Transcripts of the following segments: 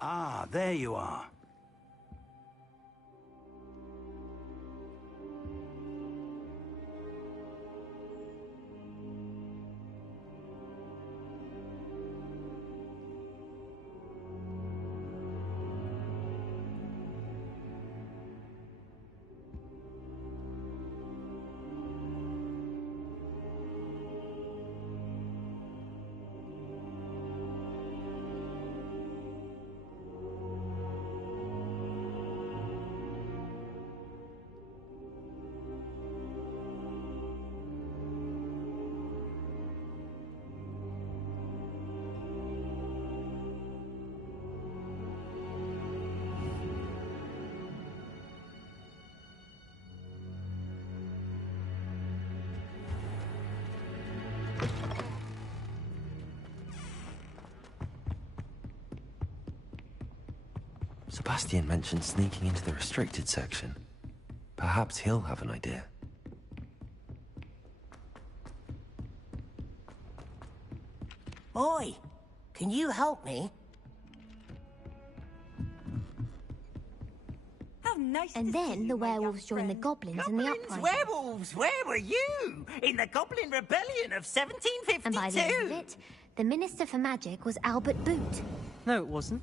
Ah, there you are. Sebastian mentioned sneaking into the restricted section. Perhaps he'll have an idea. Boy, can you help me? How nice. And then the werewolves joined the goblins in the uprising. Werewolves, where were you? In the Goblin Rebellion of 1752. And by the end of it, the Minister for Magic was Albert Boot. No, it wasn't.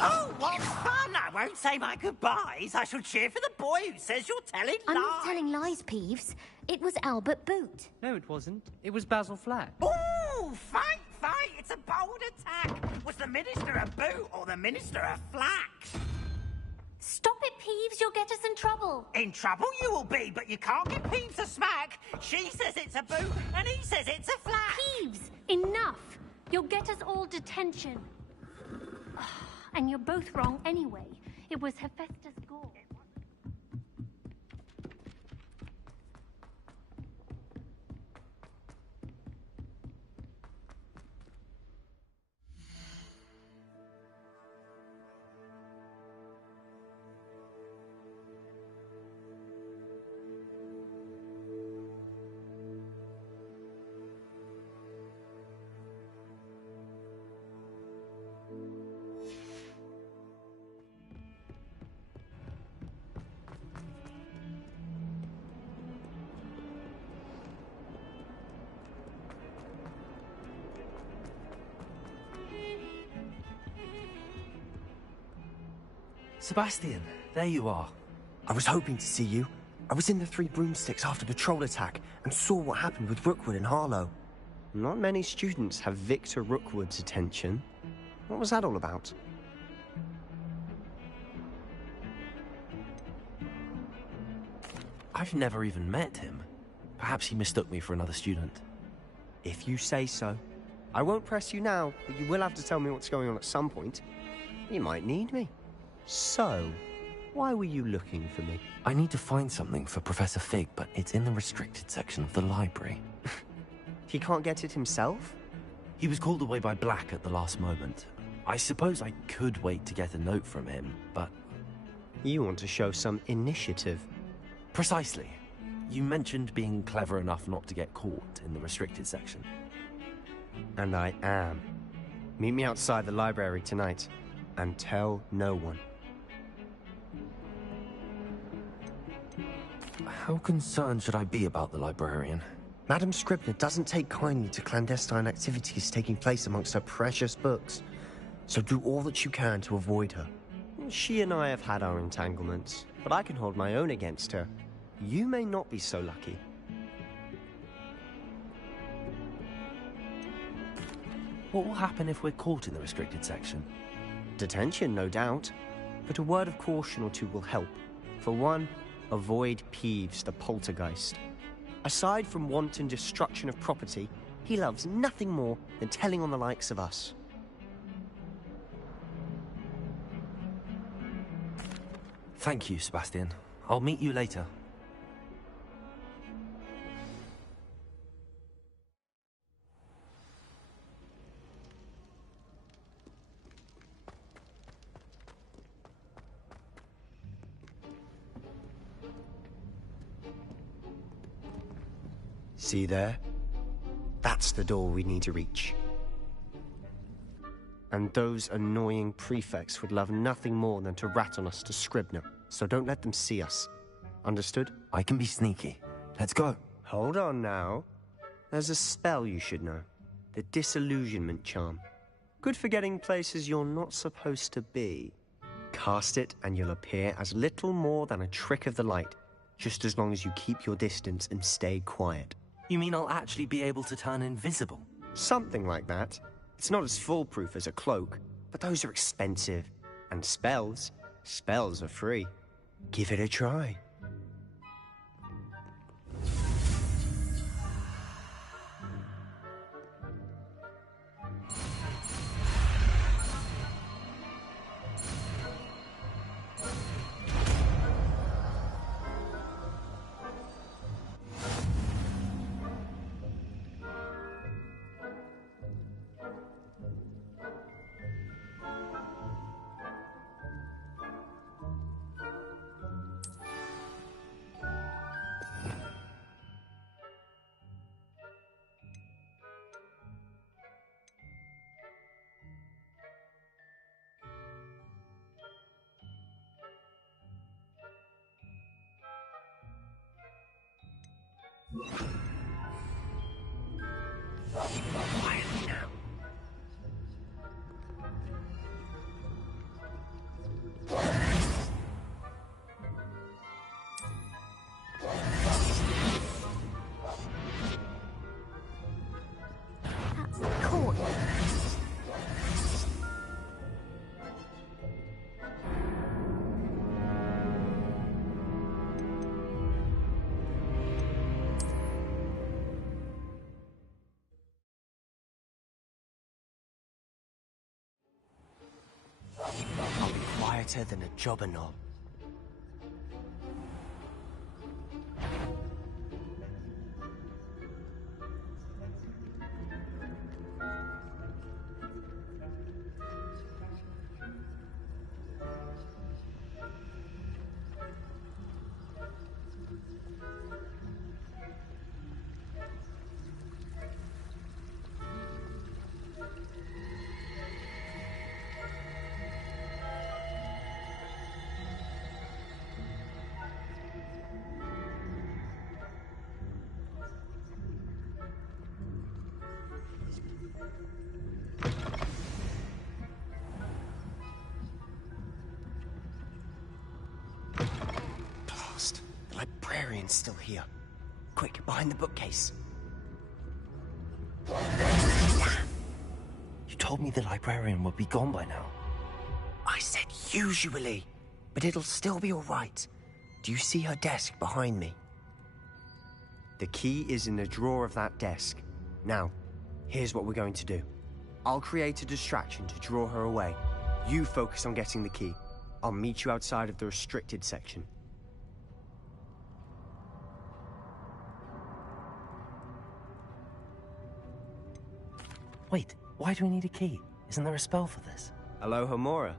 Oh, what fun! I won't say my goodbyes. I shall cheer for the boy who says you're telling lies. I'm not telling lies, Peeves. It was Albert Boot. No, it wasn't. It was Basil Flack. Ooh, fight, fight! It's a bold attack. Was the Minister a boot or the Minister a flax? Stop it, Peeves. You'll get us in trouble. In trouble you will be, but you can't give Peeves a smack. She says it's a boot, and he says it's a flax. Peeves, enough. You'll get us all detention. And you're both wrong anyway. It was Hephaestus Gore. Sebastian, there you are. I was hoping to see you. I was in the Three Broomsticks after the troll attack and saw what happened with Rookwood and Harlow. Not many students have Victor Rookwood's attention. What was that all about? I've never even met him. Perhaps he mistook me for another student. If you say so. I won't press you now, but you will have to tell me what's going on at some point. You might need me. So, why were you looking for me? I need to find something for Professor Fig, but it's in the restricted section of the library. He can't get it himself? He was called away by Black at the last moment. I suppose I could wait to get a note from him, but... You want to show some initiative. Precisely. You mentioned being clever enough not to get caught in the restricted section. And I am. Meet me outside the library tonight, and tell no one. How concerned should I be about the librarian? Madam Scribner doesn't take kindly to clandestine activities taking place amongst her precious books, so do all that you can to avoid her. She and I have had our entanglements, but I can hold my own against her. You may not be so lucky. What will happen if we're caught in the restricted section? Detention, no doubt, but a word of caution or two will help. For one, avoid Peeves, the poltergeist. Aside from wanton destruction of property, he loves nothing more than telling on the likes of us. Thank you, Sebastian. I'll meet you later. See there? That's the door we need to reach. And those annoying prefects would love nothing more than to rat on us to Scribner, so don't let them see us. Understood? I can be sneaky. Let's go. Hold on now. There's a spell you should know. The Disillusionment Charm. Good for getting places you're not supposed to be. Cast it and you'll appear as little more than a trick of the light, just as long as you keep your distance and stay quiet. You mean I'll actually be able to turn invisible? Something like that. It's not as foolproof as a cloak, but those are expensive. And spells are free. Give it a try. Quietly now. That's the court. I'll be quieter than a jobber knob. Blast. The librarian's still here. Quick, behind the bookcase. You told me the librarian would be gone by now. I said usually, but it'll still be all right. Do you see her desk behind me? The key is in the drawer of that desk. Now, here's what we're going to do. I'll create a distraction to draw her away. You focus on getting the key. I'll meet you outside of the restricted section. Wait, why do we need a key? Isn't there a spell for this? Alohomora.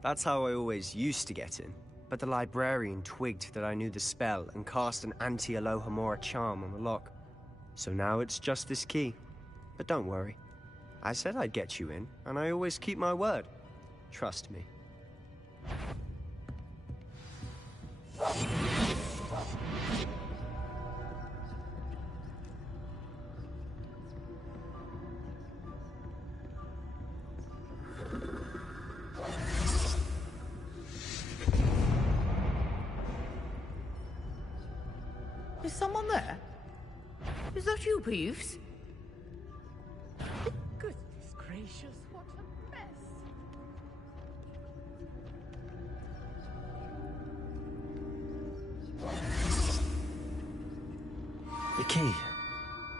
That's how I always used to get in. But the librarian twigged that I knew the spell and cast an anti-Alohomora charm on the lock. So now it's just this key. But don't worry. I said I'd get you in, and I always keep my word. Trust me. Is someone there? Is that you, Peeves? Goodness gracious, what a mess. The key.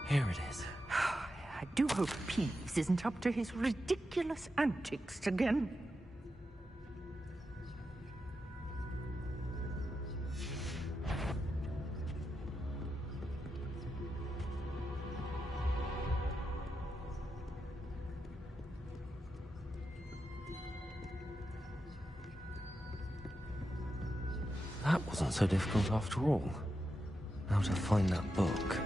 Here it is. I do hope Peeves isn't up to his ridiculous antics again. That wasn't so difficult after all. How to find that book.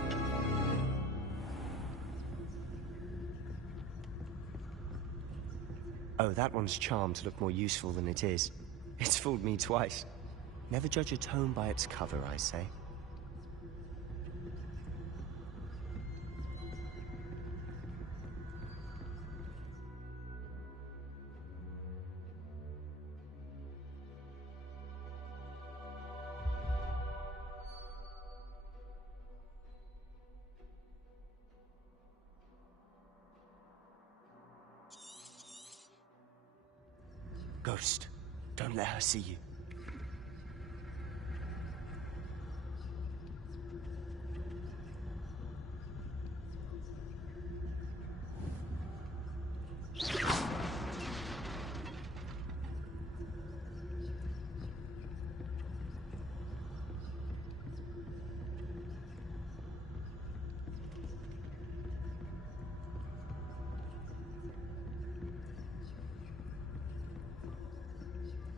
Oh, that one's charmed to look more useful than it is. It's fooled me twice. Never judge a tome by its cover, I say. Ghost, don't let her see you.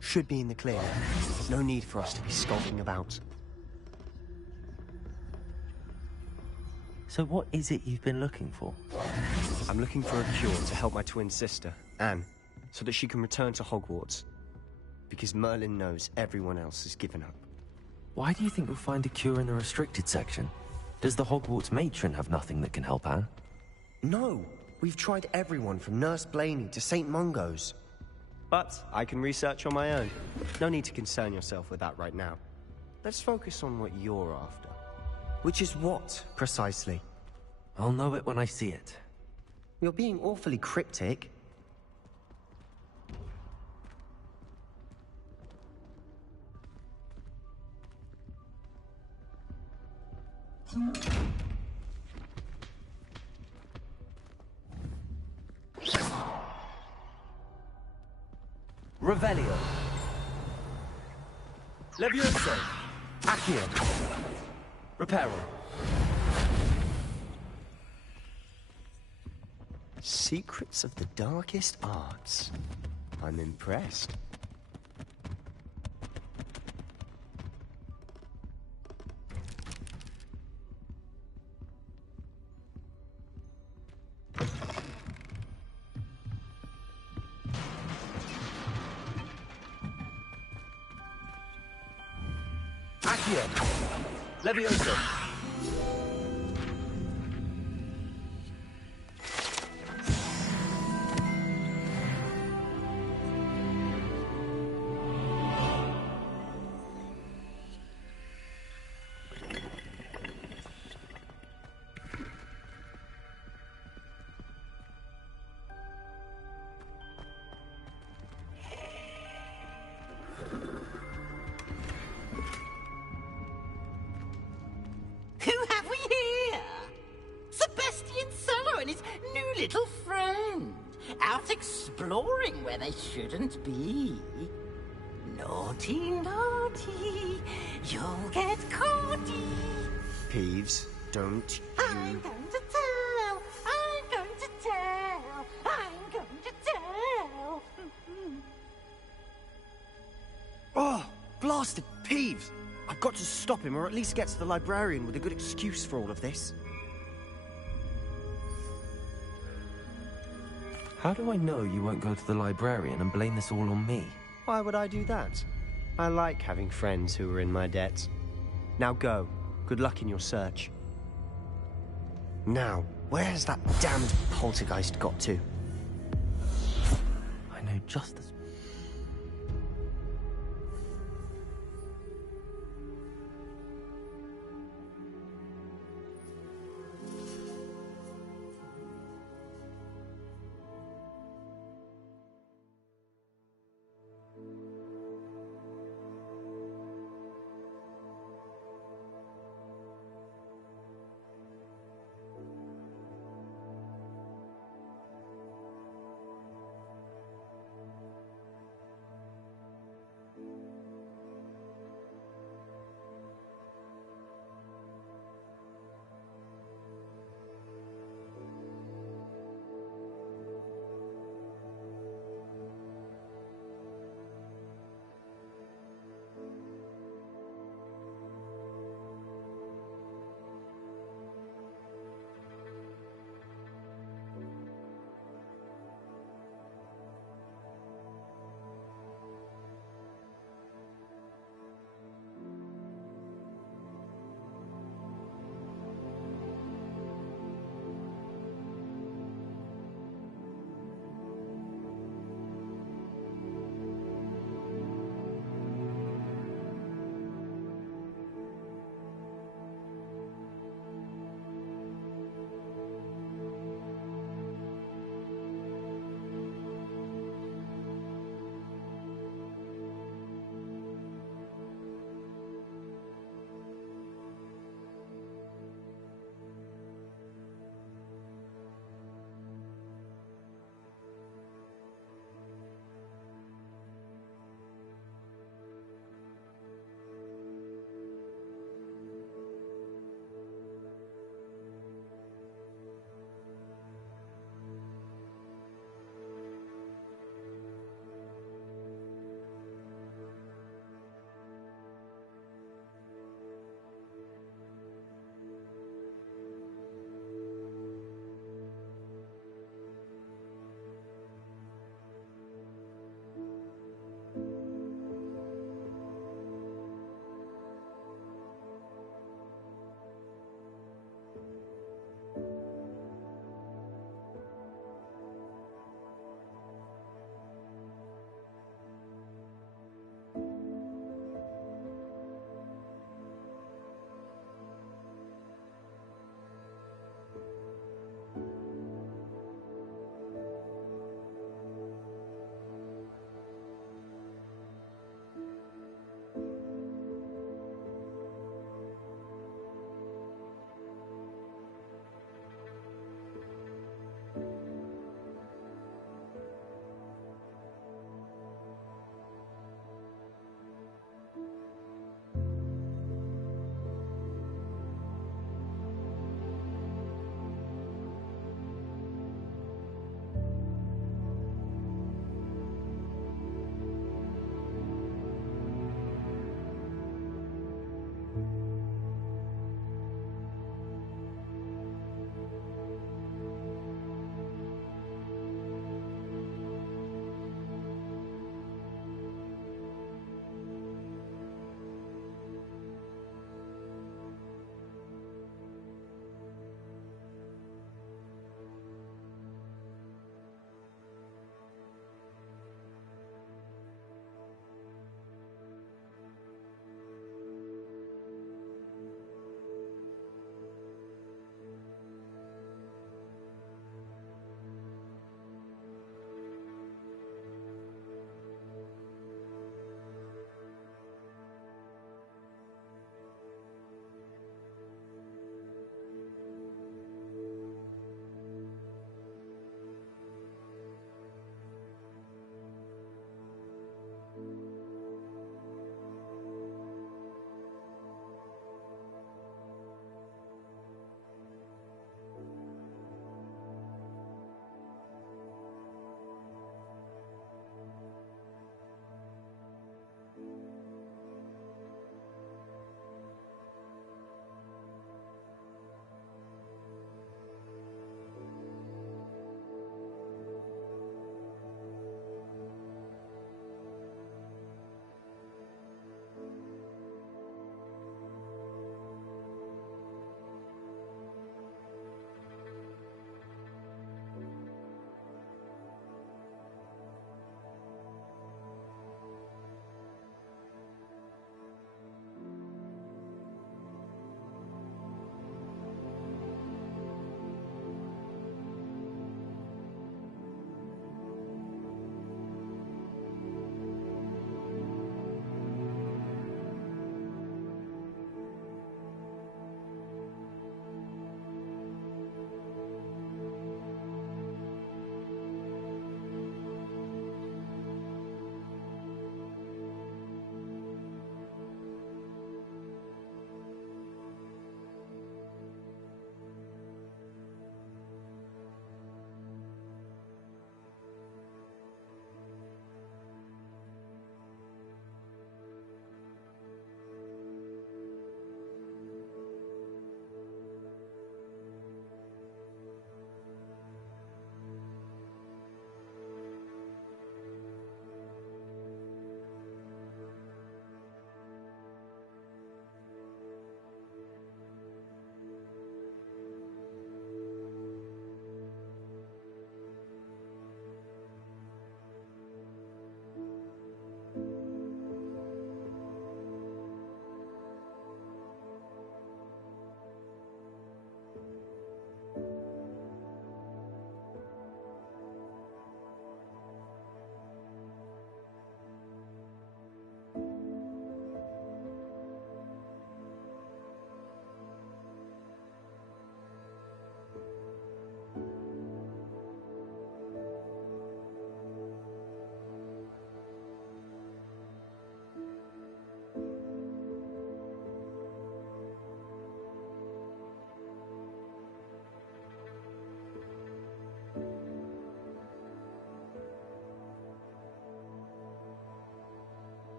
Should be in the clear. No need for us to be skulking about. So what is it you've been looking for? I'm looking for a cure to help my twin sister, Anne, so that she can return to Hogwarts. Because Merlin knows everyone else has given up. Why do you think we'll find a cure in the restricted section? Does the Hogwarts matron have nothing that can help Anne? No, we've tried everyone from Nurse Blaney to St. Mungo's. But I can research on my own. No need to concern yourself with that right now. Let's focus on what you're after. Which is what, precisely? I'll know it when I see it. You're being awfully cryptic. Revelio. Levioso. Accio. Reparo. Secrets of the darkest arts. I'm impressed. Accio. Levioso. Who have we here? Sebastian Sallow and his new little friend. Out exploring where they shouldn't be. Naughty, naughty. You'll get caughty. Peeves, don't I'm you... going to tell. I'm going to tell. I'm going to tell. Oh, blasted Peeves! I've got to stop him, or at least get to the librarian with a good excuse for all of this. How do I know you won't go to the librarian and blame this all on me? Why would I do that? I like having friends who are in my debt. Now go. Good luck in your search. Now, where has that damned poltergeist got to? I know just as...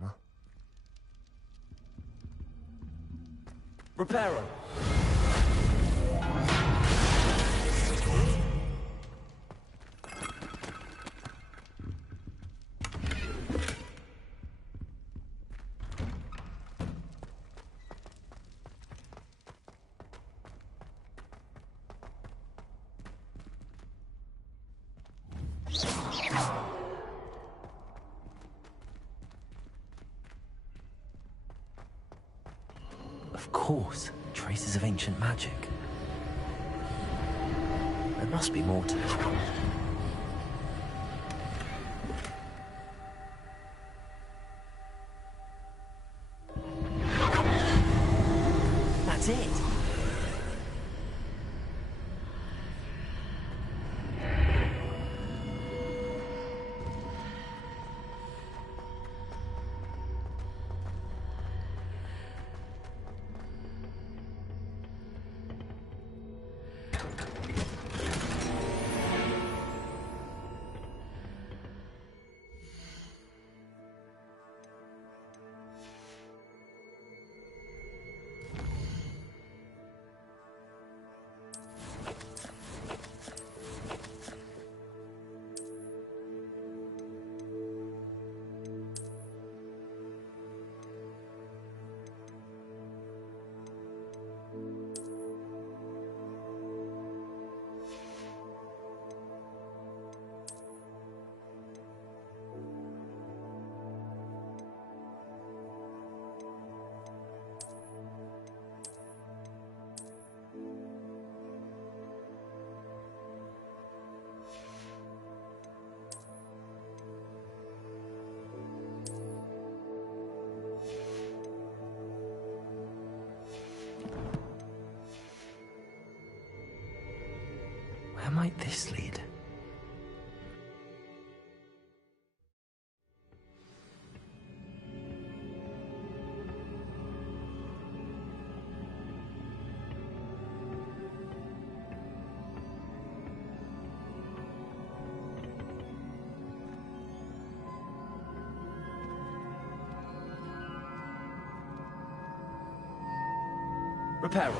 armor. Reparo! Of course, traces of ancient magic. There must be more to it. That's it! Where might this lead? Reparo.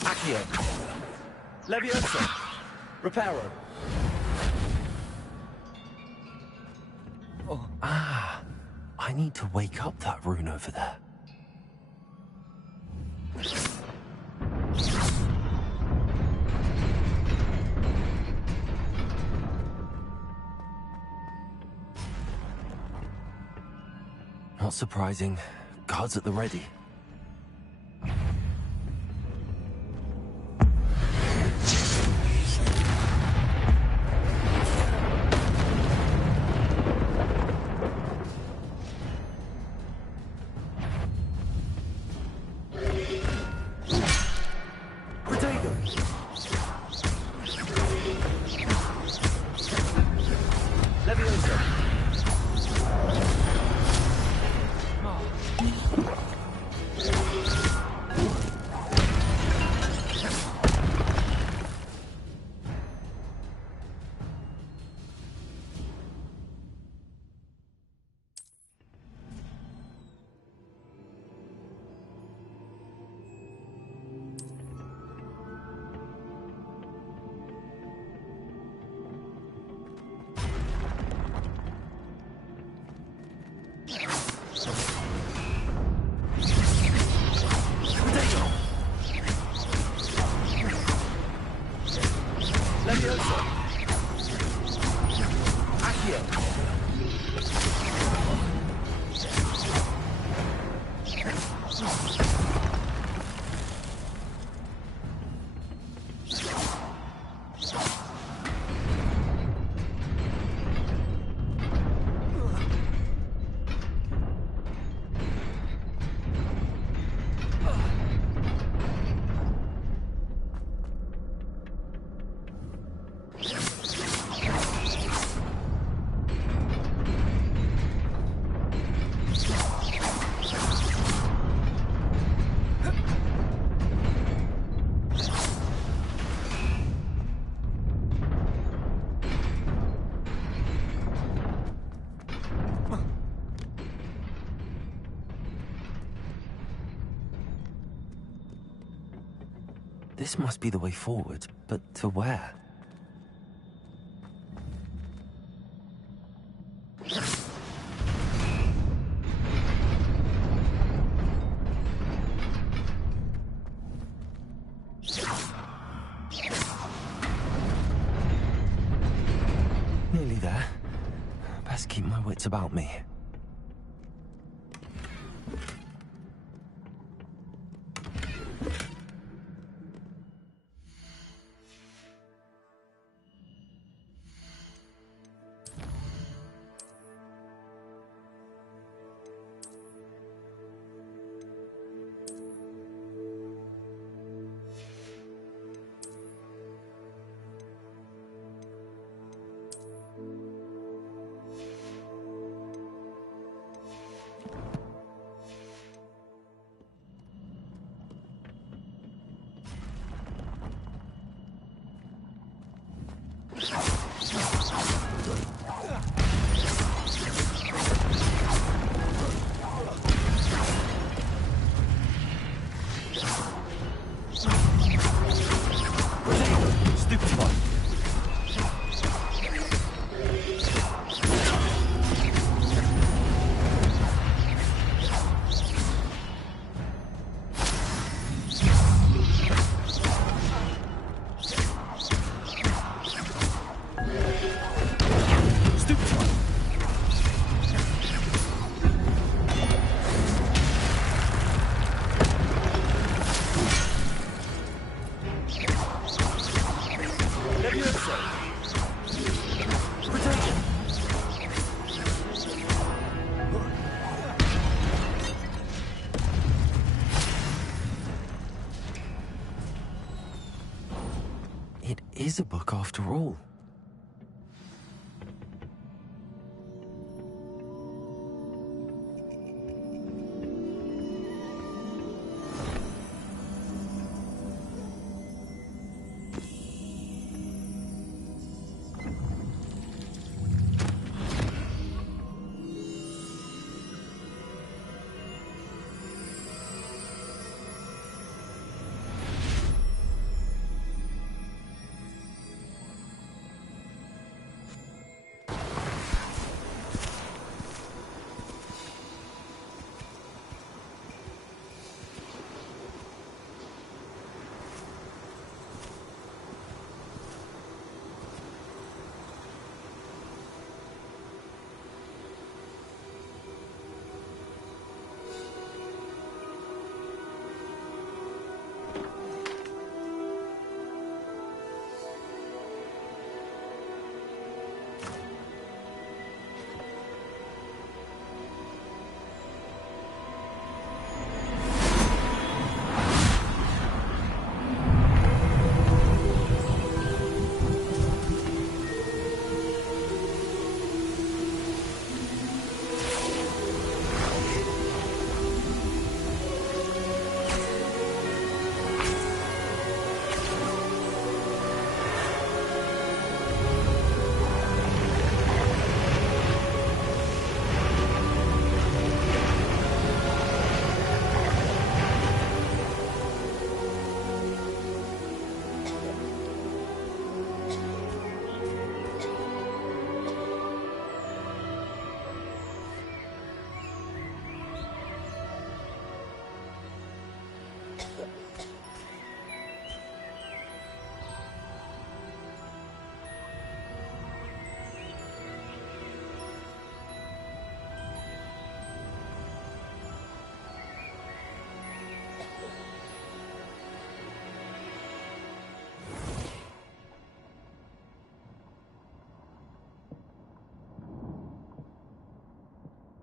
Accio. Leviosa. Reparo. Oh. Ah, I need to wake up that rune over there. Not surprising. Guards at the ready. This must be the way forward, but to where? Nearly there. Best keep my wits about me. It is a book after all.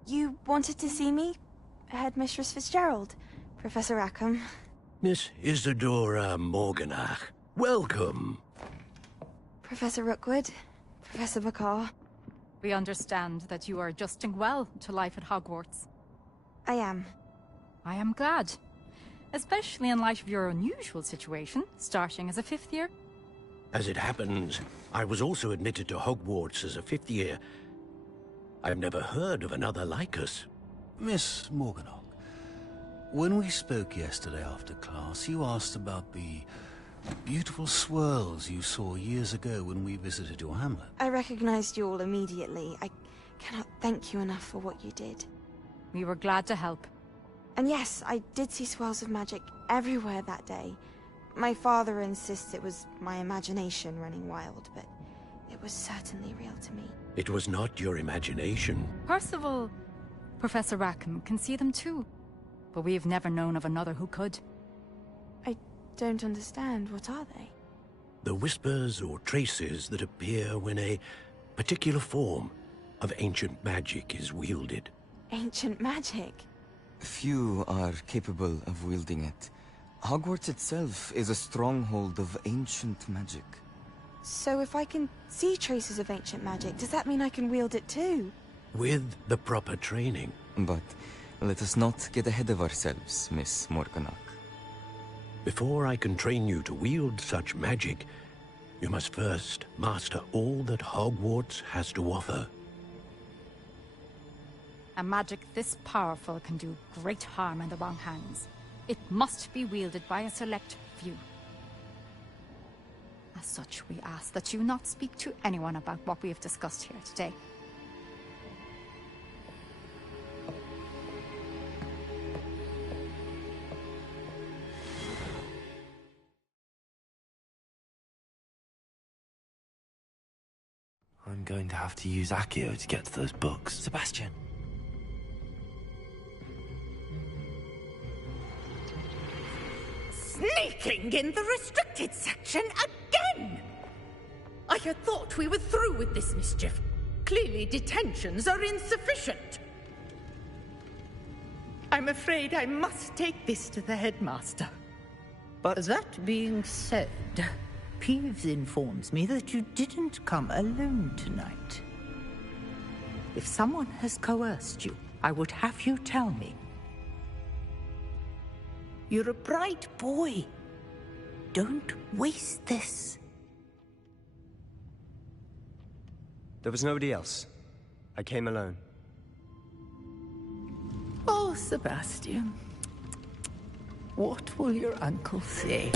You wanted to see me? Headmistress Fitzgerald, Professor Rackham. Miss Isadora Morganach, welcome. Professor Rookwood, Professor Bakar. We understand that you are adjusting well to life at Hogwarts. I am. I am glad. Especially in light of your unusual situation, starting as a fifth year. As it happens, I was also admitted to Hogwarts as a fifth year. I've never heard of another like us. Miss Morganach, when we spoke yesterday after class, you asked about the Beautiful swirls you saw years ago when we visited your hamlet. I recognized you all immediately. I cannot thank you enough for what you did. We were glad to help. And yes, I did see swirls of magic everywhere that day. My father insists it was my imagination running wild, but it was certainly real to me. It was not your imagination. Percival, Professor Rackham can see them too. But we have never known of another who could. I don't understand. What are they? The whispers or traces that appear when a particular form of ancient magic is wielded. Ancient magic? Few are capable of wielding it. Hogwarts itself is a stronghold of ancient magic. So if I can see traces of ancient magic, does that mean I can wield it too? With the proper training. But let us not get ahead of ourselves, Miss Morganach. Before I can train you to wield such magic, you must first master all that Hogwarts has to offer. A magic this powerful can do great harm in the wrong hands. It must be wielded by a select few. As such, we ask that you not speak to anyone about what we have discussed here today. I'm going to have to use Accio to get to those books. Sebastian. Sneaking in the restricted section again! I had thought we were through with this mischief. Clearly detentions are insufficient. I'm afraid I must take this to the headmaster. But that being said, Peeves informs me that you didn't come alone tonight. If someone has coerced you, I would have you tell me. You're a bright boy. Don't waste this. There was nobody else. I came alone. Oh, Sebastian. What will your uncle say?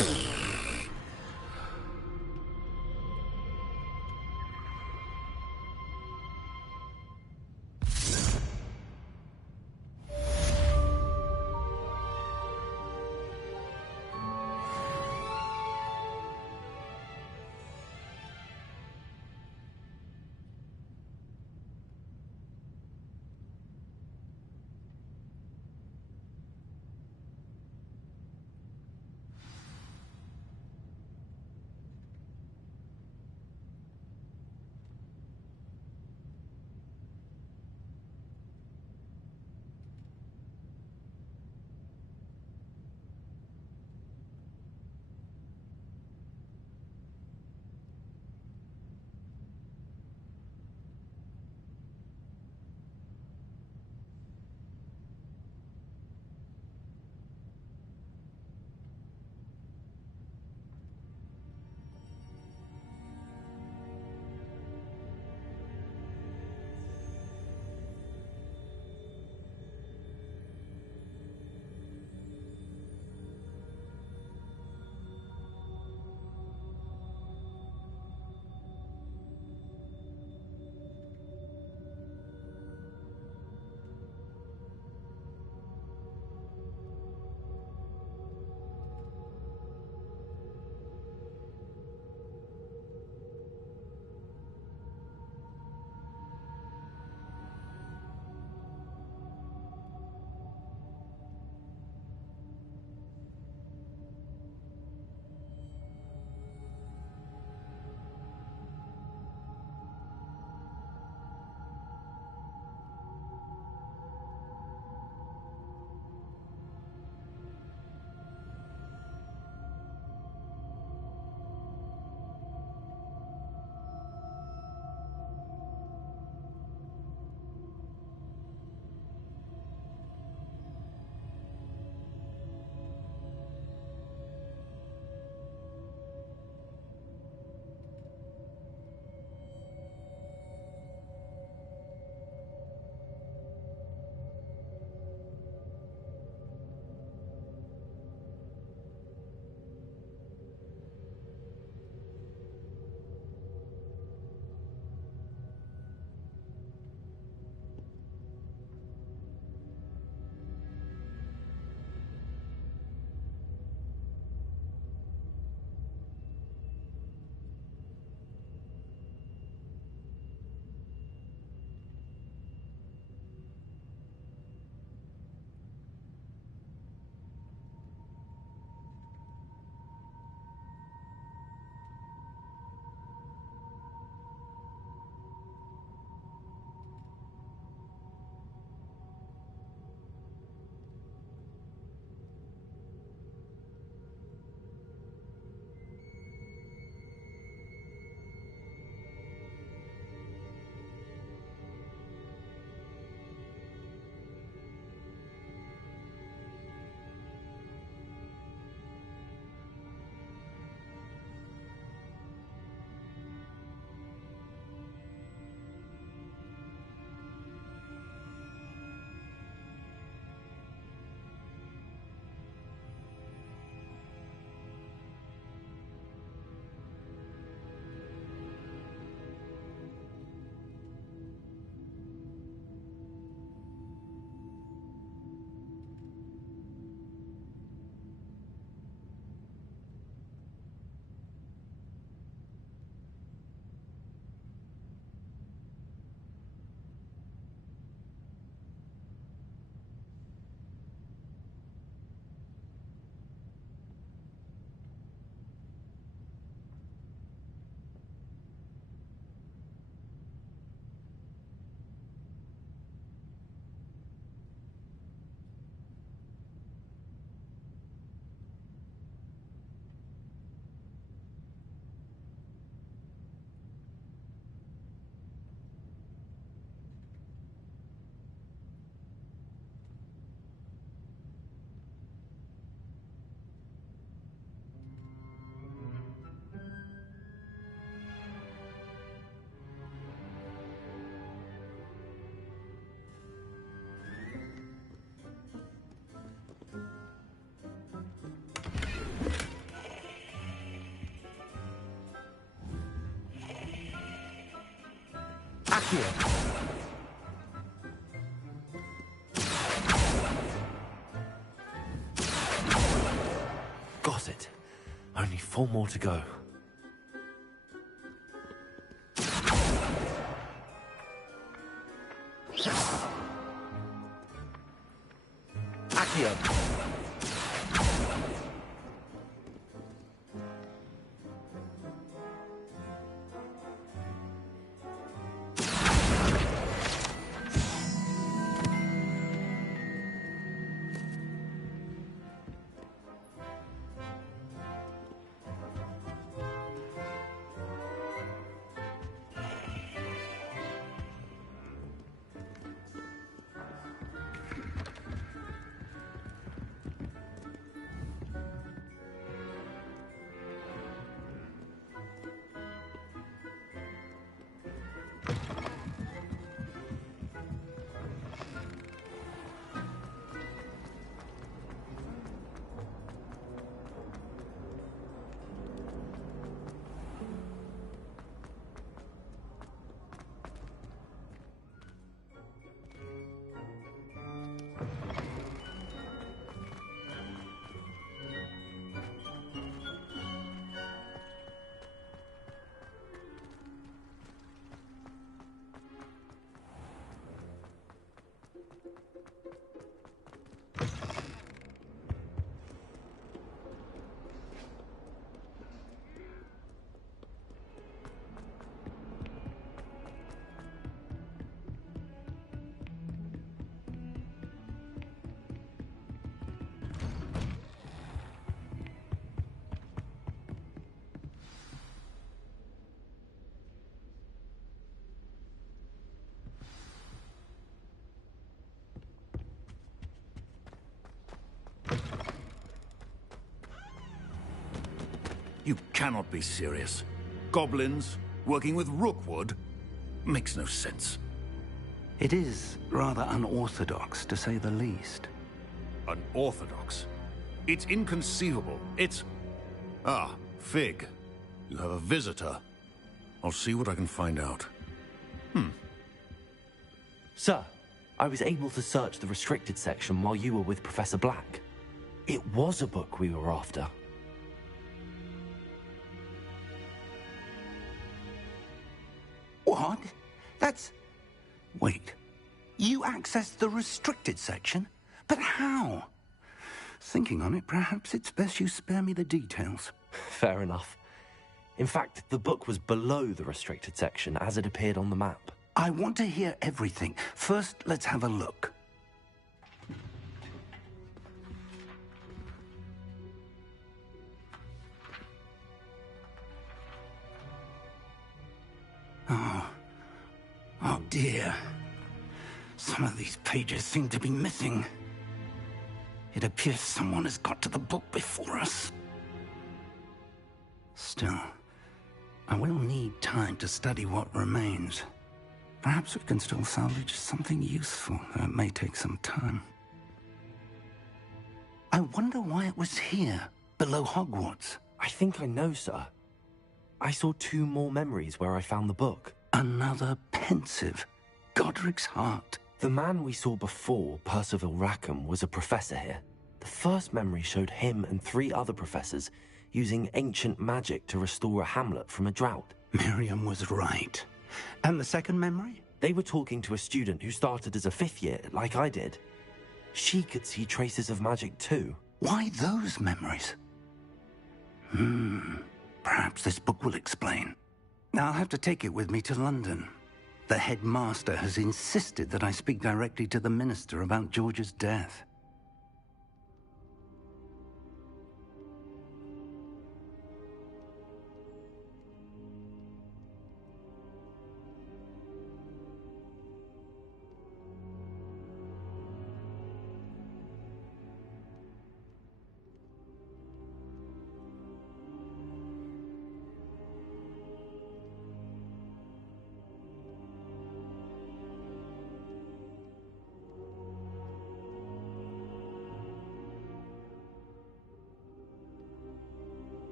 Accio. Got it. Only 4 more to go. Accio. You cannot be serious. Goblins working with Rookwood? Makes no sense. It is rather unorthodox, to say the least. Unorthodox? It's inconceivable. It's... Ah, Fig. You have a visitor. I'll see what I can find out. Sir, I was able to search the restricted section while you were with Professor Black. It was a book we were after. What? That's... Wait. You accessed the restricted section? But how? Thinking on it, perhaps it's best you spare me the details. Fair enough. In fact, the book was below the restricted section as it appeared on the map. I want to hear everything. First, let's have a look. Oh dear. Some of these pages seem to be missing. It appears someone has got to the book before us. Still, I will need time to study what remains. Perhaps we can still salvage something useful, though it may take some time. I wonder why it was here, below Hogwarts. I think I know, sir. I saw 2 more memories where I found the book. Another pensive. Godric's heart. The man we saw before, Percival Rackham, was a professor here. The first memory showed him and 3 other professors using ancient magic to restore a hamlet from a drought. Miriam was right. And the second memory? They were talking to a student who started as a 5th year, like I did. She could see traces of magic too. Why those memories? Perhaps this book will explain. I'll have to take it with me to London. The headmaster has insisted that I speak directly to the minister about George's death.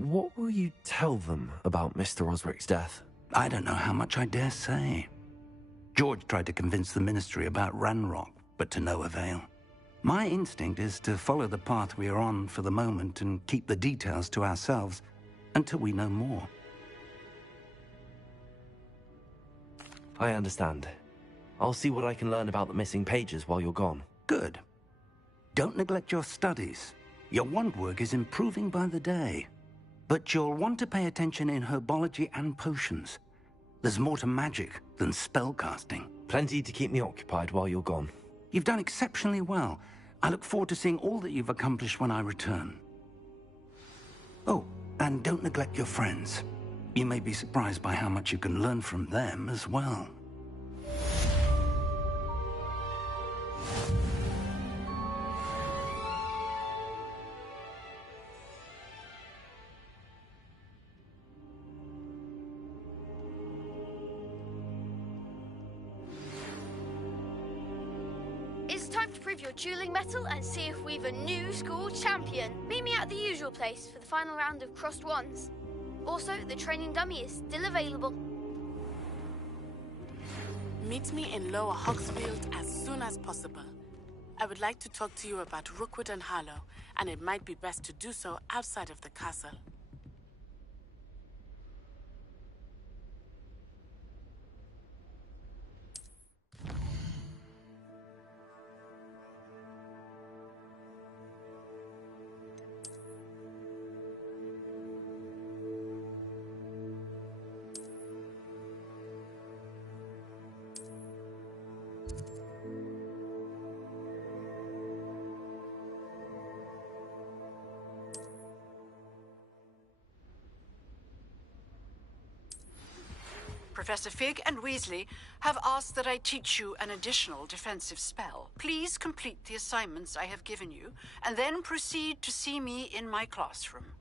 What will you tell them about Mr. Osric's death? I don't know how much I dare say. George tried to convince the Ministry about Ranrock, but to no avail. My instinct is to follow the path we are on for the moment and keep the details to ourselves until we know more. I understand. I'll see what I can learn about the missing pages while you're gone. Good. Don't neglect your studies. Your wand work is improving by the day. But you'll want to pay attention in herbology and potions. There's more to magic than spellcasting. Plenty to keep me occupied while you're gone. You've done exceptionally well. I look forward to seeing all that you've accomplished when I return. Oh, and don't neglect your friends. You may be surprised by how much you can learn from them as well. It's time to prove your dueling mettle and see if we've a new school champion. Meet me at the usual place for the final round of crossed wands. Also, the training dummy is still available. Meet me in Lower Hogsfield as soon as possible. I would like to talk to you about Rookwood and Harlow, and it might be best to do so outside of the castle. Professor Fig and Weasley have asked that I teach you an additional defensive spell. Please complete the assignments I have given you, and then proceed to see me in my classroom.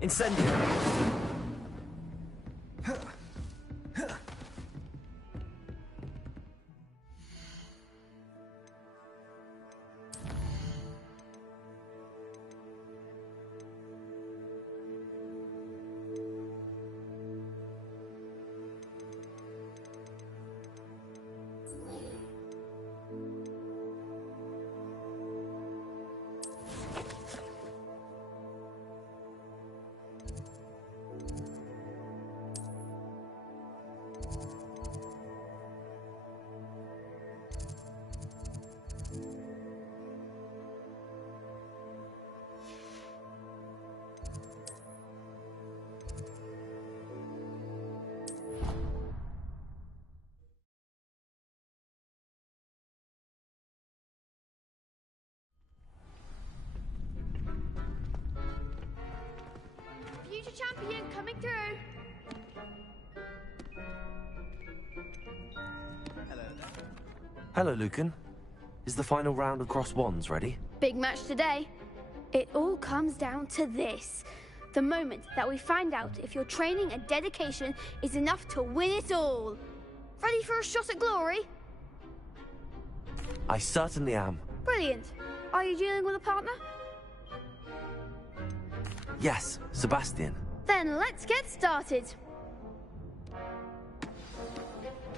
Incendio! Future champion coming through. Hello, Lucan. Is the final round of Cross Wands ready? Big match today. It all comes down to this. The moment that we find out if your training and dedication is enough to win it all. Ready for a shot at glory? I certainly am. Brilliant. Are you dealing with a partner? Yes, Sebastian. Then let's get started.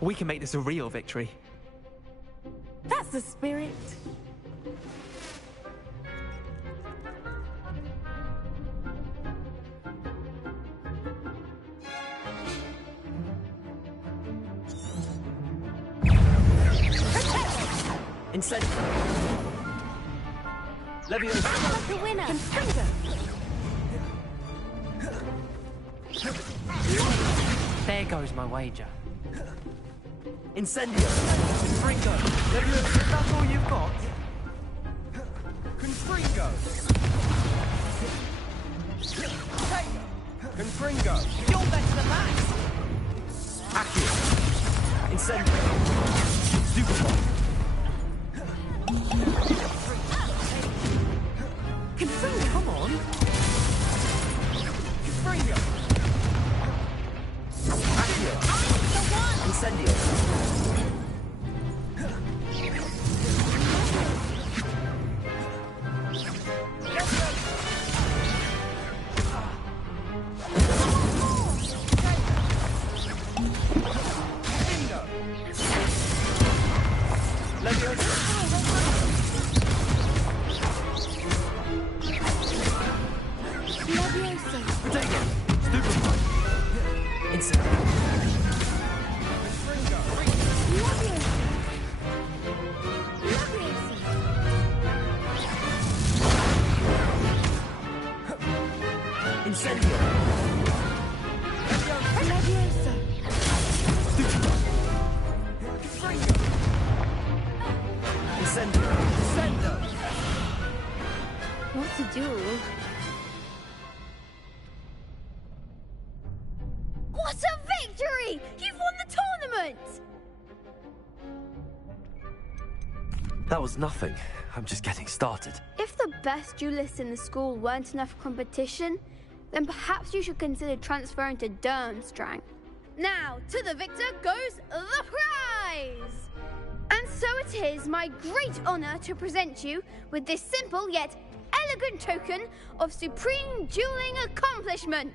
We can make this a real victory. That's the spirit. Incendio. Leviosa. The winner. Confringo. There goes my wager. Incendio. Confringo. Leviosa, that's all you've got? Confringo. Confringo. You're better than that. Accio. Incendio. Stupefy. Confringo. Come on. Confringo. Accio. Incendio. What to do? What a victory! You've won the tournament! That was nothing. I'm just getting started. If the best duelists in the school weren't enough for competition, then perhaps you should consider transferring to Durmstrang. Now, to the victor goes the prize! And so it is my great honor to present you with this simple yet elegant token of supreme dueling accomplishment.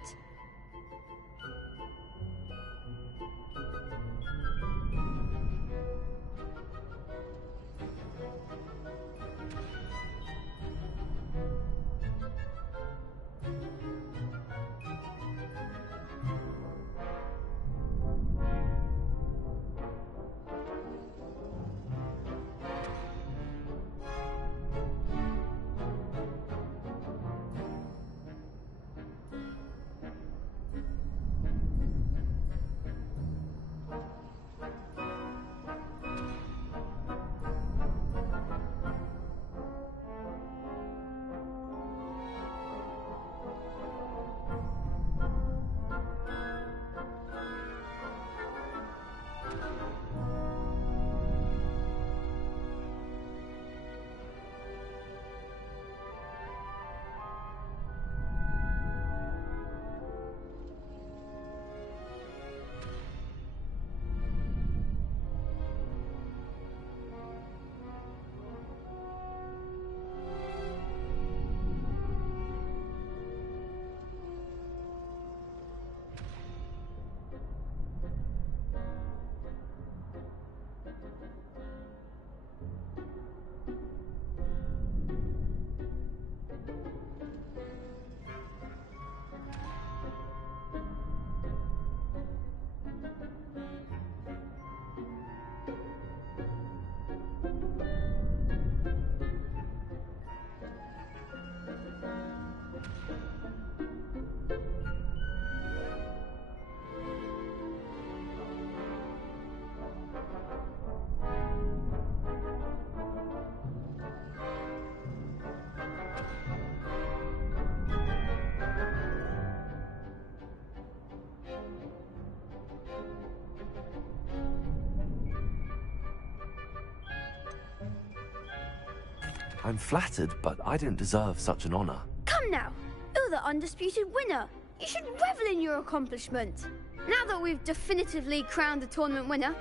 I'm flattered, but I don't deserve such an honor. Come now, you're the undisputed winner. You should revel in your accomplishment. Now that we've definitively crowned the tournament winner,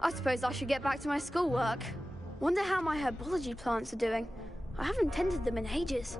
I suppose I should get back to my schoolwork. Wonder how my herbology plants are doing. I haven't tended them in ages.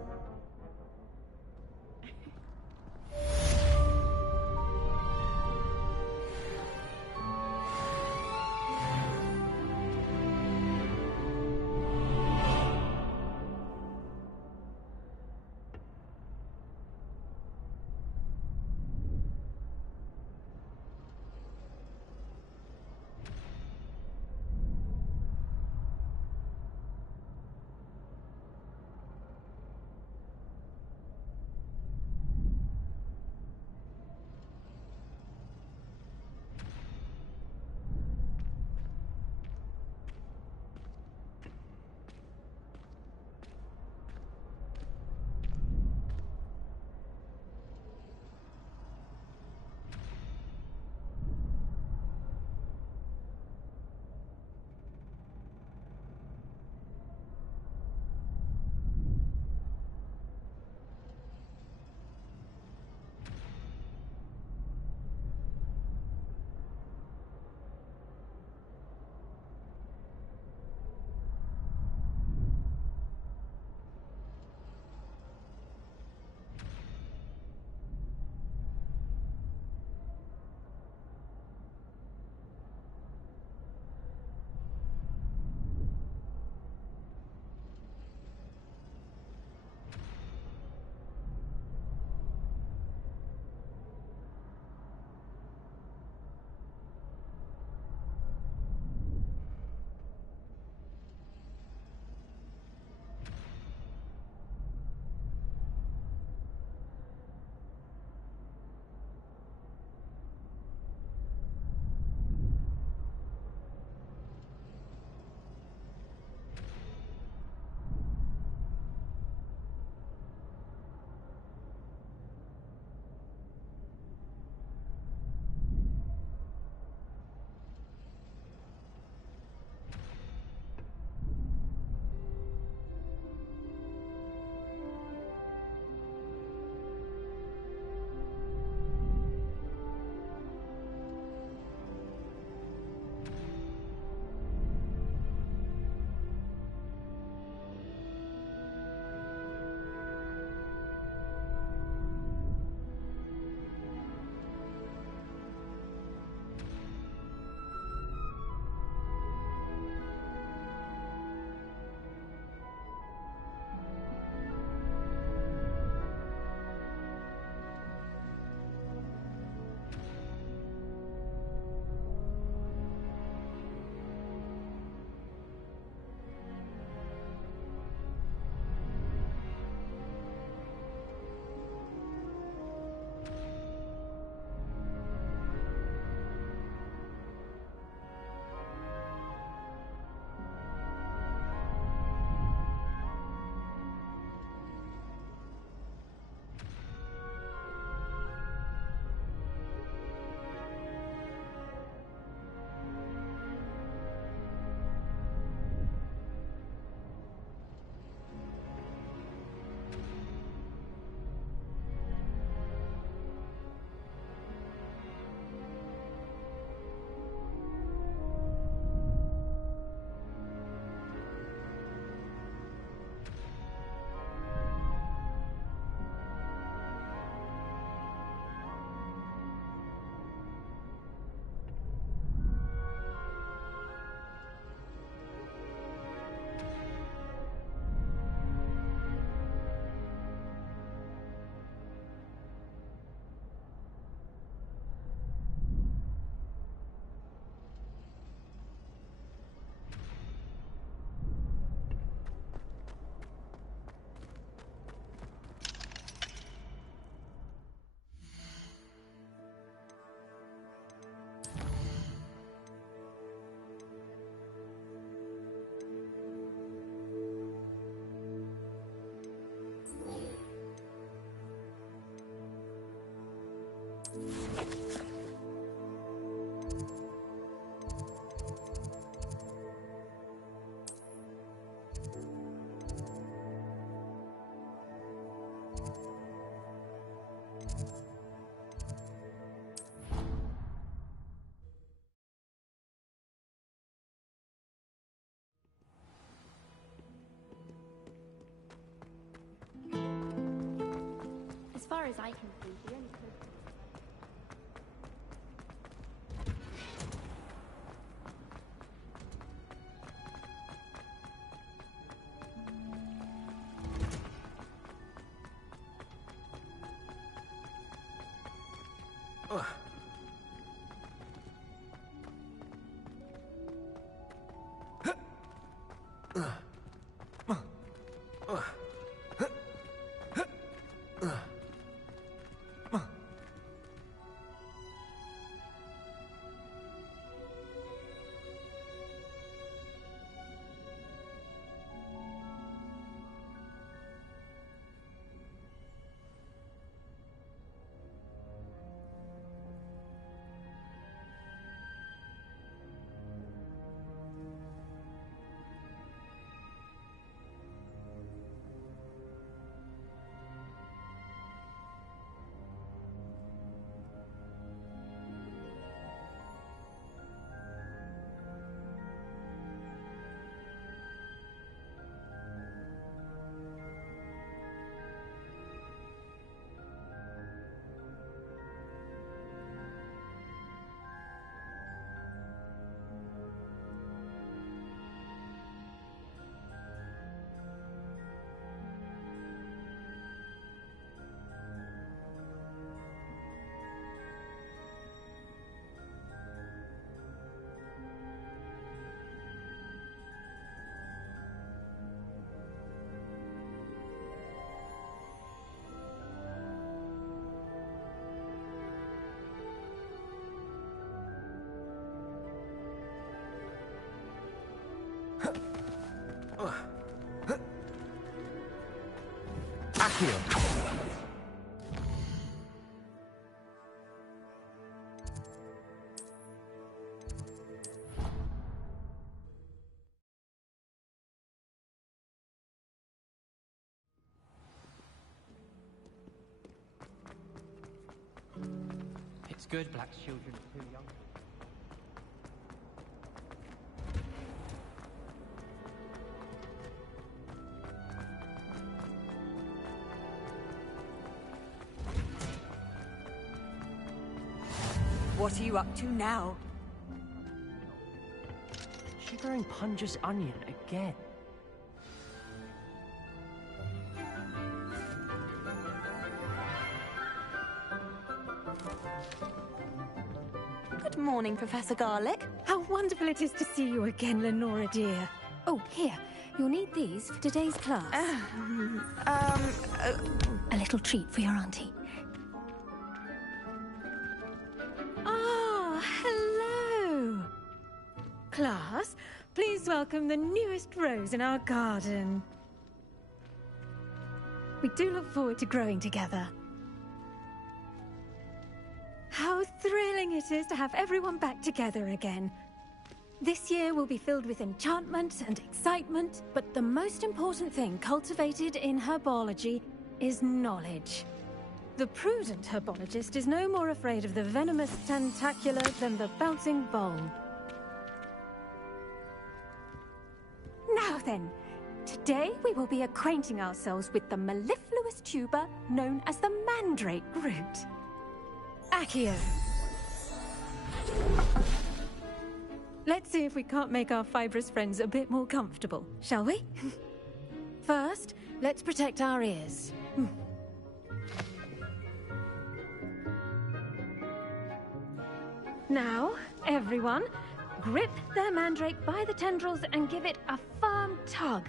far as I can see, the only Accio! It's good black children are too young. What are you up to now? Shivering Punja's onion again. Good morning, Professor Garlic. How wonderful it is to see you again, Lenora dear. Oh, here. You'll need these for today's class. A little treat for your auntie. Ah, hello. Class, please welcome the newest rose in our garden. We do look forward to growing together. How thrilling it is to have everyone back together again. This year will be filled with enchantment and excitement, but the most important thing cultivated in herbology is knowledge. The prudent herbologist is no more afraid of the venomous tentacula than the bouncing vole. Now then, today we will be acquainting ourselves with the mellifluous tuber known as the mandrake root. Accio. Let's see if we can't make our fibrous friends a bit more comfortable, shall we? First, let's protect our ears. Now, everyone, grip their mandrake by the tendrils and give it a firm tug.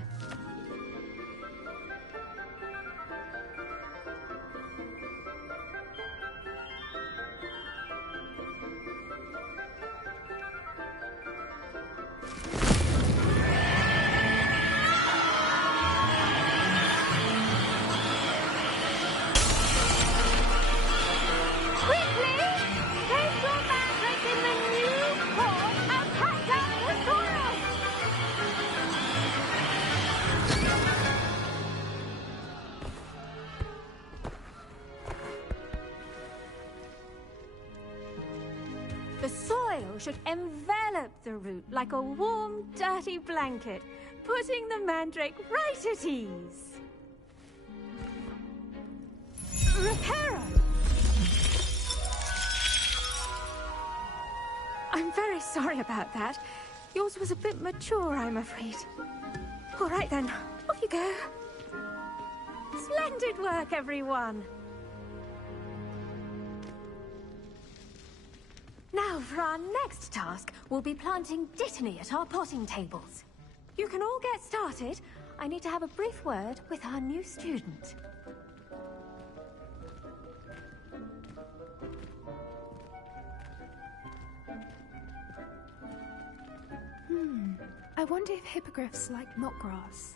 Should envelop the root like a warm, dirty blanket, putting the mandrake right at ease. Repairer! I'm very sorry about that. Yours was a bit mature, I'm afraid. All right then, off you go. Splendid work, everyone! Now, for our next task, we'll be planting Dittany at our potting tables. You can all get started. I need to have a brief word with our new student. I wonder if hippogriffs like knotgrass.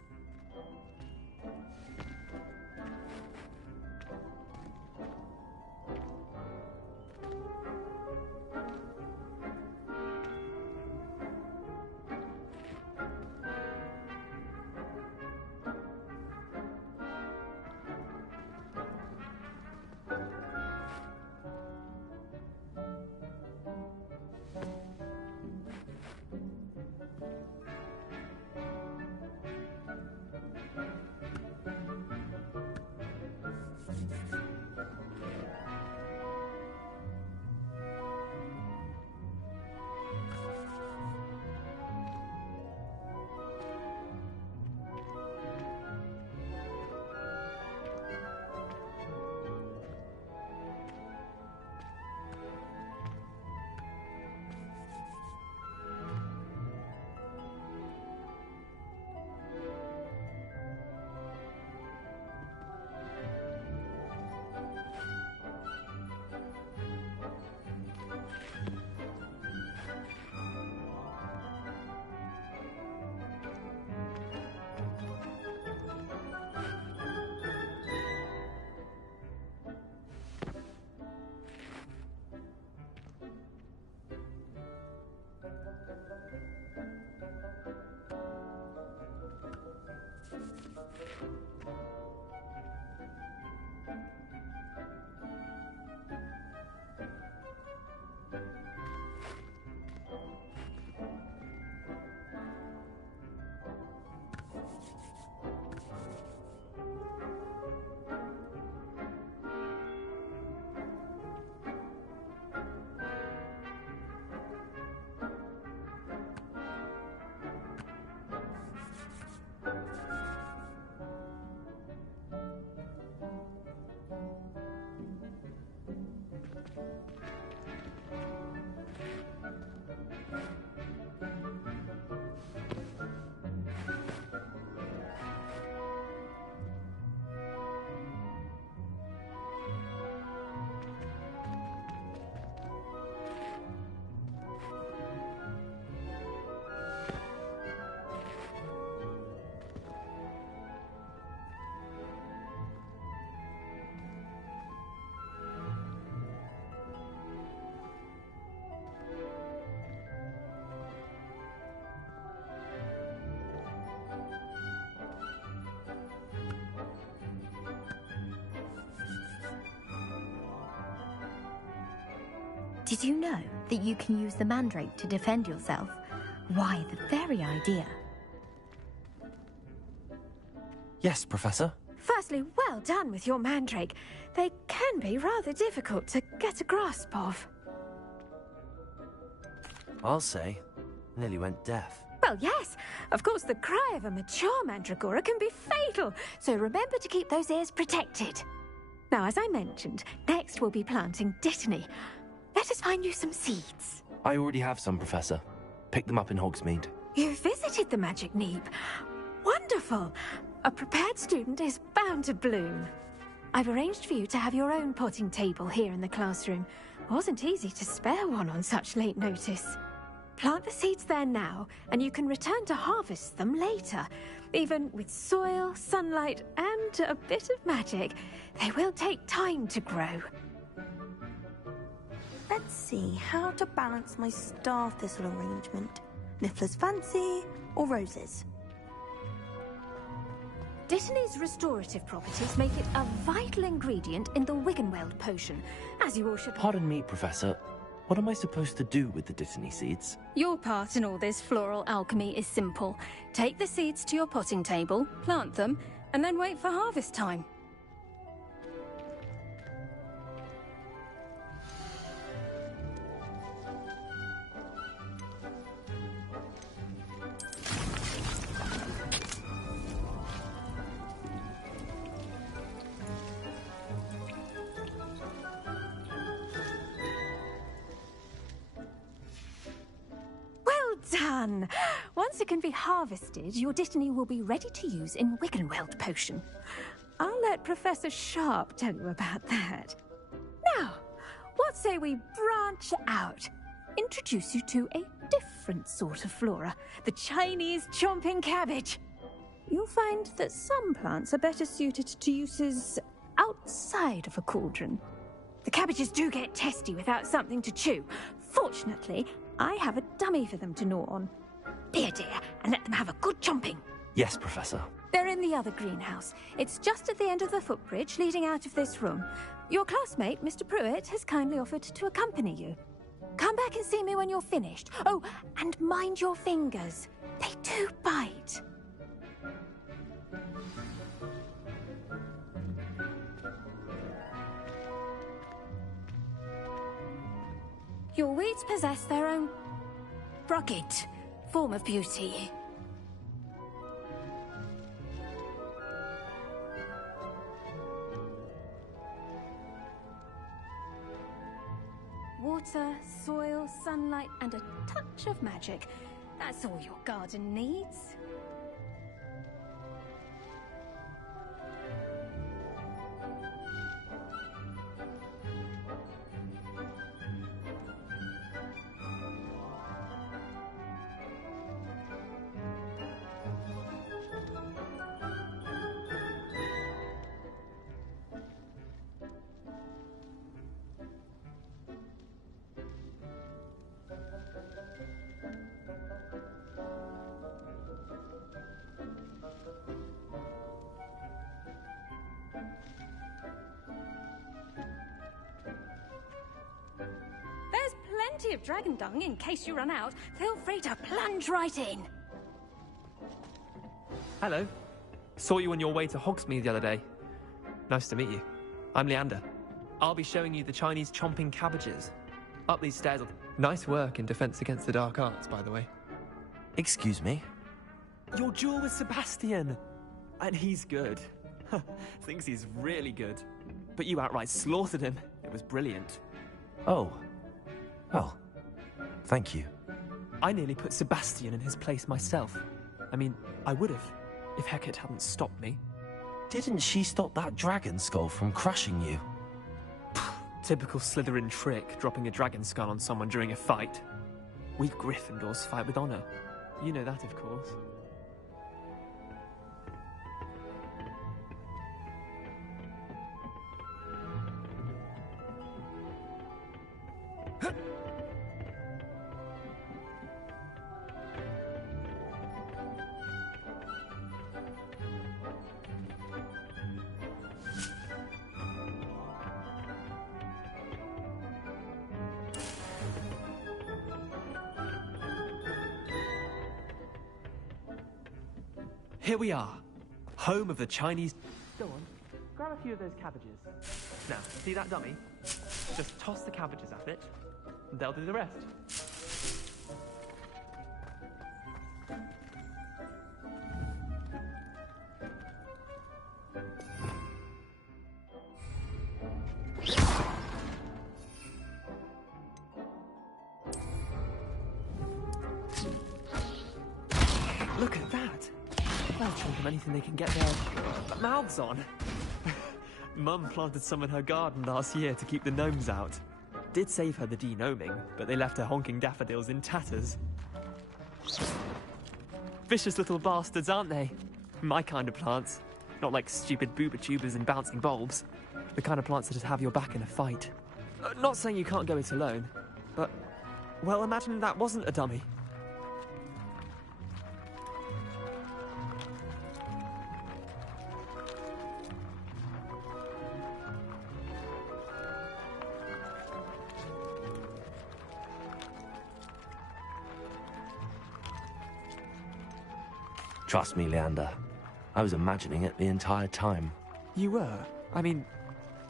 Did you know that you can use the mandrake to defend yourself? Why, the very idea. Yes, Professor. Firstly, well done with your mandrake. They can be rather difficult to get a grasp of. I'll say. Nearly went deaf. Well, yes. Of course, the cry of a mature mandragora can be fatal, so remember to keep those ears protected. Now, as I mentioned, next we'll be planting Dittany. Let us find you some seeds. I already have some, Professor. Picked them up in Hogsmeade. You visited the Magic Neep. Wonderful. A prepared student is bound to bloom. I've arranged for you to have your own potting table here in the classroom. Wasn't easy to spare one on such late notice. Plant the seeds there now, and you can return to harvest them later. Even with soil, sunlight, and a bit of magic, they will take time to grow. Let's see how to balance my star thistle arrangement. Niffler's fancy or roses? Dittany's restorative properties make it a vital ingredient in the Wiggenweld potion, as you all should... Pardon me, Professor. What am I supposed to do with the Dittany seeds? Your part in all this floral alchemy is simple. Take the seeds to your potting table, plant them, and then wait for harvest time. done. Once it can be harvested, your Dittany will be ready to use in Wiggenweld potion. I'll let Professor Sharp tell you about that. Now, what say we branch out? Introduce you to a different sort of flora, the Chinese chomping cabbage. You'll find that some plants are better suited to uses outside of a cauldron. The cabbages do get testy without something to chew. Fortunately, I have a dummy for them to gnaw on. Be a dear and let them have a good chomping. Yes, Professor. They're in the other greenhouse. It's just at the end of the footbridge leading out of this room. Your classmate, Mr. Pruitt, has kindly offered to accompany you. Come back and see me when you're finished. Oh, and mind your fingers. They do bite. Your weeds possess their own rugged form of beauty. Water, soil, sunlight, and a touch of magic. That's all your garden needs. Plenty of dragon dung in case you run out. Feel free to plunge right in. Hello. Saw you on your way to Hogsmeade the other day. Nice to meet you. I'm Leander. I'll be showing you the Chinese chomping cabbages. Up these stairs. Nice work in Defense Against the Dark Arts, by the way. Excuse me? Your duel with Sebastian. And he's good. Thinks he's really good. But you outright slaughtered him. It was brilliant. Oh. Well, thank you. I nearly put Sebastian in his place myself. I mean, I would have, if Hecate hadn't stopped me. Didn't she stop that dragon skull from crushing you? Typical Slytherin trick, dropping a dragon skull on someone during a fight. We Gryffindors fight with honor. You know that, of course. Here we are, home of the Chinese... Go on, grab a few of those cabbages. Now, see that dummy? Just toss the cabbages at it, and they'll do the rest. Look at that! They'll chomp them anything they can get their mouths on. Mum planted some in her garden last year to keep the gnomes out. Did save her the de-gnoming, but they left her honking daffodils in tatters. Vicious little bastards, aren't they? My kind of plants. Not like stupid booba tubers and bouncing bulbs. The kind of plants that'd have your back in a fight. Not saying you can't go it alone, but... well, imagine that wasn't a dummy. Trust me, Leander. I was imagining it the entire time. You were? I mean,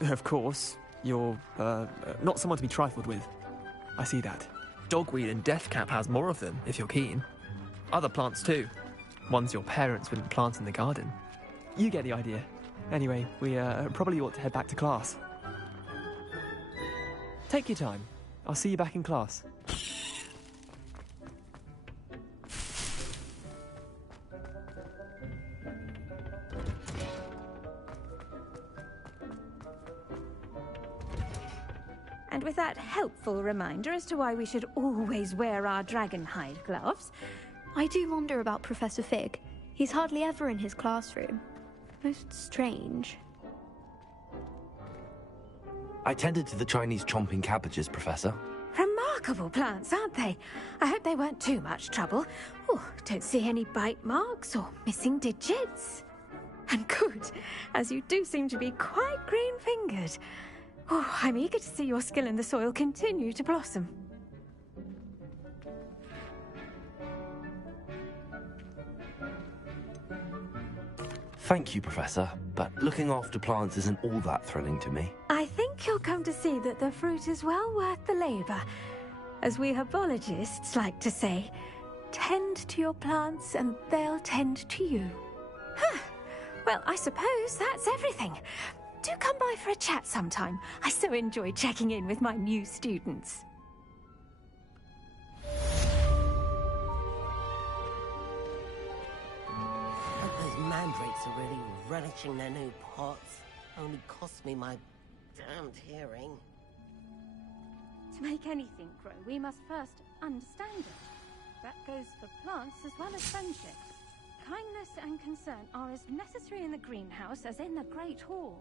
of course. You're, not someone to be trifled with. I see that. Dogweed and deathcap has more of them, if you're keen. Other plants too. Ones your parents wouldn't plant in the garden. You get the idea. Anyway, we, probably ought to head back to class. Take your time. I'll see you back in class. And with that helpful reminder as to why we should always wear our dragon hide gloves... I do wonder about Professor Fig. He's hardly ever in his classroom. Most strange. I tended to the Chinese chomping cabbages, Professor. Remarkable plants, aren't they? I hope they weren't too much trouble. Oh, don't see any bite marks or missing digits. And good, as you do seem to be quite green-fingered. Oh, I'm eager to see your skill in the soil continue to blossom. Thank you, Professor, but looking after plants isn't all that thrilling to me. I think you'll come to see that the fruit is well worth the labour. As we herbologists like to say, tend to your plants and they'll tend to you. Huh. Well, I suppose that's everything. Do come by for a chat sometime. I so enjoy checking in with my new students. Those mandrakes are really relishing their new pots. Only cost me my damned hearing. To make anything grow, we must first understand it. That goes for plants as well as friendship. Kindness and concern are as necessary in the greenhouse as in the Great Hall.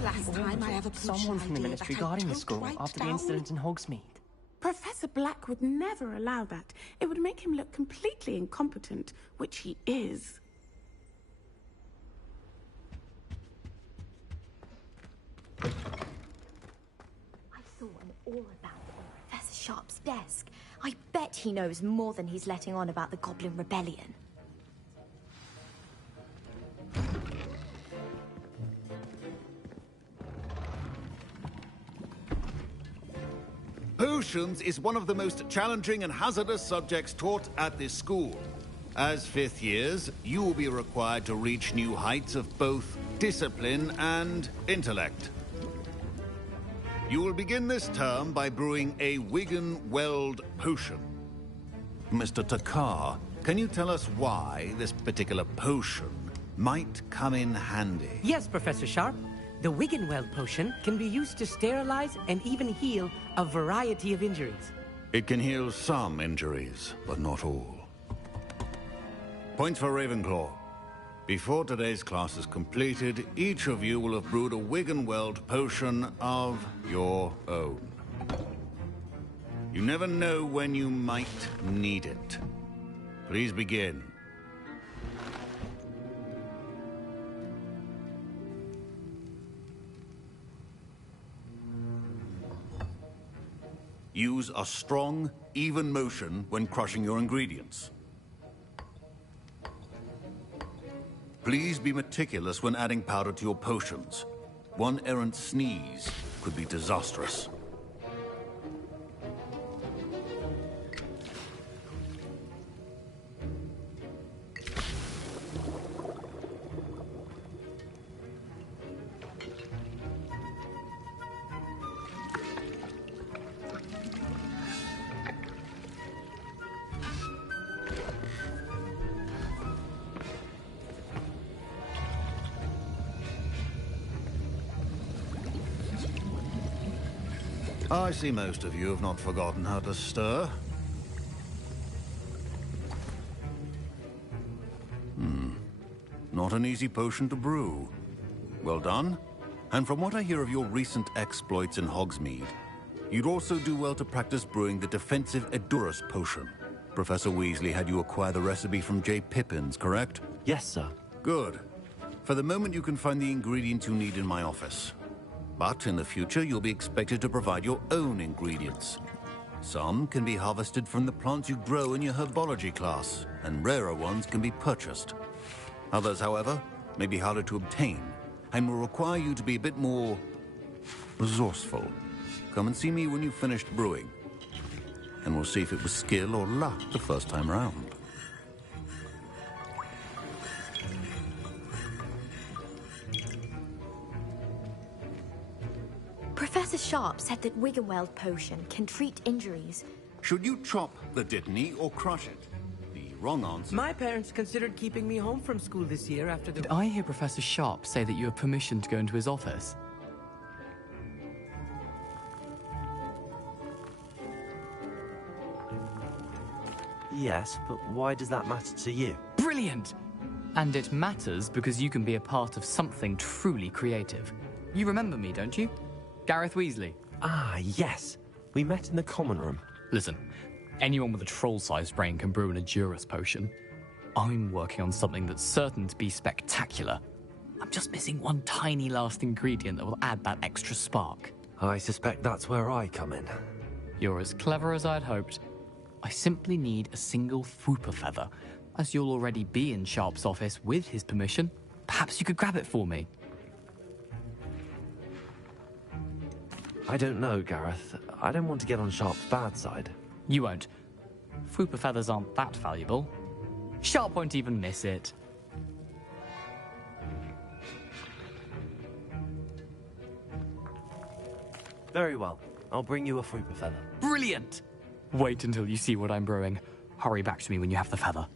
Last time I ever pushed someone from the idea ministry that I guarding the took school right after the down. incident in Hogsmeade. Professor Black would never allow that. It would make him look completely incompetent, which he is. I saw an all about it on Professor Sharp's desk. I bet he knows more than he's letting on about the Goblin Rebellion. Potions is one of the most challenging and hazardous subjects taught at this school. As fifth years, you will be required to reach new heights of both discipline and intellect. You will begin this term by brewing a Wigan-Weld potion. Mr. Takar, can you tell us why this particular potion might come in handy? Yes, Professor Sharp. The Wiggenweld potion can be used to sterilize and even heal a variety of injuries. It can heal some injuries, but not all. Points for Ravenclaw. Before today's class is completed, each of you will have brewed a Wiggenweld potion of your own. You never know when you might need it. Please begin. Use a strong, even motion when crushing your ingredients. Please be meticulous when adding powder to your potions. One errant sneeze could be disastrous. I see most of you have not forgotten how to stir. Not an easy potion to brew. Well done. And from what I hear of your recent exploits in Hogsmeade, you'd also do well to practice brewing the defensive Edurus potion. Professor Weasley had you acquire the recipe from J. Pippins, correct? Yes, sir. Good. For the moment, you can find the ingredients you need in my office. But in the future, you'll be expected to provide your own ingredients. Some can be harvested from the plants you grow in your herbology class, and rarer ones can be purchased. Others, however, may be harder to obtain, and will require you to be a bit more resourceful. Come and see me when you've finished brewing, and we'll see if it was skill or luck the first time round. Professor Sharp said that Wiggenweld potion can treat injuries. Should you chop the Dittany or crush it? The wrong answer. My parents considered keeping me home from school this year after the... Did I hear Professor Sharp say that you have permission to go into his office? Yes, but why does that matter to you? Brilliant! And it matters because you can be a part of something truly creative. You remember me, don't you? Gareth Weasley. Ah, yes. We met in the common room. Listen, anyone with a troll-sized brain can brew an Edurus potion. I'm working on something that's certain to be spectacular. I'm just missing one tiny last ingredient that will add that extra spark. I suspect that's where I come in. You're as clever as I'd hoped. I simply need a single Fwooper feather. As you'll already be in Sharp's office with his permission, perhaps you could grab it for me. I don't know, Gareth. I don't want to get on Sharp's bad side. You won't. Fwooper feathers aren't that valuable. Sharp won't even miss it. Very well. I'll bring you a Fwooper feather. Brilliant! Wait until you see what I'm brewing. Hurry back to me when you have the feather.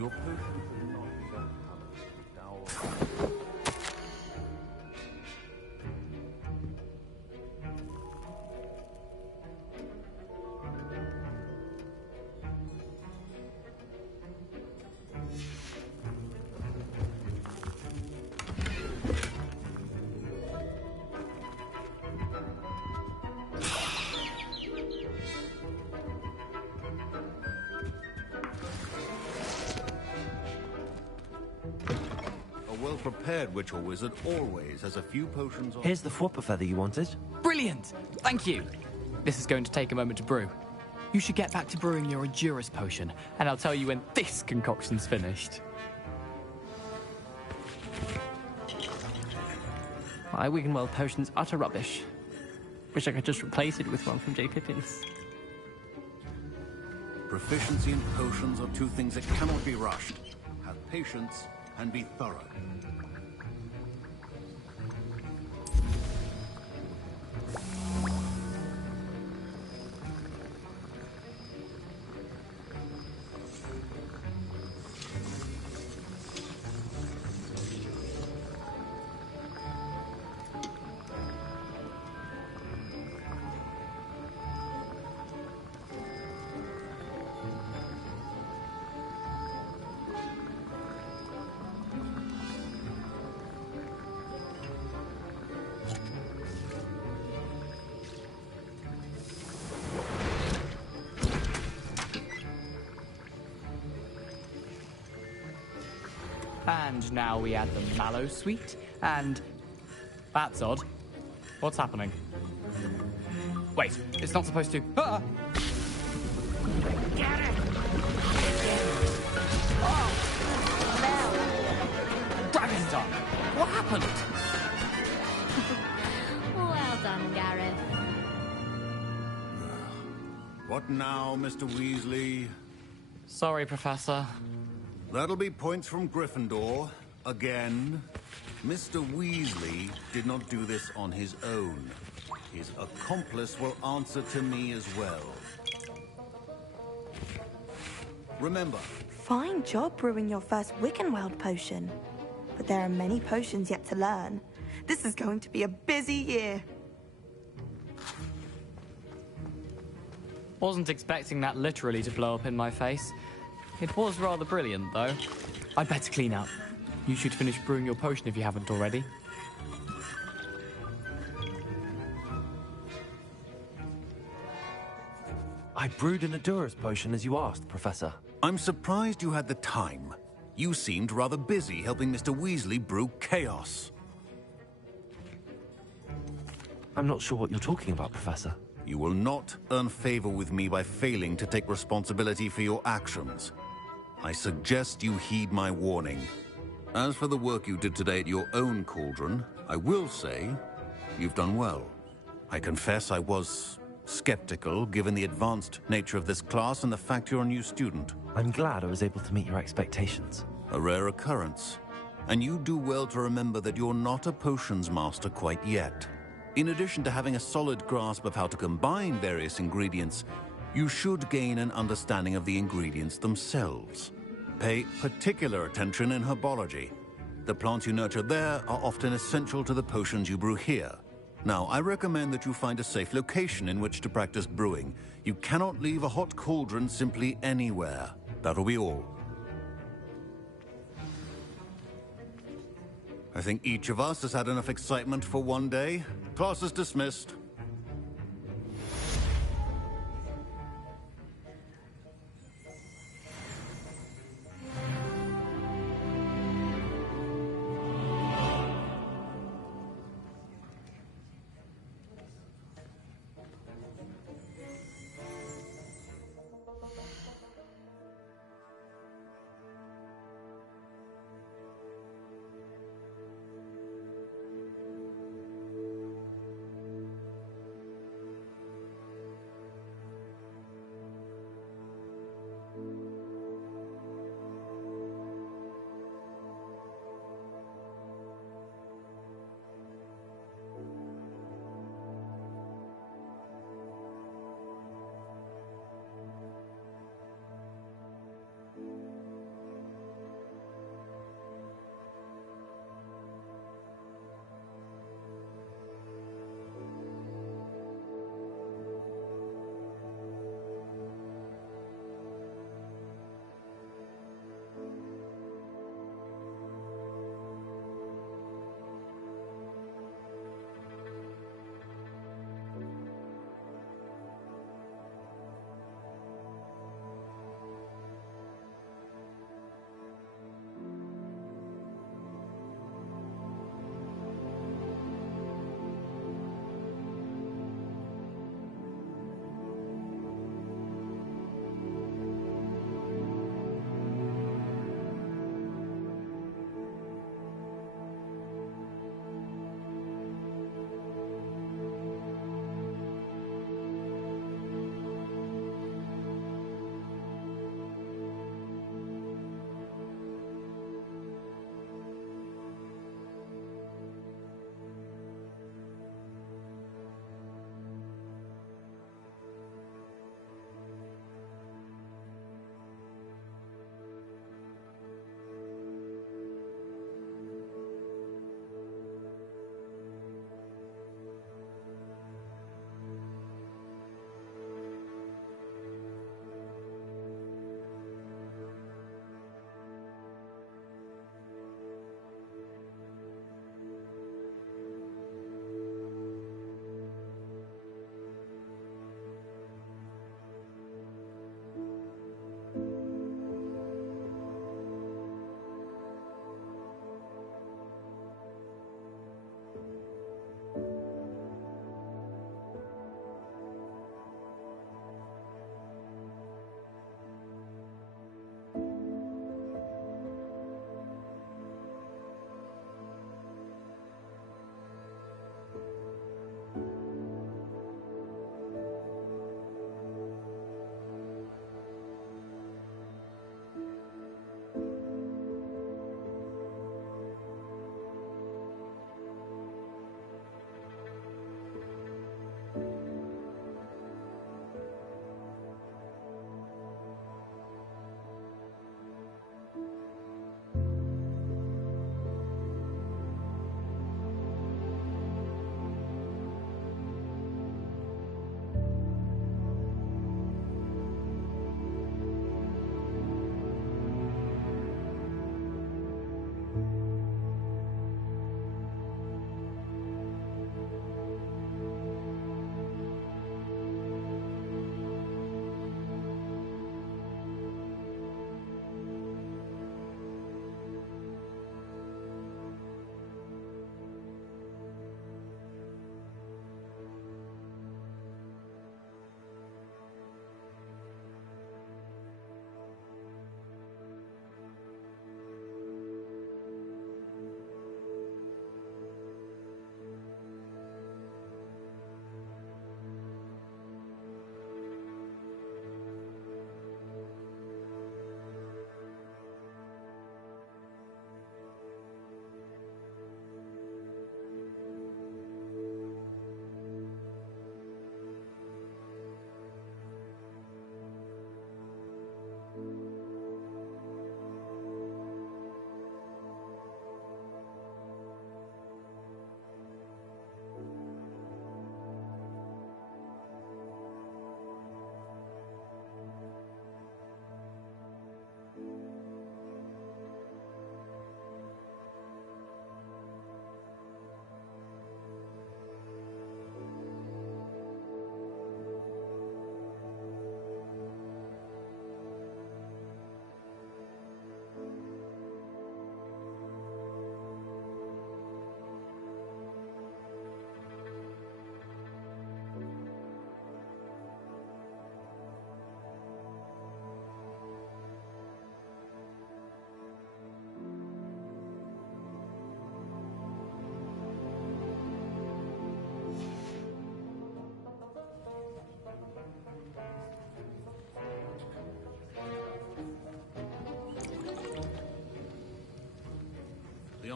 Your potion should not be that color. A well-prepared witch or wizard always has a few potions on. Here's the Fwopper feather you wanted. Brilliant! Thank you! This is going to take a moment to brew. You should get back to brewing your Endurus potion, and I'll tell you when this concoction's finished. My Wiggenweld potion's utter rubbish. Wish I could just replace it with one from J. Pippin's. Proficiency in potions are two things that cannot be rushed. Have patience and be thorough. And now we add the mallow sweet, and... That's odd. What's happening? Wait, it's not supposed to... Ah! Get it! Dragon Dog! What happened? Well done, Gareth. What now, Mr. Weasley? Sorry, Professor. That'll be points from Gryffindor. Again. Mr. Weasley did not do this on his own. His accomplice will answer to me as well. Remember... Fine job brewing your first Wickenweld potion. But there are many potions yet to learn. This is going to be a busy year. Wasn't expecting that literally to blow up in my face. It was rather brilliant, though. I'd better clean up. You should finish brewing your potion if you haven't already. I brewed an Endurus potion as you asked, Professor. I'm surprised you had the time. You seemed rather busy helping Mr. Weasley brew chaos. I'm not sure what you're talking about, Professor. You will not earn favor with me by failing to take responsibility for your actions. I suggest you heed my warning. As for the work you did today at your own cauldron, I will say you've done well. I confess I was skeptical, given the advanced nature of this class and the fact you're a new student. I'm glad I was able to meet your expectations. A rare occurrence. And you do well to remember that you're not a potions master quite yet. In addition to having a solid grasp of how to combine various ingredients, you should gain an understanding of the ingredients themselves. Pay particular attention in herbology. The plants you nurture there are often essential to the potions you brew here. Now, I recommend that you find a safe location in which to practice brewing. You cannot leave a hot cauldron simply anywhere. That'll be all. I think each of us has had enough excitement for one day. Class is dismissed.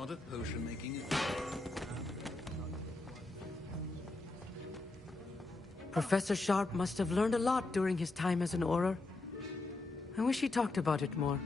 art of potion making is... Professor Sharp must have learned a lot during his time as an Auror. I wish he talked about it more.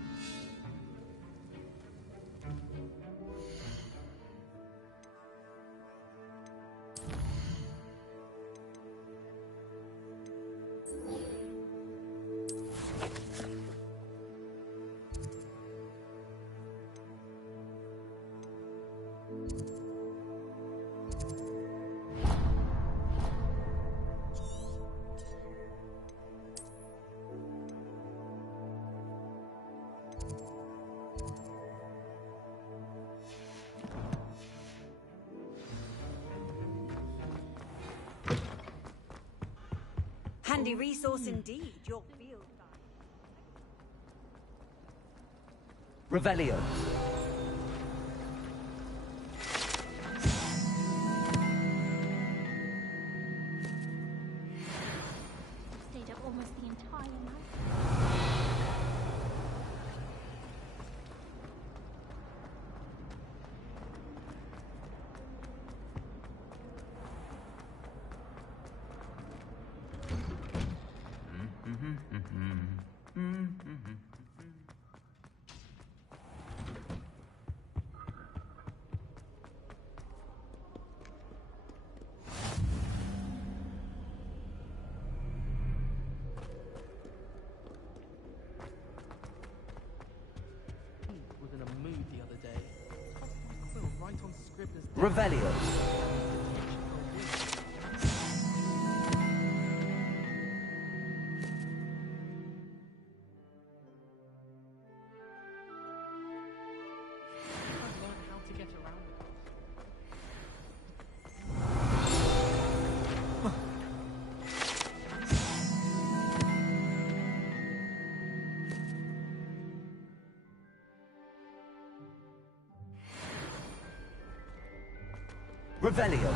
Handy resource indeed, your field guide. Revelio. Stayed up almost the entire night. Was in a mood the other day. Tossed my quill right on Scribner's desk. Revelio. I've learned how to get around it. Revelio.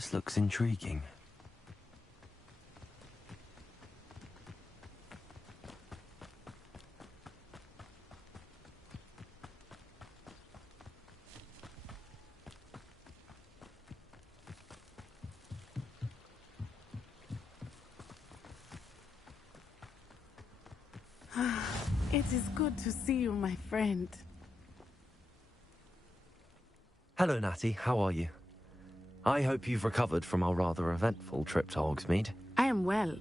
This looks intriguing. It is good to see you, my friend. Hello, Natty. How are you? I hope you've recovered from our rather eventful trip to Hogsmeade. I am well,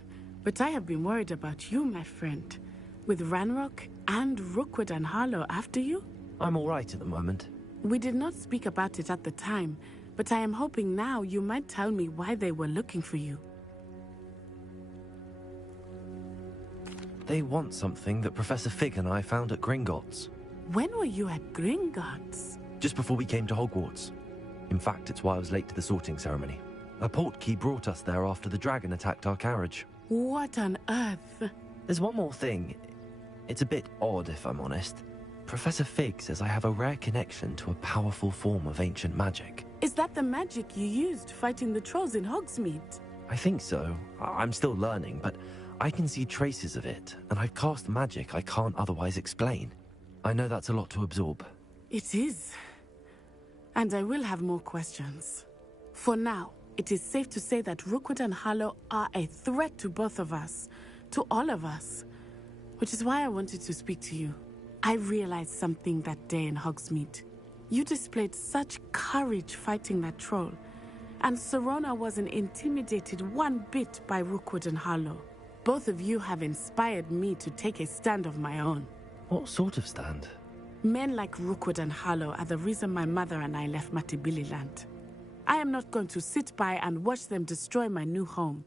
but I have been worried about you, my friend. With Ranrock and Rookwood and Harlow after you? I'm all right at the moment. We did not speak about it at the time, but I am hoping now you might tell me why they were looking for you. They want something that Professor Fig and I found at Gringotts. When were you at Gringotts? Just before we came to Hogwarts. In fact, it's why I was late to the sorting ceremony. A portkey brought us there after the dragon attacked our carriage. What on earth? There's one more thing. It's a bit odd, if I'm honest. Professor Fig says I have a rare connection to a powerful form of ancient magic. Is that the magic you used fighting the trolls in Hogsmeade? I think so. I'm still learning, but I can see traces of it, and I've cast magic I can't otherwise explain. I know that's a lot to absorb. It is. And I will have more questions. For now, it is safe to say that Rookwood and Harlow are a threat to both of us, to all of us. Which is why I wanted to speak to you. I realized something that day in Hogsmeade. You displayed such courage fighting that troll, and Serona wasn't intimidated one bit by Rookwood and Harlow. Both of you have inspired me to take a stand of my own. What sort of stand? Men like Rookwood and Harlow are the reason my mother and I left Matibili land. I am not going to sit by and watch them destroy my new home.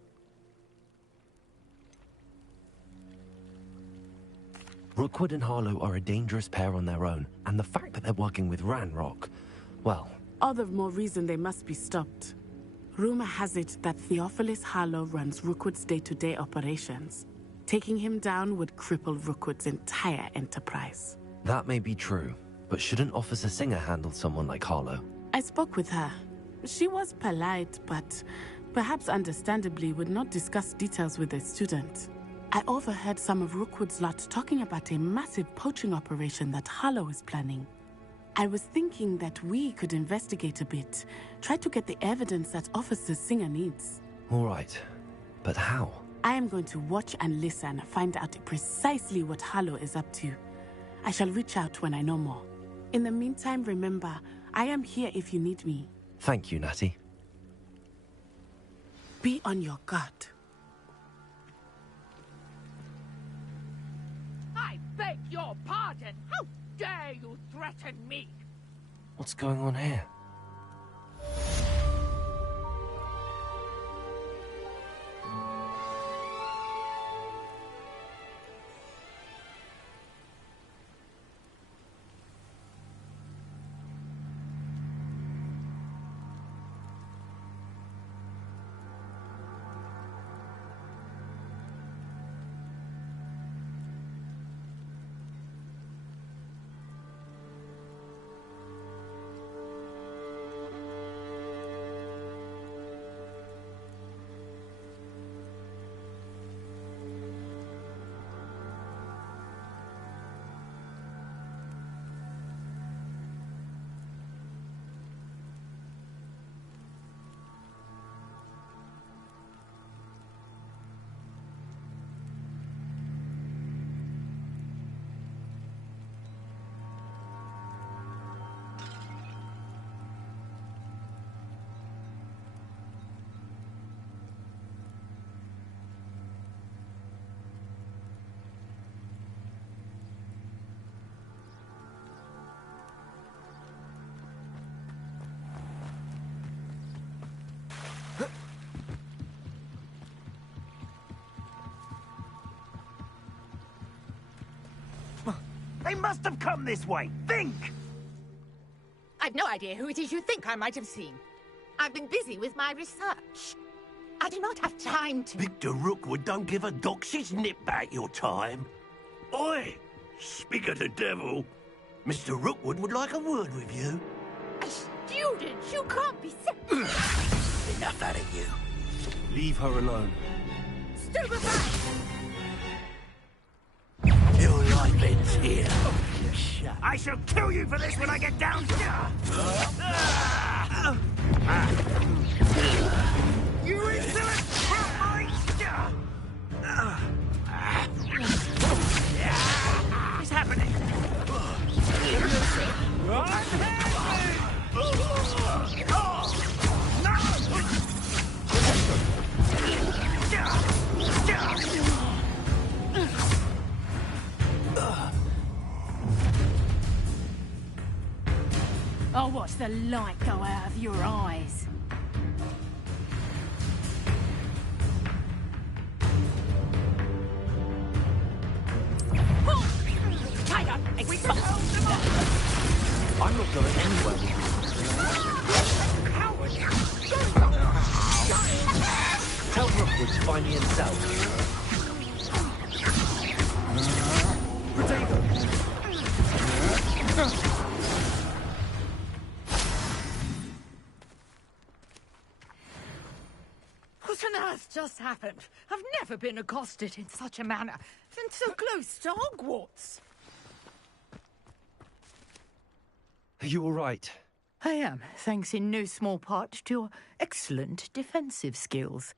Rookwood and Harlow are a dangerous pair on their own, and the fact that they're working with Ranrock, well... All the more reason they must be stopped. Rumor has it that Theophilus Harlow runs Rookwood's day-to-day operations. Taking him down would cripple Rookwood's entire enterprise. That may be true, but shouldn't Officer Singer handle someone like Harlow? I spoke with her. She was polite, but perhaps understandably would not discuss details with a student. I overheard some of Rookwood's lot talking about a massive poaching operation that Harlow is planning. I was thinking that we could investigate a bit, try to get the evidence that Officer Singer needs. All right, but how? I am going to watch and listen, find out precisely what Harlow is up to. I shall reach out when I know more. In the meantime, remember, I am here if you need me. Thank you, Natty. Be on your guard. I beg your pardon! How dare you threaten me? What's going on here? They must have come this way. Think! I've no idea who it is you think I might have seen. I've been busy with my research. I do not have time to... Victor Rookwood don't give a doxy's nip back your time. Oi! Speak of the devil. Mr. Rookwood would like a word with you. A student? You can't be... enough out of you. Leave her alone. Your life ends here. I shall kill you for this when I get down here. You insolent brat! What's happening? I'll watch the light go out of your eyes. I'm not going anywhere. Tell Rookwood to find me himself. What on earth just happened? I've never been accosted in such a manner, and so close to Hogwarts. Are you all right? I am, thanks in no small part to your excellent defensive skills.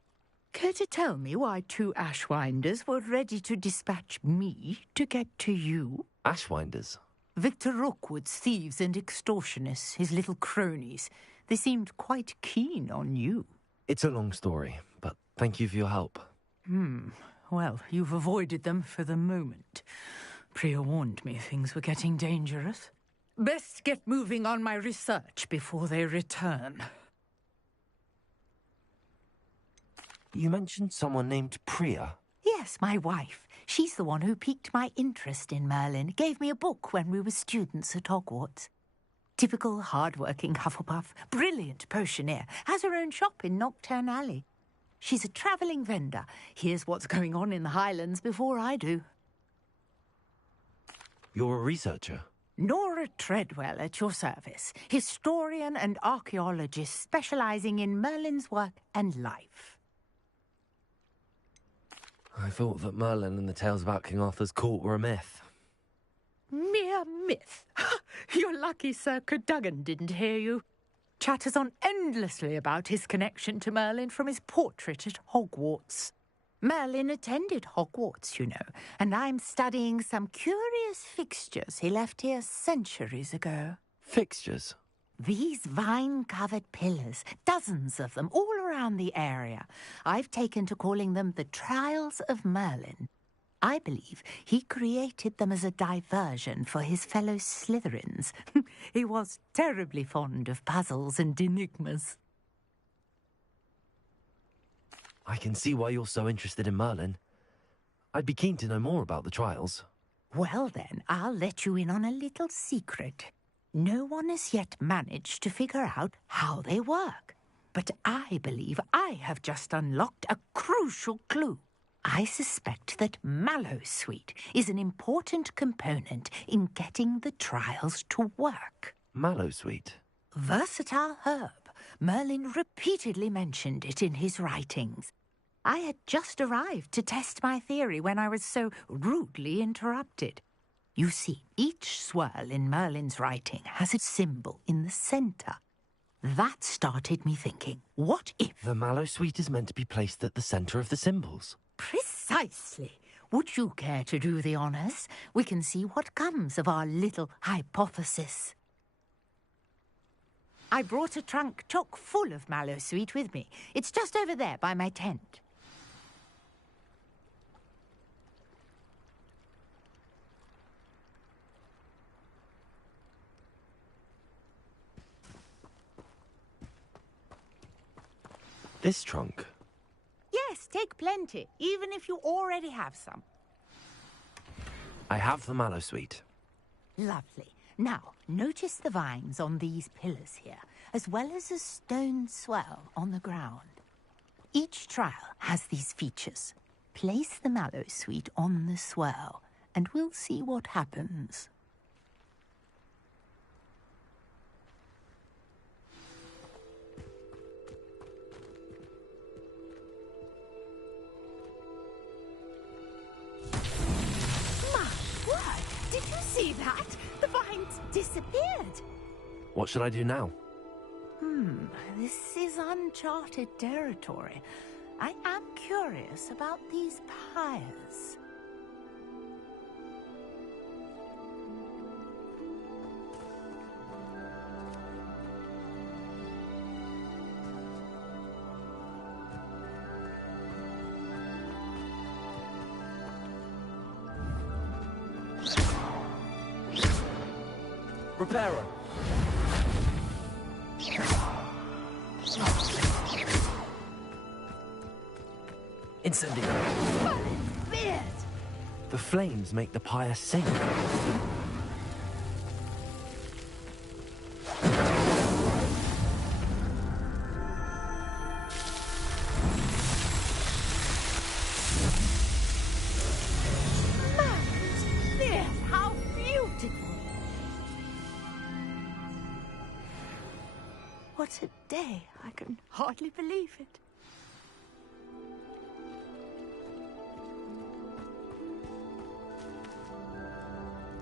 Care to tell me why 2 Ashwinders were ready to dispatch me to get to you? Ashwinders? Victor Rookwood's thieves and extortionists, his little cronies. They seemed quite keen on you. It's a long story, but thank you for your help. Well, you've avoided them for the moment. Priya warned me things were getting dangerous. Best get moving on my research before they return. You mentioned someone named Priya. Yes, my wife. She's the one who piqued my interest in Merlin. Gave me a book when we were students at Hogwarts. Typical hard-working Hufflepuff, brilliant potioneer, has her own shop in Nocturne Alley. She's a travelling vendor. Hears what's going on in the Highlands before I do. You're a researcher? Nora Treadwell at your service, historian and archaeologist specialising in Merlin's work and life. I thought that Merlin and the tales about King Arthur's court were a myth. Mere myth. You're lucky Sir Cadogan didn't hear you. Chatters on endlessly about his connection to Merlin from his portrait at Hogwarts. Merlin attended Hogwarts, you know, and I'm studying some curious fixtures he left here centuries ago. Fixtures? These vine-covered pillars, dozens of them, all around the area. I've taken to calling them the Trials of Merlin. I believe he created them as a diversion for his fellow Slytherins. He was terribly fond of puzzles and enigmas. I can see why you're so interested in Merlin. I'd be keen to know more about the trials. Well then, I'll let you in on a little secret. No one has yet managed to figure out how they work. But I believe I have just unlocked a crucial clue. I suspect that Mallowsweet is an important component in getting the trials to work. Mallowsweet? Versatile herb. Merlin repeatedly mentioned it in his writings. I had just arrived to test my theory when I was so rudely interrupted. You see, each swirl in Merlin's writing has its symbol in the centre. That started me thinking, what if... The Mallowsweet is meant to be placed at the centre of the symbols. Precisely. Would you care to do the honours? We can see what comes of our little hypothesis. I brought a trunk chock full of Mallowsweet with me. It's just over there by my tent. This trunk? Yes, take plenty, even if you already have some. I have the Mallowsweet. Lovely. Now, notice the vines on these pillars here, as well as a stone swell on the ground. Each trial has these features. Place the Mallowsweet on the swell, and we'll see what happens. What should I do now? This is uncharted territory. I am curious about these pyres. Repairer! Incendio! The flames make the pyre sink. How beautiful! What a day! I can hardly believe it.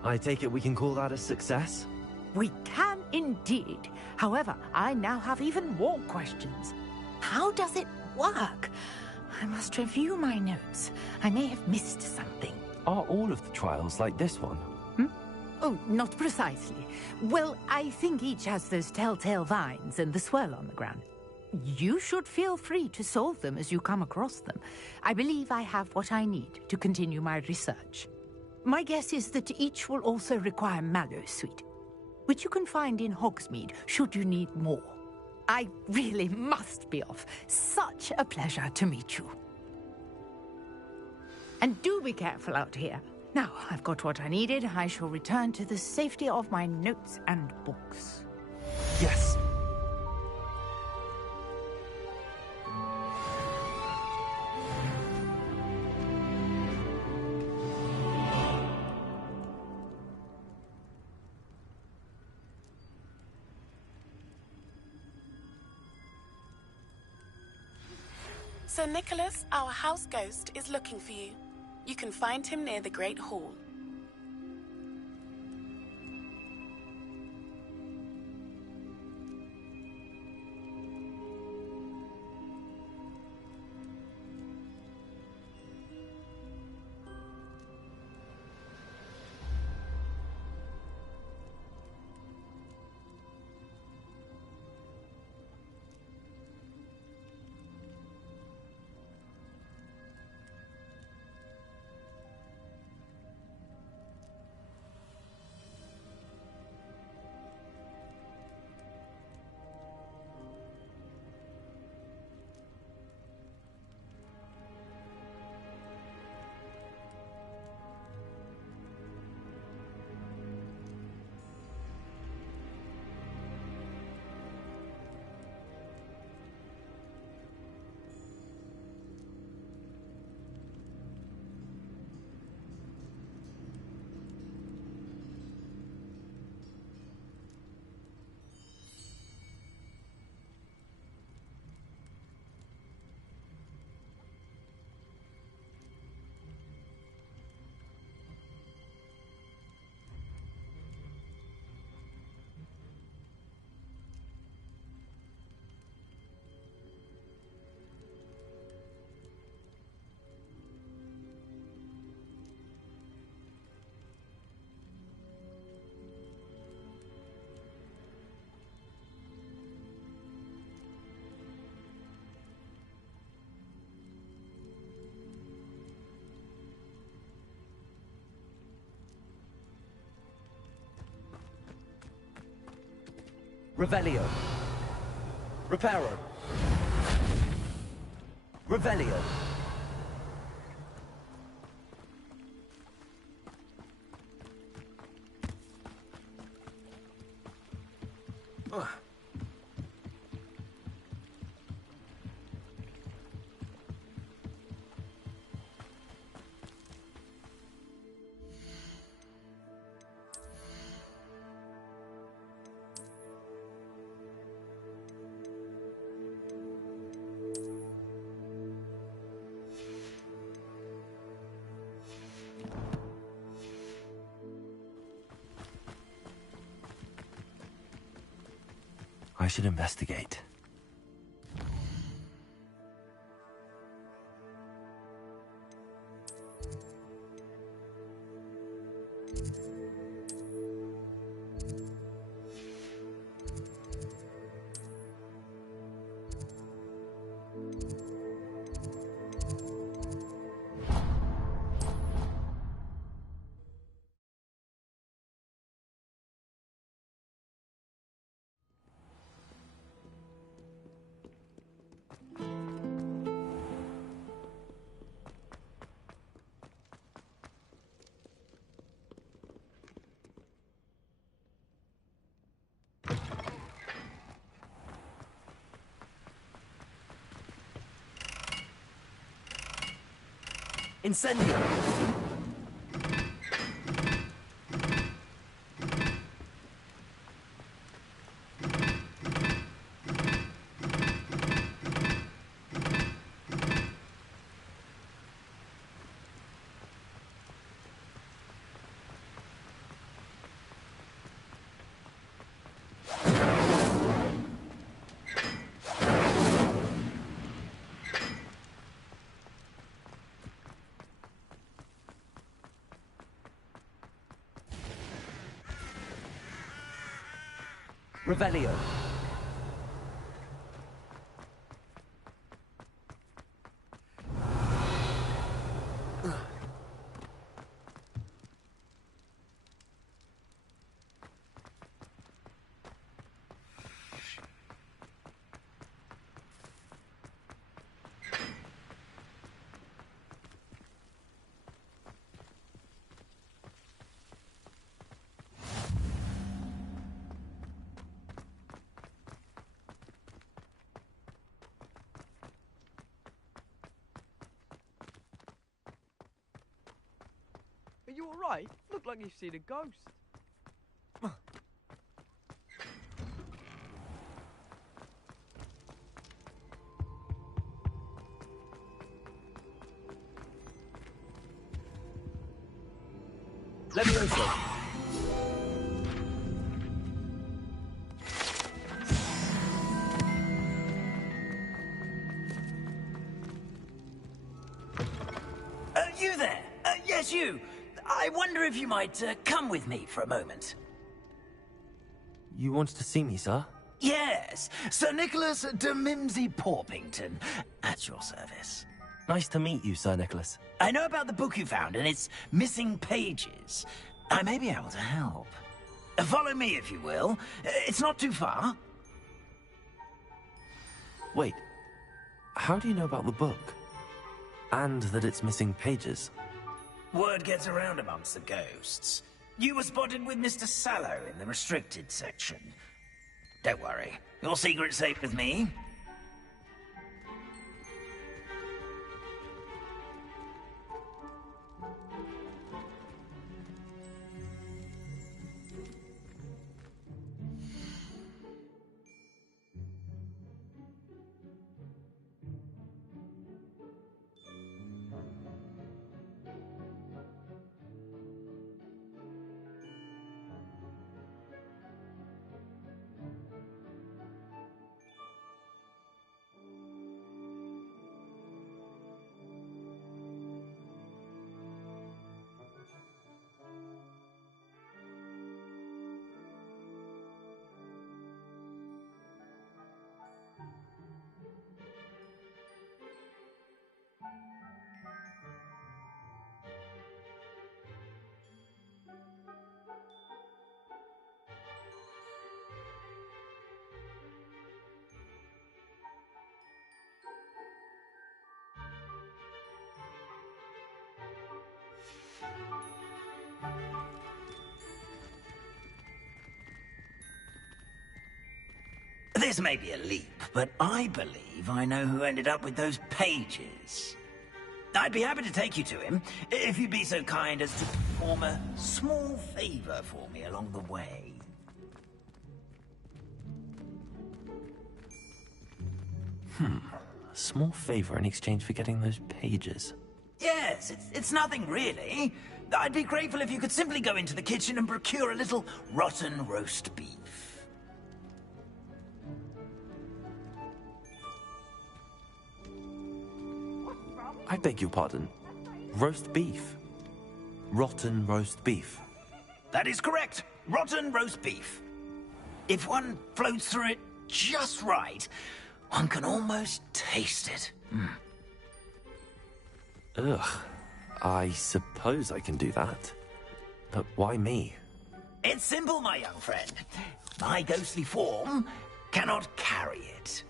I take it we can call that a success? We can indeed. However, I now have even more questions. How does it work? I must review my notes. I may have missed something. Are all of the trials like this one? Oh, not precisely. Well, I think each has those telltale vines and the swirl on the ground. You should feel free to solve them as you come across them. I believe I have what I need to continue my research. My guess is that each will also require mallow sweet, which you can find in Hogsmeade should you need more. I really must be off. Such a pleasure to meet you. And do be careful out here. Now, I've got what I needed. I shall return to the safety of my notes and books. Yes. Sir Nicholas, our house ghost, is looking for you. You can find him near the Great Hall. Revelio. Reparo. Revelio. I should investigate. Incendio! Revelio. Are you alright? Look like you've seen a ghost. Levioso. You there? Yes, you. I wonder if you might come with me for a moment. You wanted to see me, sir? Yes, Sir Nicholas de Mimsy Porpington, at your service. Nice to meet you, Sir Nicholas. I know about the book you found and its missing pages. I may be able to help. Follow me, if you will. It's not too far. Wait, how do you know about the book? And that it's missing pages? Word gets around amongst the ghosts. You were spotted with Mr. Sallow in the restricted section. Don't worry, your secret's safe with me. This may be a leap, but I believe I know who ended up with those pages. I'd be happy to take you to him, if you'd be so kind as to perform a small favor for me along the way. A small favor in exchange for getting those pages. Yes, it's nothing really. I'd be grateful if you could simply go into the kitchen and procure a little rotten roast beef. I beg your pardon. Roast beef. Rotten roast beef. That is correct. Rotten roast beef. If one floats through it just right, one can almost taste it. Ugh. I suppose I can do that. But why me? It's simple, my young friend. My ghostly form cannot carry it.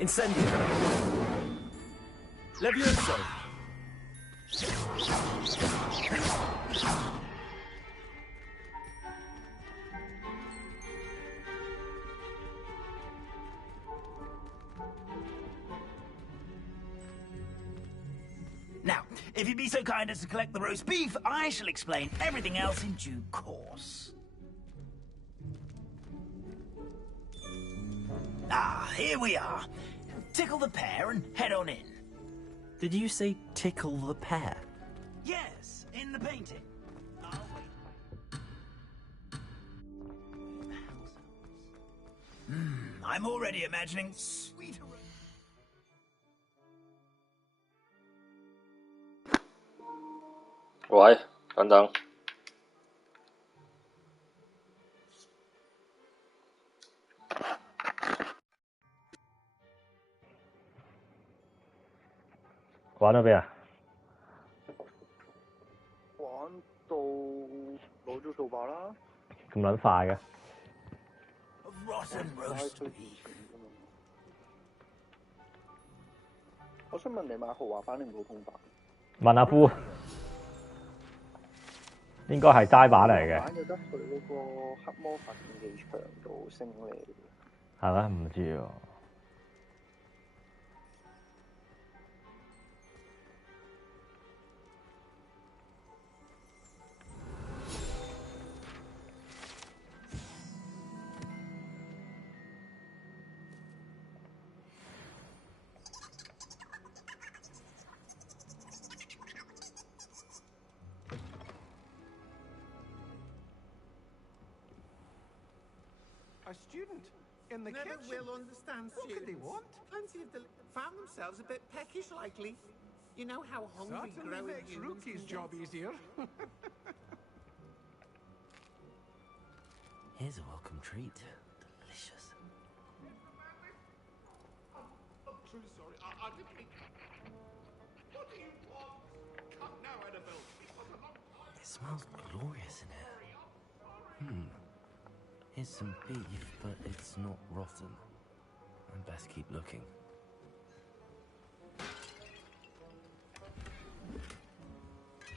Incendio. Levioso. Now, if you'd be so kind as to collect the roast beef, I shall explain everything else in due course. Ah, here we are. Tickle the pear and head on in. Did you say tickle the pear? Yes, in the painting. I'm already imagining sweeter...喂，等等，玩到邊啊？玩到攞咗掃把啦。咁撚快嘅？ Rotten roast beef。我想問你買豪華版定普通版？問阿夫，應該係齋版嚟嘅。版就得佢嗰個黑魔法競技場度升你。係咩？唔知喎。A student in the kitchen. Never will understand students. What could they want? Plenty of found themselves a bit peckish lately. You know how hungry growing makes Rookie's job easier. Here's a welcome treat. Delicious. I'm truly sorry. I didn't mean... What do you want? Come now, Annabelle. It smells glorious in here. Here's some beef, but it's not rotten. I'd best keep looking.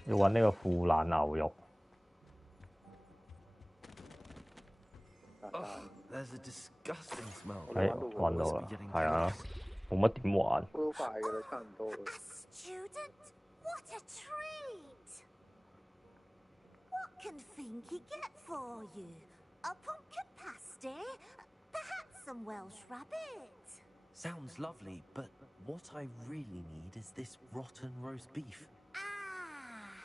要揾呢個腐爛牛肉。There's a disgusting smell. 揾到啦，係啊，冇乜點玩。都快㗎啦，差唔多啦。Student, what a treat! What can Finky get for you? A pumpkin pasty? Perhaps some Welsh rabbit? Sounds lovely, but what I really need is this rotten roast beef. Ah,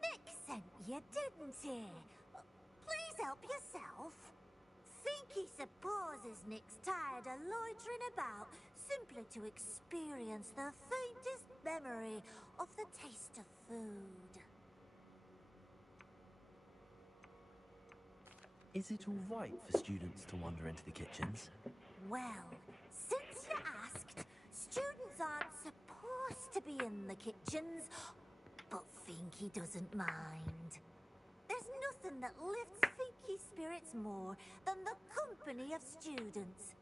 Nick sent you, didn't he? Please help yourself. Finky supposes Nick's tired of loitering about simply to experience the faintest memory of the taste of food. Is it all right for students to wander into the kitchens? Well, since you asked, students aren't supposed to be in the kitchens, but Finky doesn't mind. There's nothing that lifts Finky's spirits more than the company of students.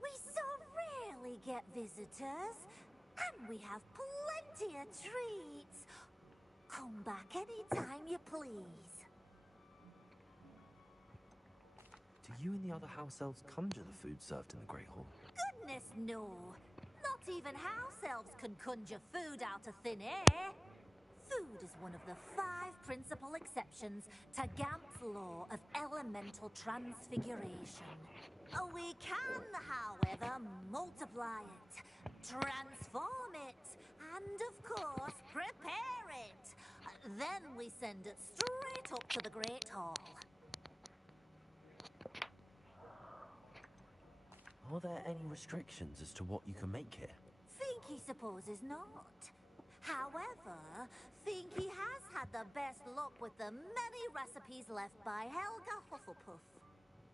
We so rarely get visitors, and we have plenty of treats. Come back any time you please. Do you and the other house elves conjure the food served in the Great Hall? Goodness no. Not even house elves can conjure food out of thin air. Food is one of the 5 principal exceptions to Gamp's law of elemental transfiguration. We can, however, multiply it, transform it, and of course, prepare it. Then we send it straight up to the Great Hall. Are there any restrictions as to what you can make here? Finky supposes not. However, Finky has had the best luck with the many recipes left by Helga Hufflepuff.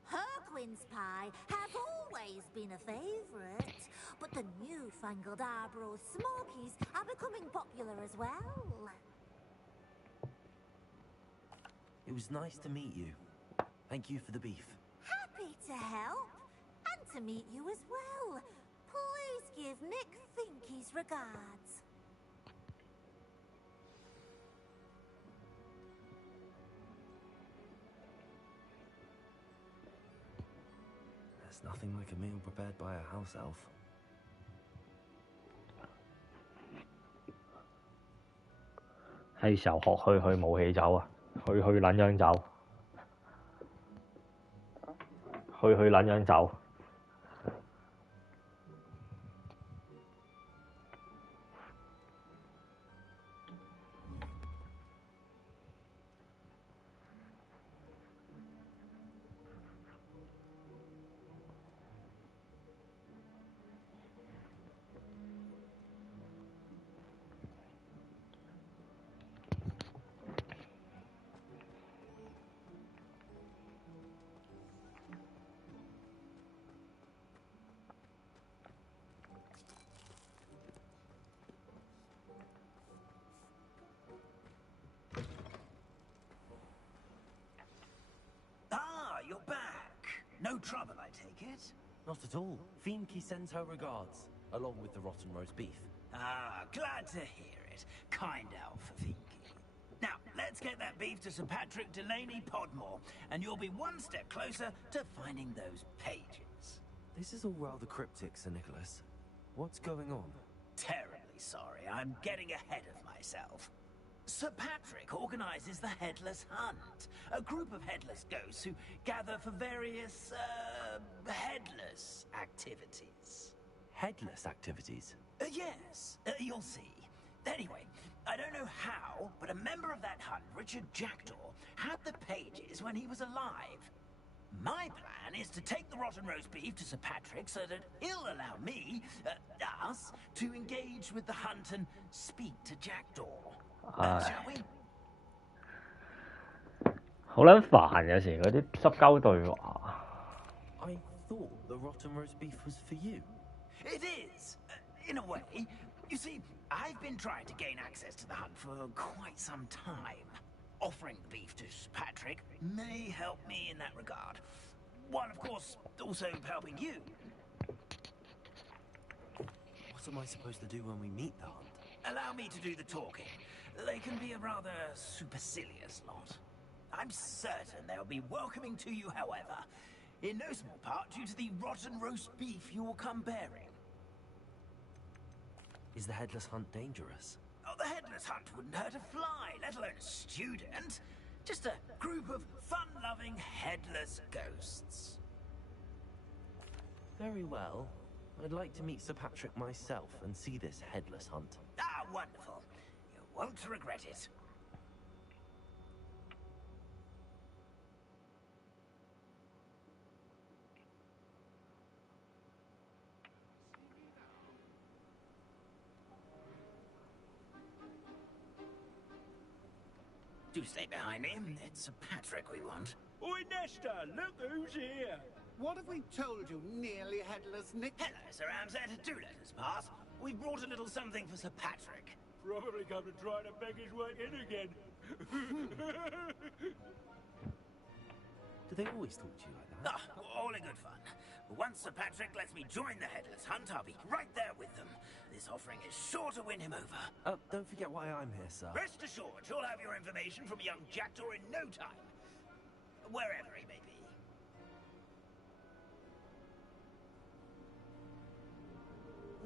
Her quince pie has always been a favourite, but the newfangled Arbroath Smokies are becoming popular as well. It was nice to meet you. Thank you for the beef. Happy to help, and to meet you as well. Please give Nick Finky's regards. There's nothing like a meal prepared by a house elf. 係時候學去武器走啊！去撚樣走？去撚樣走？You're back. No trouble, I take it? Not at all. Fienke sends her regards, along with the rotten roast beef. Ah, glad to hear it. Kind elf, Finky. Now, let's get that beef to Sir Patrick Delaney Podmore, and you'll be one step closer to finding those pages. This is all rather cryptic, Sir Nicholas. What's going on? Terribly sorry. I'm getting ahead of myself. Sir Patrick organizes the Headless Hunt, a group of headless ghosts who gather for various, headless activities. Headless activities? Yes, you'll see. Anyway, I don't know how, but a member of that hunt, Richard Jackdaw, had the pages when he was alive. My plan is to take the rotten roast beef to Sir Patrick so that he'll allow me, us, to engage with the hunt and speak to Jackdaw. Shall we? 好撚煩有時嗰啲濕鳩對話。I thought the rotten roast beef was for you. It is, in a way. You see, I've been trying to gain access to the hunt for quite some time. Offering the beef to Sir Patrick may help me in that regard. While, of course, also helping you. What am I supposed to do when we meet the hunt? Allow me to do the talking. They can be a rather supercilious lot. I'm certain they'll be welcoming to you, however, in no small part due to the rotten roast beef you will come bearing. Is the headless hunt dangerous? Oh, the headless hunt wouldn't hurt a fly, let alone a student. Just a group of fun-loving headless ghosts. Very well. I'd like to meet Sir Patrick myself and see this headless hunt. Ah, wonderful. You won't regret it. Do stay behind me. It's Sir Patrick we want. Oi, Nesta, look who's here. What have we told you, nearly headless Nick? Hello, Sir Ramsat. Do let us pass. We've brought a little something for Sir Patrick. Probably come to try to beg his way in again. Do they always talk to you like that? Ah, all in good fun. Once Sir Patrick lets me join the Headless Hunt, I'll be right there with them. This offering is sure to win him over. Don't forget why I'm here, sir. Rest assured, you'll have your information from young Jackdaw in no time. Wherever he may be.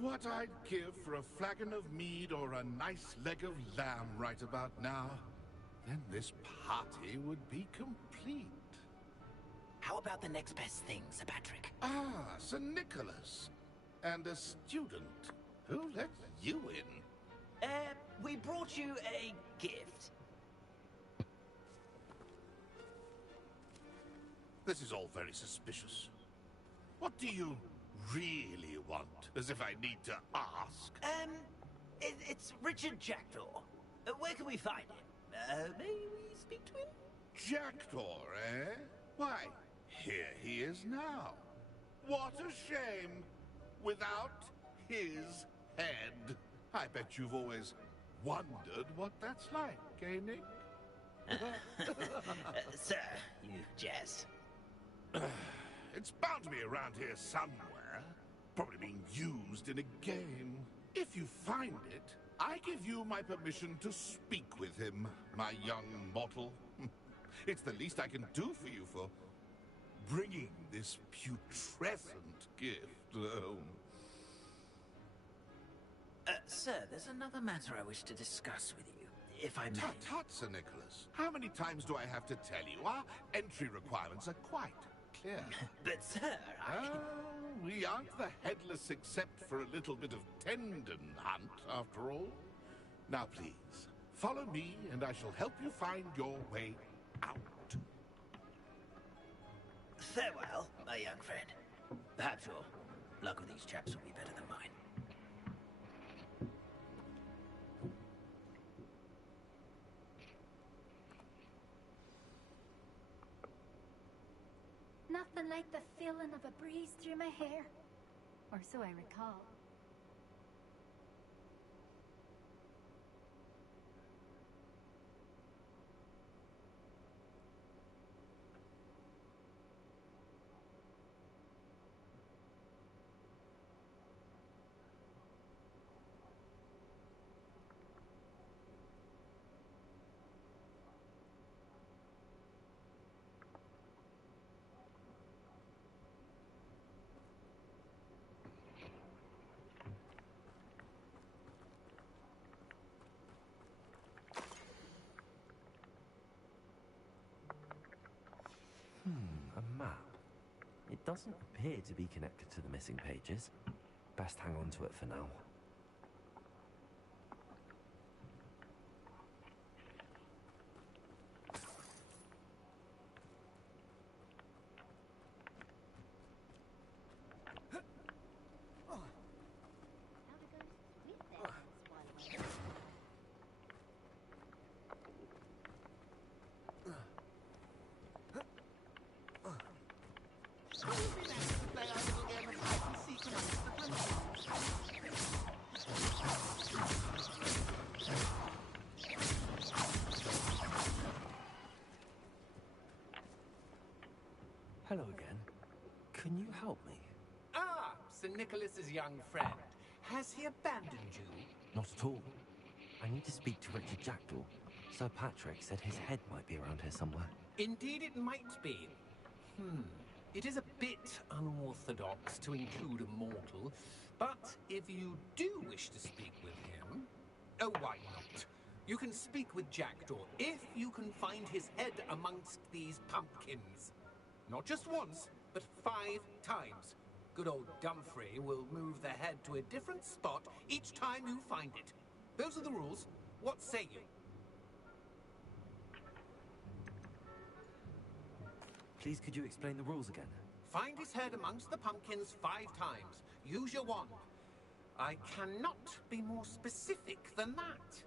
What I'd give for a flagon of mead or a nice leg of lamb right about now, then this party would be complete. How about the next best thing, Sir Patrick? Ah, Sir Nicholas. And a student. Who let you in? We brought you a gift. This is all very suspicious. What do you really want? As if I need to ask. It's Richard Jackdaw. Where can we find him? May we speak to him? Jackdaw, eh? Why, here he is now. What a shame. Without his head. I bet you've always wondered what that's like, eh, Nick? Sir, you jest. It's bound to be around here somewhere. Probably being used in a game. If you find it, I give you my permission to speak with him, my young mortal. It's the least I can do for you for bringing this putrescent gift home. Sir, there's another matter I wish to discuss with you, if I may. Tut, Sir Nicholas. How many times do I have to tell you? Our entry requirements are quite clear. But, sir, we aren't the headless except for a little bit of tendon hunt, after all. Now, please, follow me, and I shall help you find your way out. Farewell, my young friend. Perhaps your luck with these chaps will be better than mine. Nothing like the feeling of a breeze through my hair. Or so I recall. A map. It doesn't appear to be connected to the missing pages. Best hang on to it for now. Hello again. Can you help me? Ah, Sir Nicholas's young friend. Has he abandoned you? Not at all. I need to speak to Richard Jackdaw. Sir Patrick said his head might be around here somewhere. Indeed it might be. It is a bit unorthodox to include a mortal, but if you do wish to speak with him, oh, why not? You can speak with Jackdaw if you can find his head amongst these pumpkins. Not just once, but 5 times. Good old Dumfrey will move the head to a different spot each time you find it. Those are the rules. What say you? Please, could you explain the rules again? Find his head amongst the pumpkins 5 times. Use your wand. I cannot be more specific than that.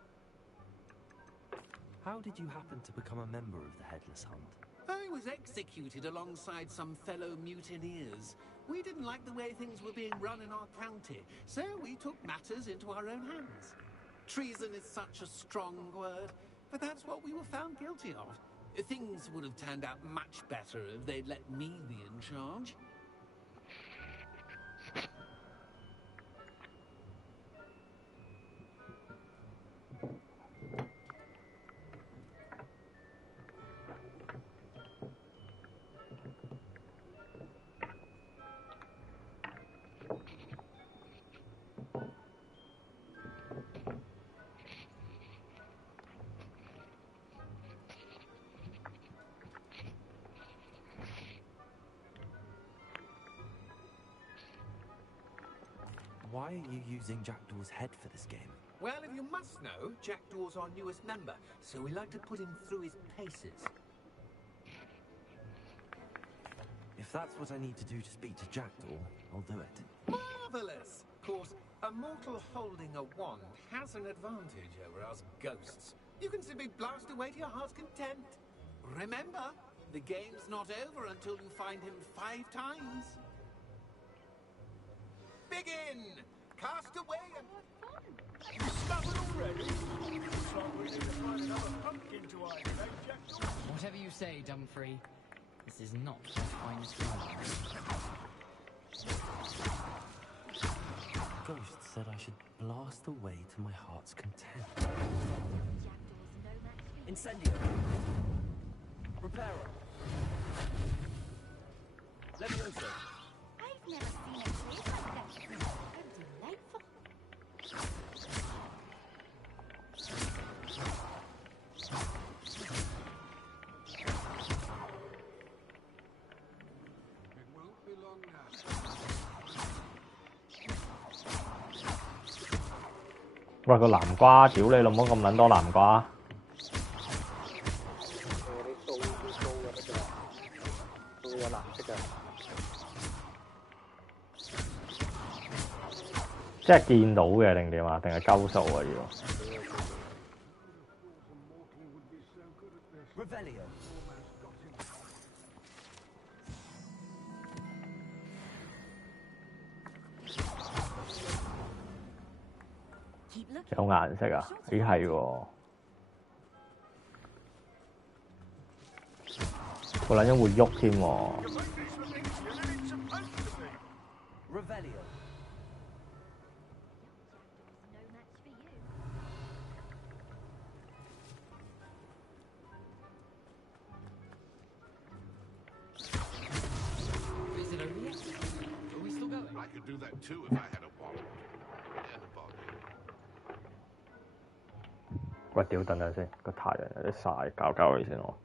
How did you happen to become a member of the Headless Hunt? I was executed alongside some fellow mutineers. We didn't like the way things were being run in our county, so we took matters into our own hands. Treason is such a strong word, but that's what we were found guilty of. Things would have turned out much better if they'd let me be in charge. Why are you using Jackdaw's head for this game? Well, if you must know, Jackdaw's our newest member, so we like to put him through his paces. If that's what I need to do to speak to Jackdaw, I'll do it. Marvelous! Of course, a mortal holding a wand has an advantage over us ghosts. You can simply blast away to your heart's content. Remember, the game's not over until you find him 5 times. Begin! Cast away and... You stubborn already? Looks like we need to find another pumpkin to hide, eh, Jackal? Whatever you say, Dumfrey. This is not my finest moment. Ghost said I should blast away to my heart's content. Incendio. Reparo. Levioso. I've never seen a place like that before. How delightful. It won't be long now.喂，個南瓜，屌你老母咁撚多南瓜！會有藍色嘅。即係見到嘅定點啊？定係鳩數啊要？ Revelio. Keep looking. 有顏色啊？咦係喎，個撚樣會喐添喎。 Revelio. Is it over yet? Are we still going? I could do that too if I had a wallet and a body. 喂，屌等陣先，個太陽有啲曬，搞搞佢先我。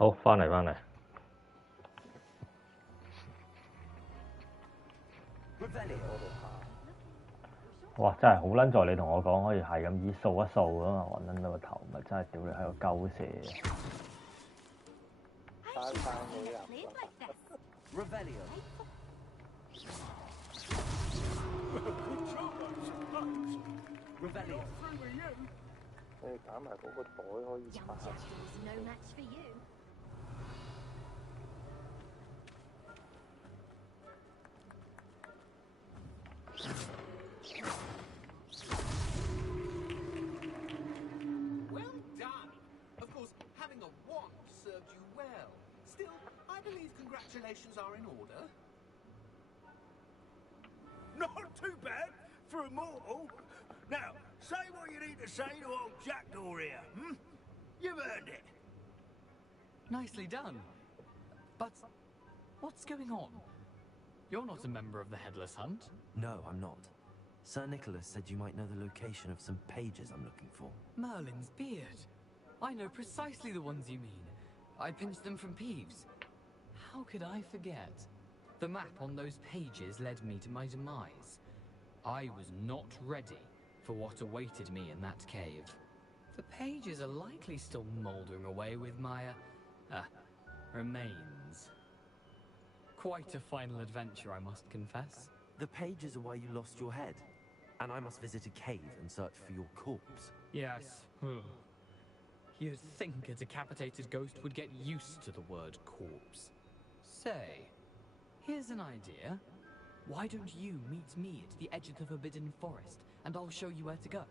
好，翻嚟翻嚟。哇！真係好撚在你同我講，可以係咁依掃一掃啊嘛，暈撚到個頭，咪真係屌你喺度鳩射。你揀埋嗰個袋可以插。Well done! Of course, having a wand served you well. Still, I believe congratulations are in order. Not too bad for a mortal. Now, say what you need to say to old Jackdaw here, hmm? You've earned it. Nicely done. But what's going on? You're not a member of the Headless Hunt. No, I'm not. Sir Nicholas said you might know the location of some pages I'm looking for. Merlin's beard. I know precisely the ones you mean. I pinched them from Peeves. How could I forget? The map on those pages led me to my demise. I was not ready for what awaited me in that cave. The pages are likely still mouldering away with my, remains. Quite a final adventure, I must confess. The pages are where you lost your head, and I must visit a cave and search for your corpse. Yes. You'd think a decapitated ghost would get used to the word corpse. Say, here's an idea. Why don't you meet me at the edge of the Forbidden Forest, and I'll show you where to go?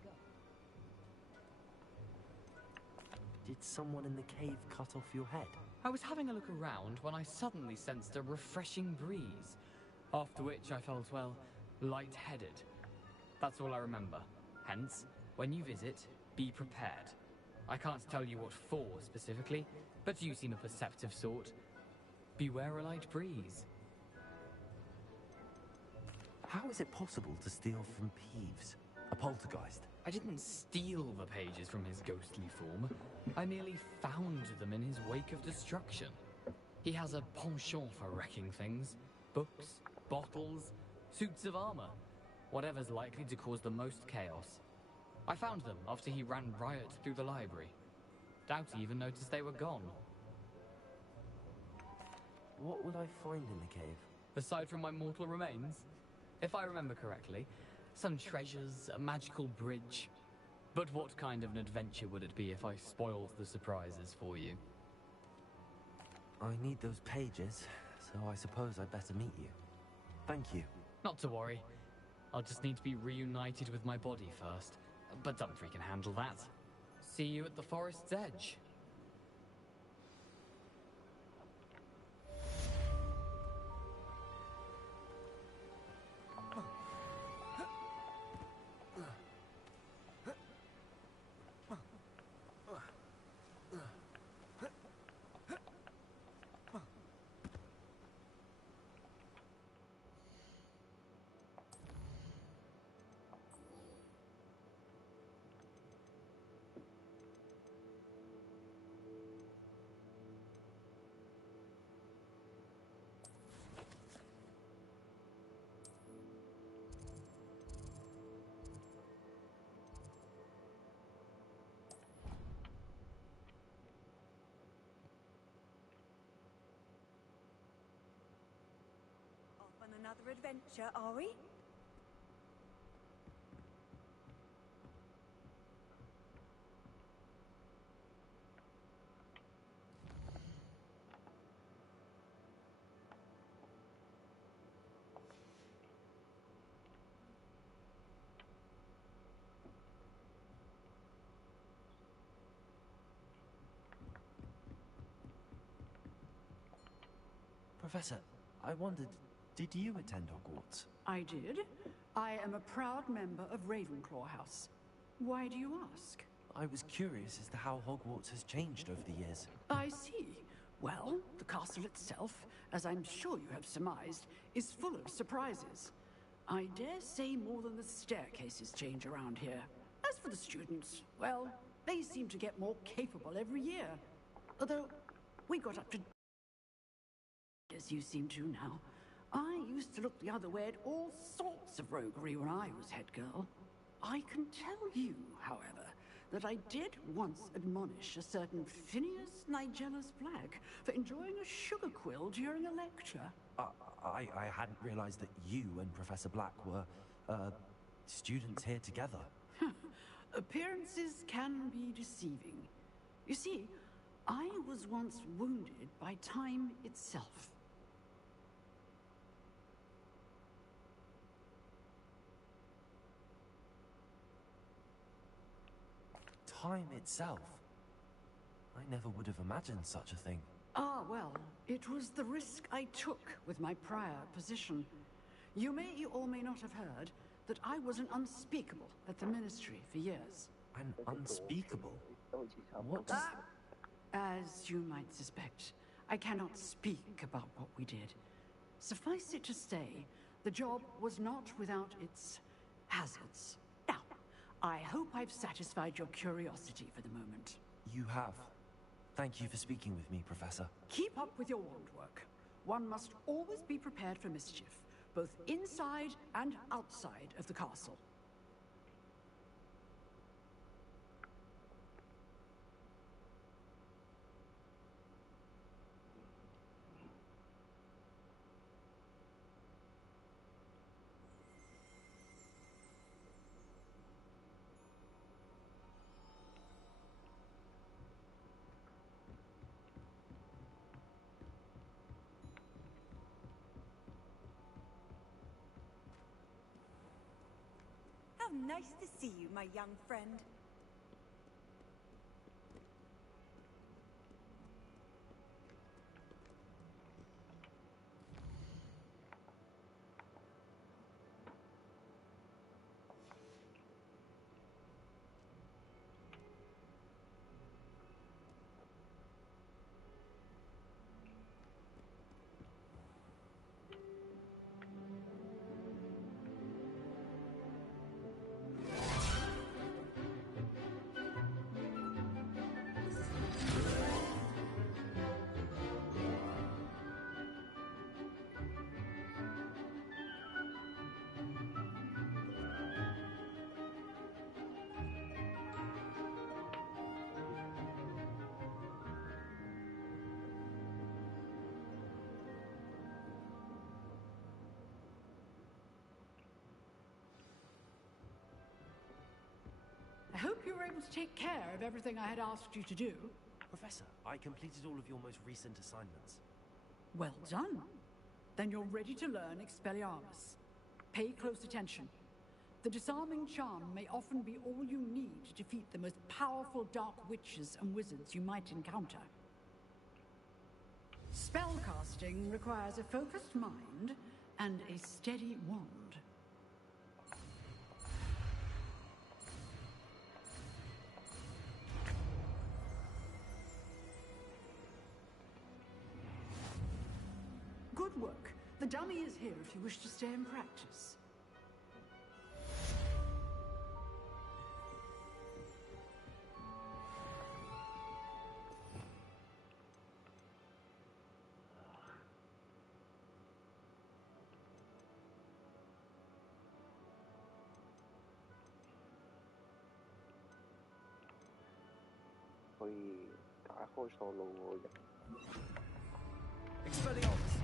Did someone in the cave cut off your head? I was having a look around when I suddenly sensed a refreshing breeze, after which I felt, well, light-headed. That's all I remember. Hence, when you visit, be prepared. I can't tell you what for specifically, but you seem a perceptive sort. Beware a light breeze. How is it possible to steal from Peeves, a poltergeist? I didn't steal the pages from his ghostly form. I merely found them in his wake of destruction. He has a penchant for wrecking things. Books, bottles, suits of armor. Whatever's likely to cause the most chaos. I found them after he ran riot through the library. Doubt he even noticed they were gone. What would I find in the cave? Aside from my mortal remains? If I remember correctly, some treasures, a magical bridge. But what kind of an adventure would it be if I spoiled the surprises for you? I need those pages, so I suppose I'd better meet you. Thank you. Not to worry. I'll just need to be reunited with my body first. But Dumfries can handle that. See you at the forest's edge. On another adventure, are we? Professor, I wondered, did you attend Hogwarts? I did. I am a proud member of Ravenclaw House. Why do you ask? I was curious as to how Hogwarts has changed over the years. I see. Well, the castle itself, as I'm sure you have surmised, is full of surprises. I dare say more than the staircases change around here. As for the students, well, they seem to get more capable every year. Although, We got up to... as you seem to now. I used to look the other way at all sorts of roguery when I was head girl. I can tell you, however, that I did once admonish a certain Phineas Nigelus Black for enjoying a sugar quill during a lecture. I hadn't realized that you and Professor Black were, students here together. Appearances can be deceiving. You see, I was once wounded by time itself. Time itself? I never would have imagined such a thing. Ah, well, it was the risk I took with my prior position. You may or may not have heard that I was an unspeakable at the Ministry for years. An unspeakable? What does... As you might suspect, I cannot speak about what we did. Suffice it to say, the job was not without its hazards. Now, I hope I've satisfied your curiosity for the moment. You have. Thank you for speaking with me, Professor. Keep up with your wand work. One must always be prepared for mischief, both inside and outside of the castle. How nice to see you, my young friend. I hope you were able to take care of everything I had asked you to do. Professor, I completed all of your most recent assignments. Well done. Then you're ready to learn Expelliarmus. Pay close attention. The disarming charm may often be all you need to defeat the most powerful dark witches and wizards you might encounter. Spellcasting requires a focused mind and a steady wand. Good work. The dummy is here if you wish to stay and practice.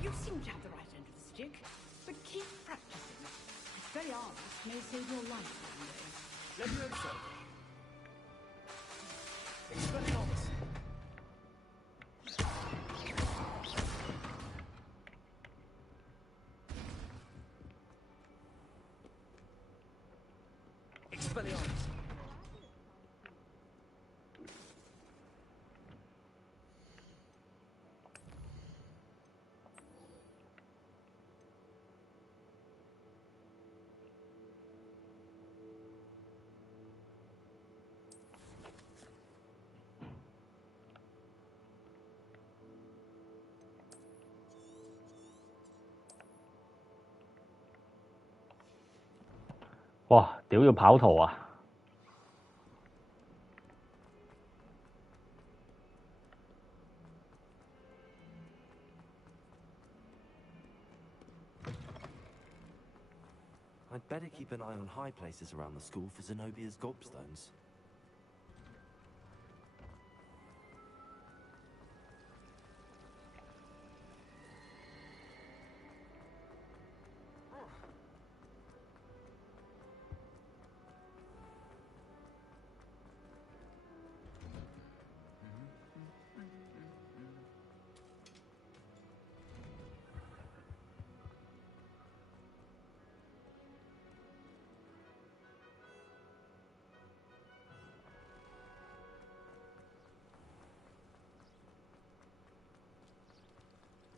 You seem to have the right end of the stick, but keep practicing. Expelliarmus may save your life one day. Levioso. Expelliarmus. Expelliarmus.哇！屌要跑圖啊！ I'd better keep an eye on high places around the school for Zenobia's gobstones.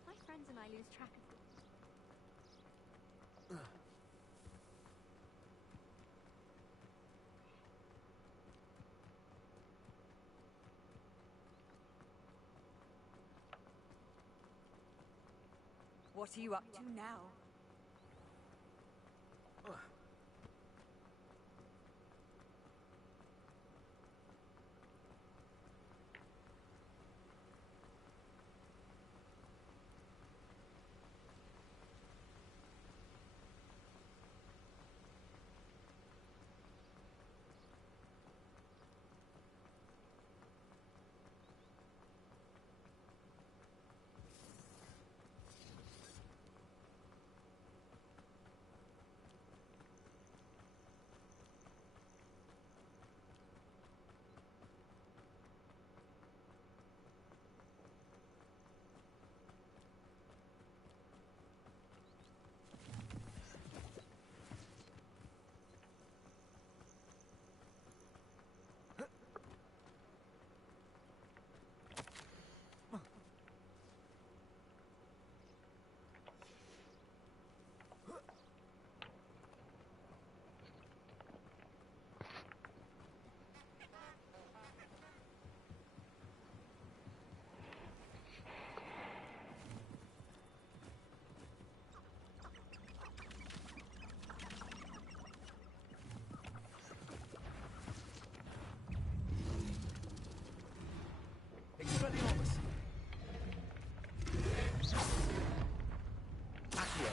My friends and I lose track of them. What are you up to now? Expelliarmus! Accio!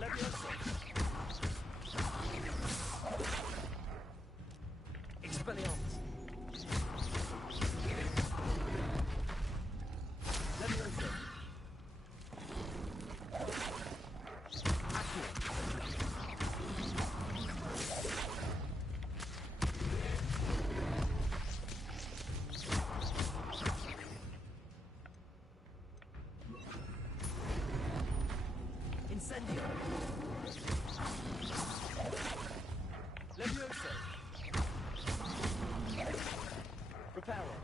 Leviosa! Expelliarmus! Leviosa! Accio! Incendio! Levioso! Reparo!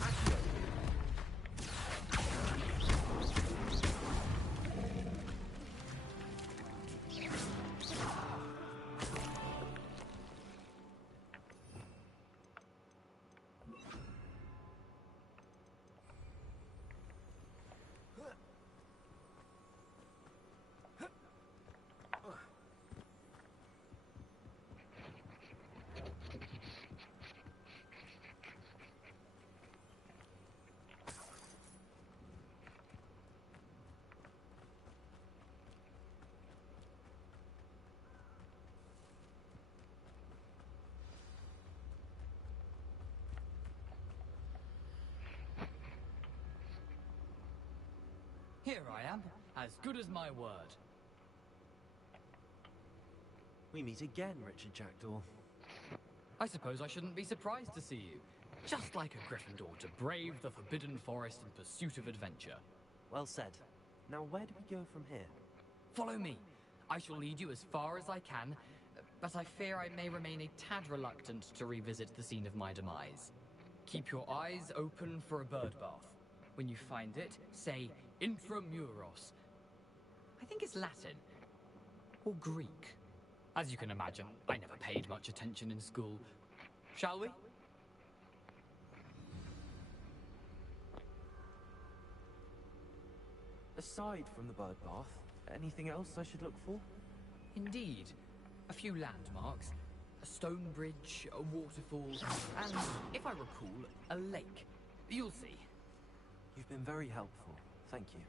Accio! Here I am, as good as my word. We meet again, Richard Jackdaw. I suppose I shouldn't be surprised to see you. Just like a Gryffindor to brave the Forbidden Forest in pursuit of adventure. Well said. Now where do we go from here? Follow me. I shall lead you as far as I can, but I fear I may remain a tad reluctant to revisit the scene of my demise. Keep your eyes open for a bird bath. When you find it, say Intramuros. I think it's Latin. Or Greek. As you can imagine, I never paid much attention in school. Shall we? Aside from the bird bath, anything else I should look for? Indeed. A few landmarks, a stone bridge, a waterfall, and, if I recall, a lake. You'll see. You've been very helpful. Thank you.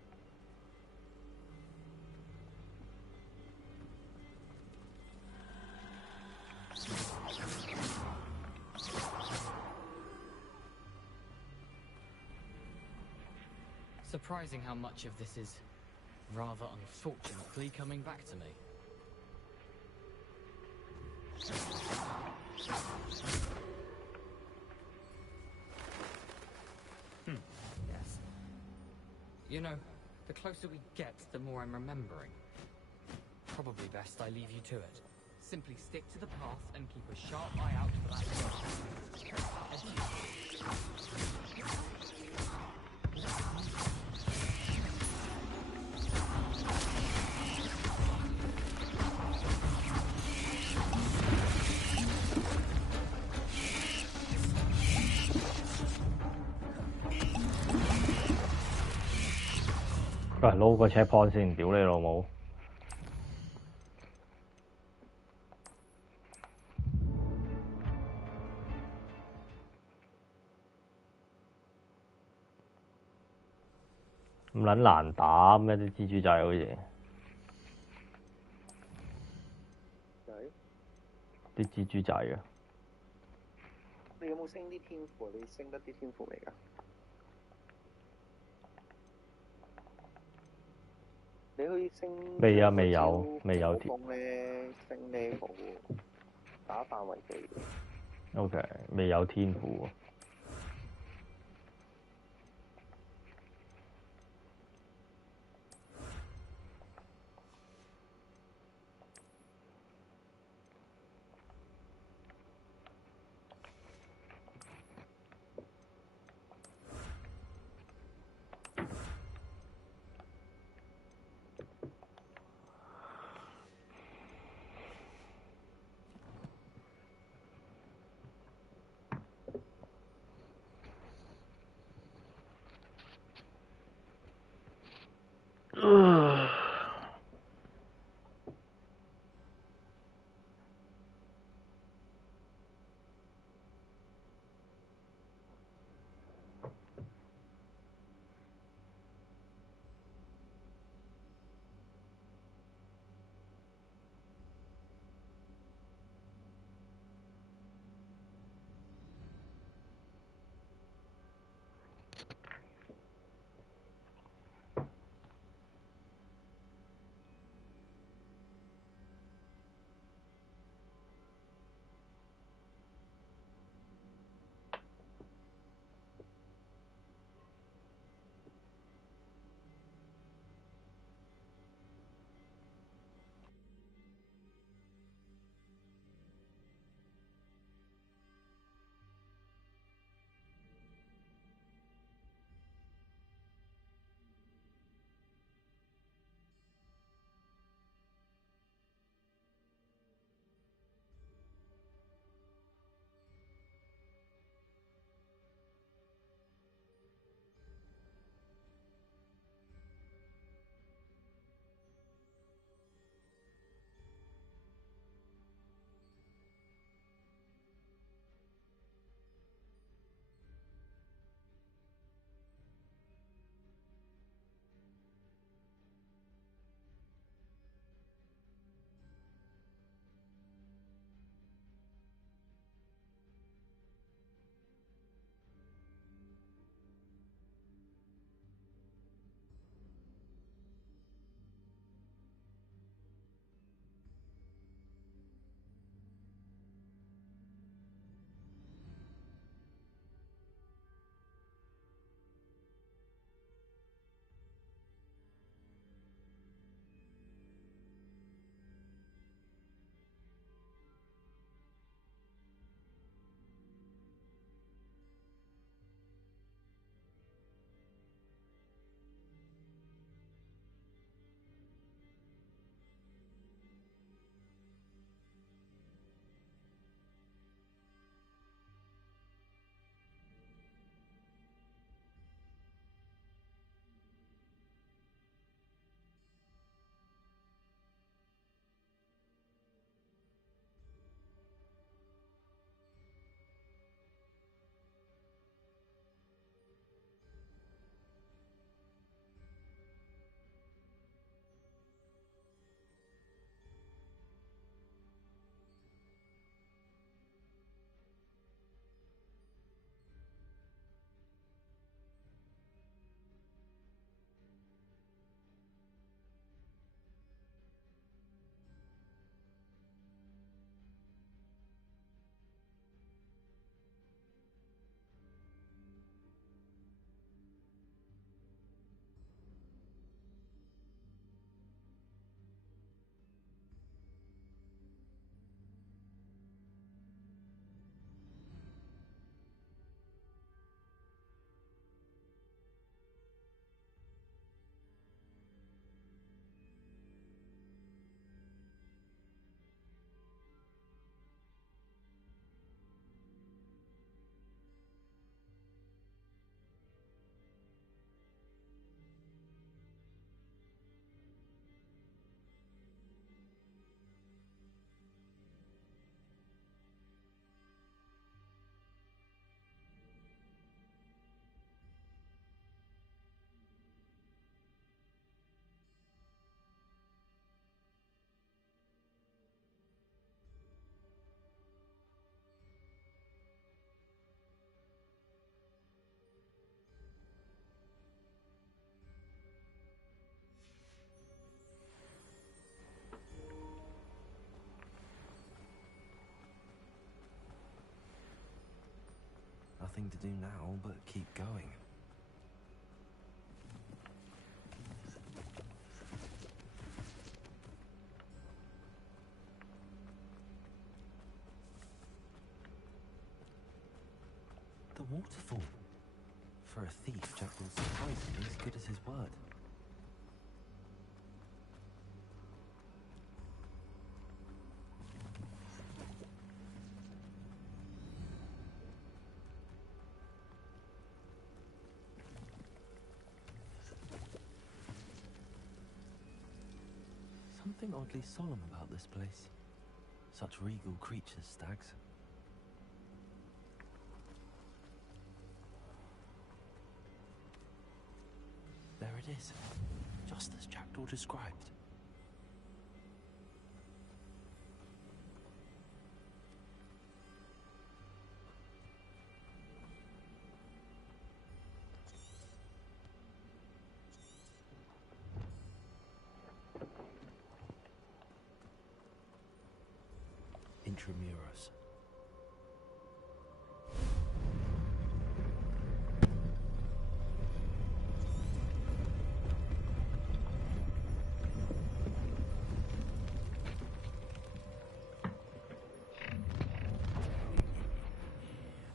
Surprising how much of this is rather unfortunately coming back to me. Yes. You know, the closer we get, the more I'm remembering. Probably best I leave you to it. Simply stick to the path and keep a sharp eye out for that喂，撈個 checkpoint 先，屌你老母！咁撚難打咩？啲蜘蛛仔好似啲蜘蛛仔啊！你有冇升啲天賦？你升得啲天賦未㗎？你可以升未啊，未有天。咧升 level 打範圍技。OK， 未有天賦喎。nothing to do now but keep going. The waterfall. For a thief, Jackdaw's surprisingly as good as his word. Something oddly solemn about this place. Such regal creatures, stags. There it is, just as Jackdaw described. Intramuros.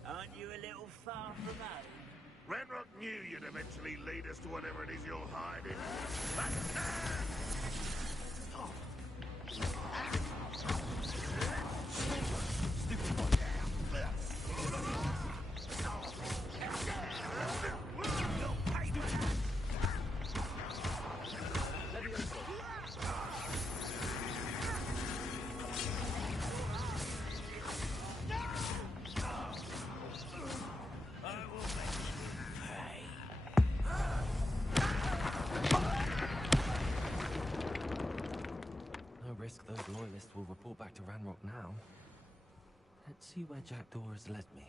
Aren't you a little far from home? Renrock knew you'd eventually lead us to whatever it is you're hiding. Those loyalists will report back to Ranrock now. Let's see where Jackdaw has led me.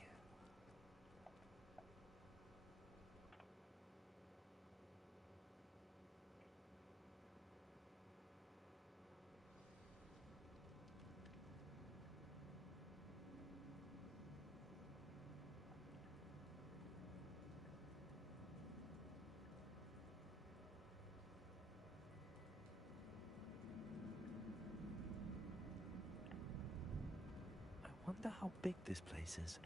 I wonder how big this place is.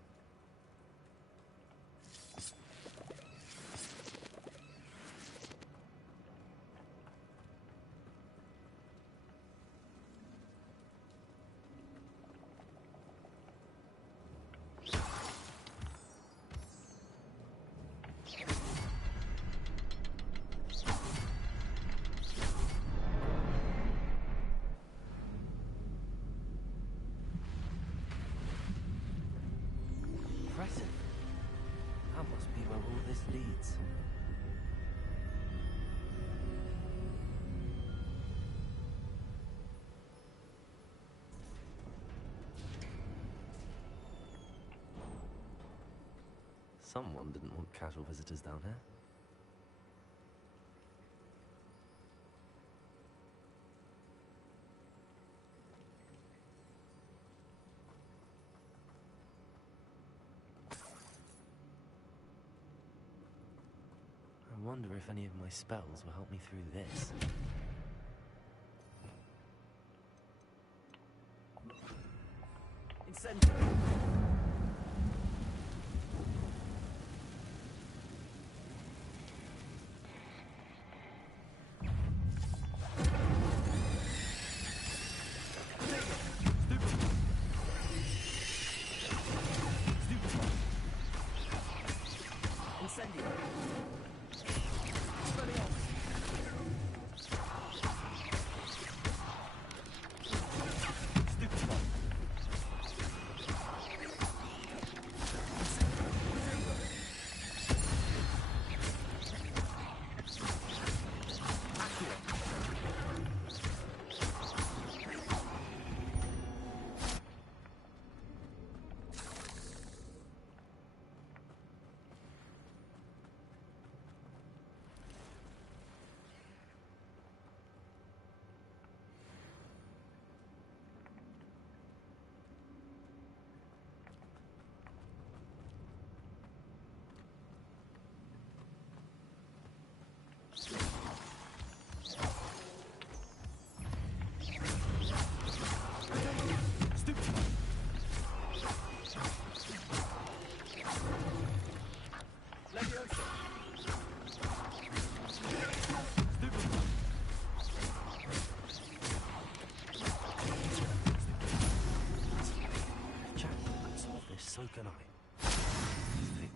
Impressive. That must be where all this leads. Someone didn't want casual visitors down here. I wonder if any of my spells will help me through this. Incendiary.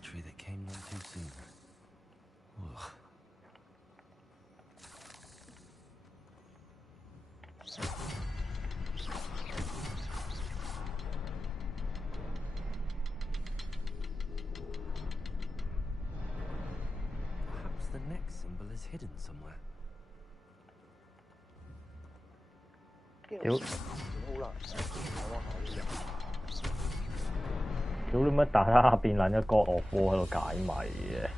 victory that came none too soon. Ugh. Perhaps the next symbol is hidden somewhere. 屌！屌你乜打打下變撚咗God of War喺度解謎嘅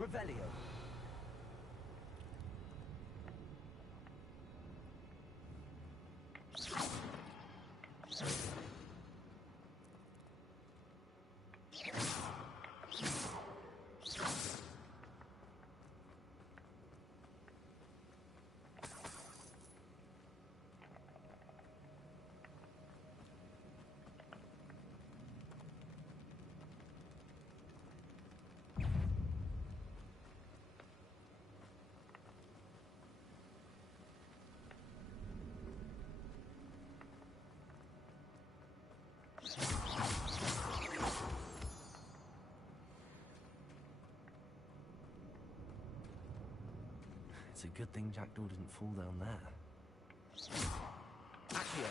？Revelio. It's a good thing Jackdaw didn't fall down there. Accio.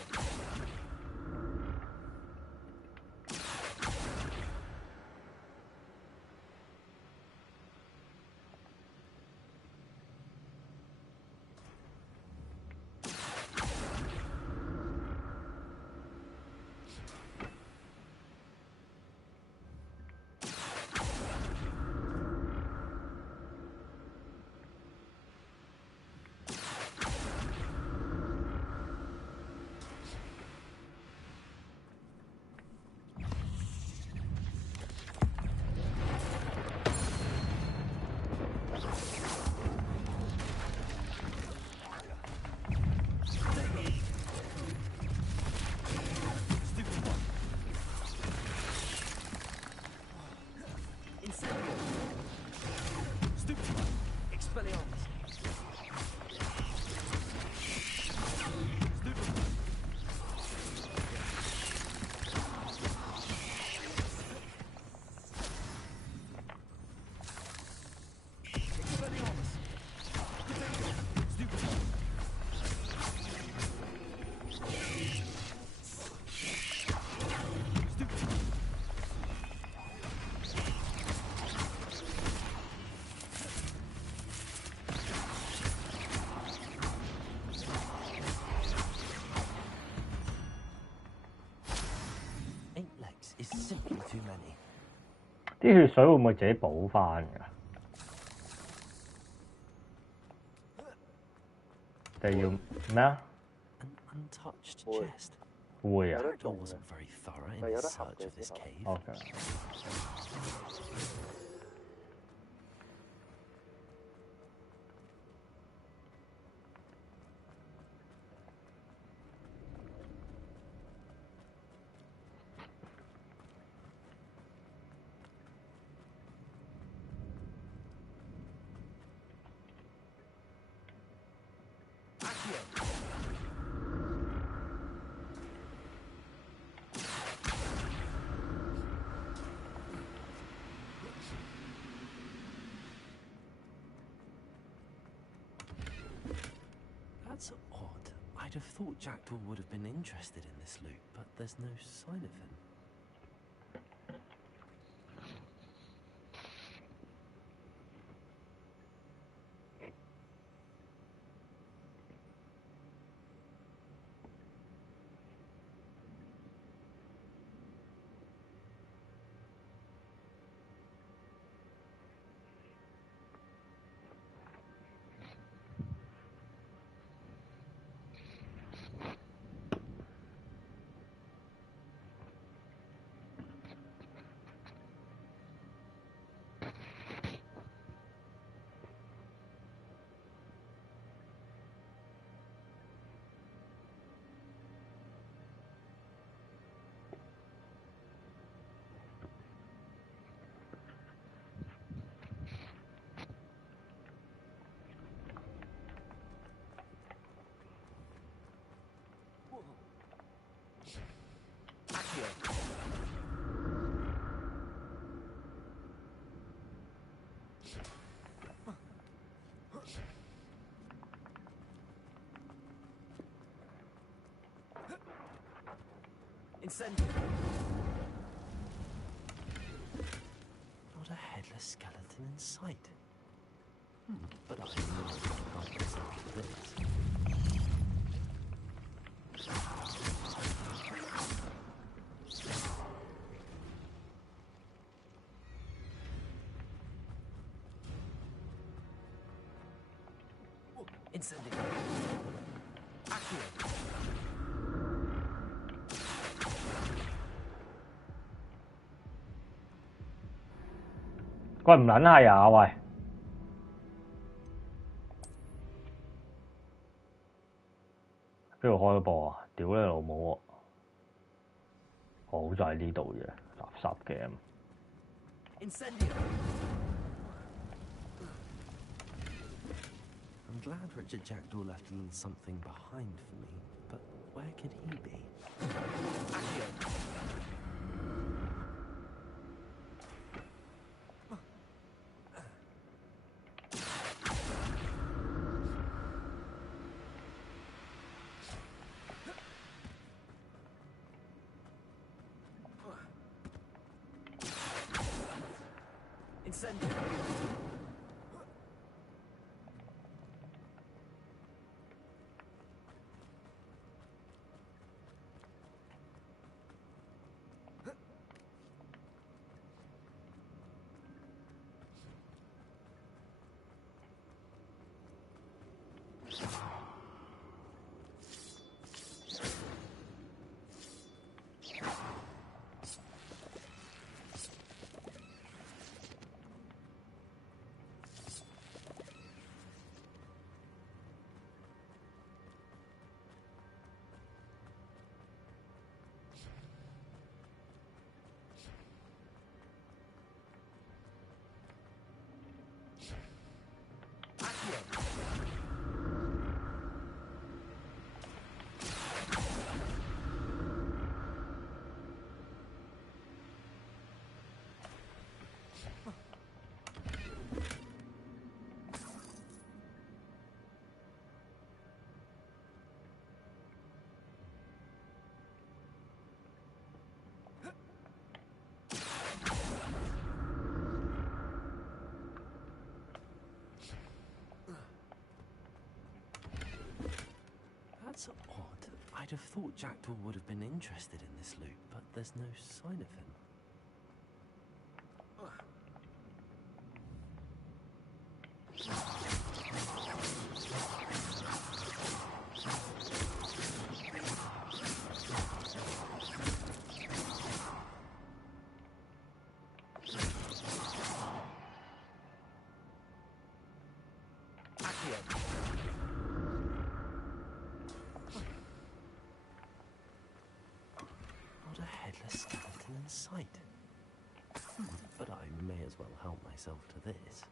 Too many. 啲血水會唔會自己補翻㗎？定要咩啊？ Untouched chest. 會啊。Jackdaw wasn't very thorough in his search of this cave. Okay. That's odd. I'd have thought Jackdaw would have been interested in this loot, but there's no sign of him. Not a headless skeleton in sight. But I know I can't help myself to this. Incendio. Accio. 喂，唔撚係啊！喂，邊度開播啊？屌你老母啊！好在呢度嘅垃圾 game。Incendio. I'm glad Richard Jackdaw left a little something behind for me, but where could he be? Accio. Incendio. That's odd. I'd have thought Jackdaw would have been interested in this loot, but there's no sign of him. Not a headless skeleton in sight. But I may as well help myself to this.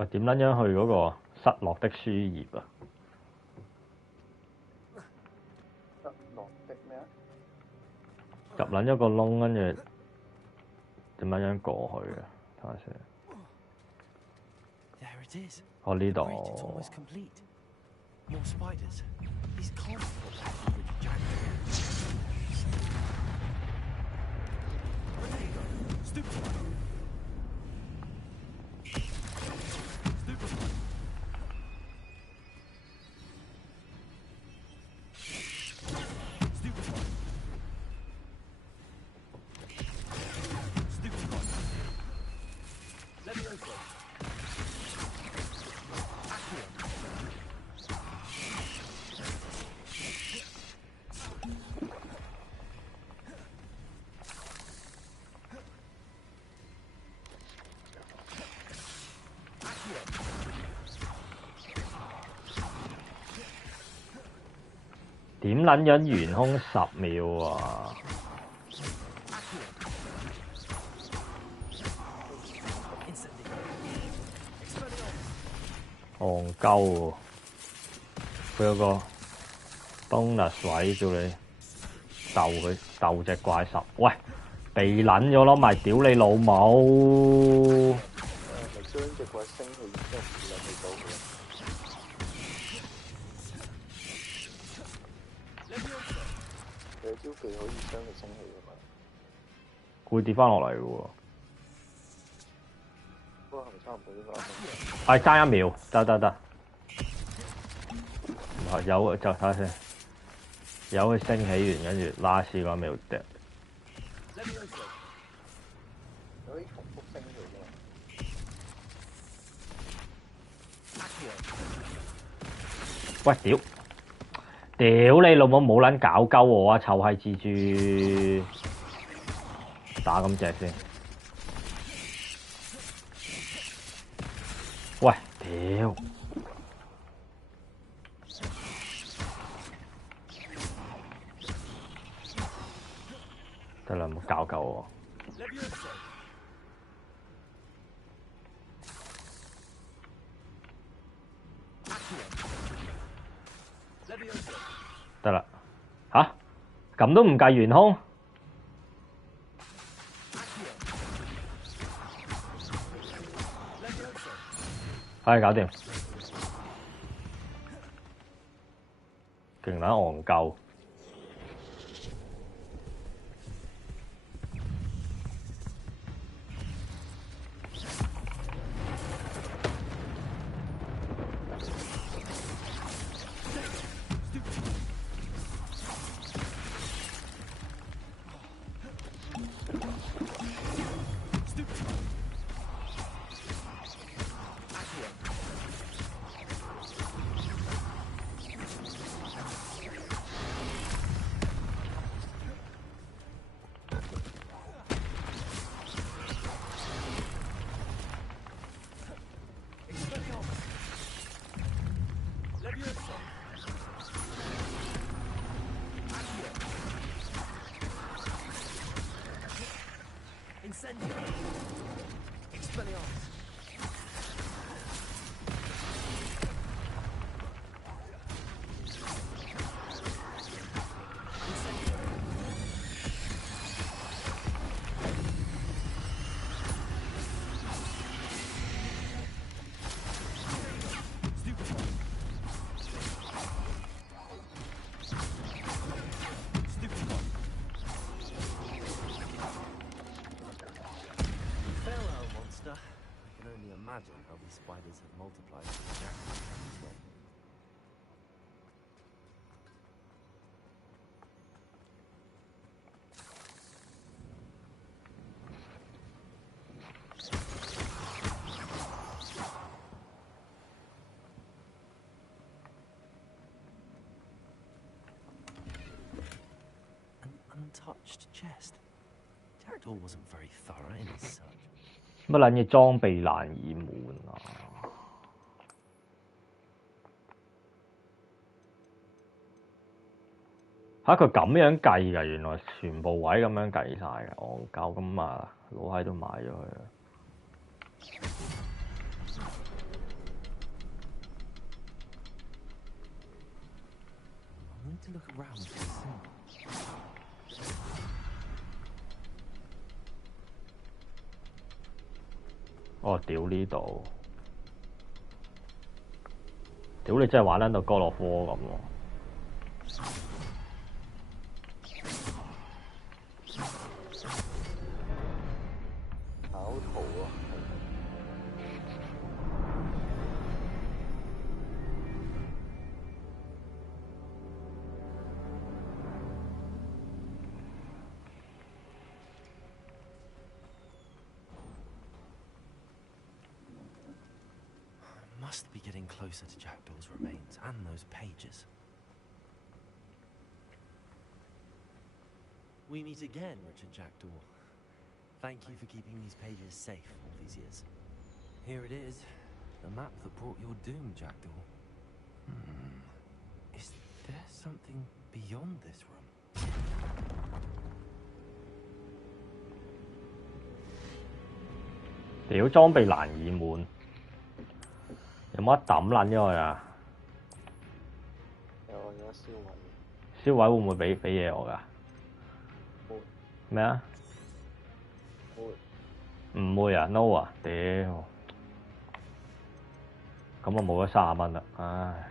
喂，點撚樣去嗰個失落的書頁啊？失落的咩啊？入撚咗個窿，跟住點撚樣過去啊？睇下先。There it is. 哦，呢度。 Great, it's almost complete. More spiders. These can't be Richard Jackdaw. 點撚樣懸空10秒啊！戇鳩喎！佢有個 bonus 位叫你鬥隻怪獸，喂！被撚咗咯，咪屌你老母！咪將隻怪升起，然之後唔撚你到佢。有招技可以將佢升起㗎嘛？佢會跌翻落嚟嘅喎。不過係咪差唔多呢個？係爭1秒，得。有就睇下先，有佢升起完，跟住 last 嗰1秒跌。可以重複升佢㗎。喂，屌你老母冇撚搞鳩我啊！臭閪蜘蛛，打咁隻先。喂，屌！得啦，唔好搞鳩我。得啦，吓？咁都唔計懸空？係，搞掂。勁撚戇鳩。Imagine how these spiders have multiplied this way. An untouched chest. Jackdaw wasn't very thorough in his search. 乜撚嘢裝備難以滿啊！嚇佢咁樣計㗎，原來全部位咁樣計晒嘅，戇鳩咁啊！老閪都買咗佢啦。哦，屌呢度！屌你真係玩撚到哥洛科咁喎！考圖啊！Must be getting closer to Jackdaw's remains and those pages. We meet again, Richard Jackdaw. Thank you for keeping these pages safe all these years. Here it is, the map that brought your doom, Jackdaw. Is there something beyond this room. 屌裝備難以滿，有冇得抌撚咗佢啊？有而家燒毀。燒毀會唔會俾嘢我㗎？會。咩啊？會。唔會啊 ？No 啊！屌，咁啊冇咗30蚊啦，唉。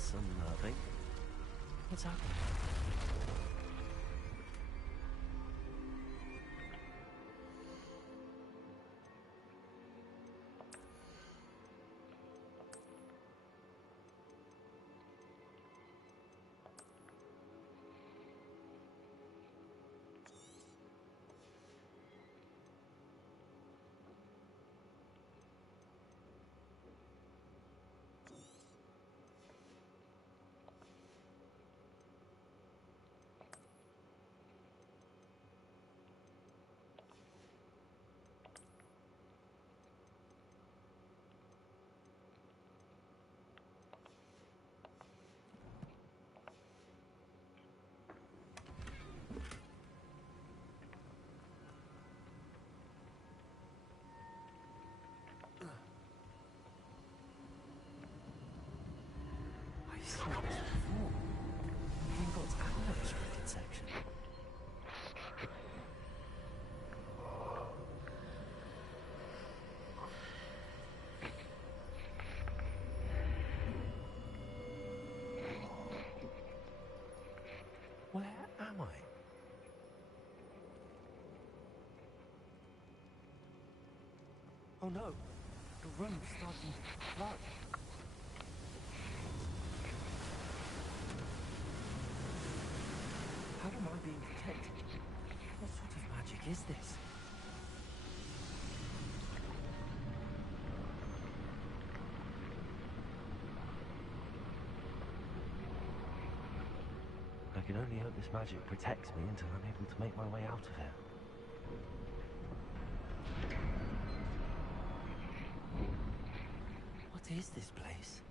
That's unnerving. What's happening? Where am I? Oh no, the room's starting to flood. How am I being protected? What sort of magic is this? I can only hope this magic protects me until I'm able to make my way out of here. What is this place?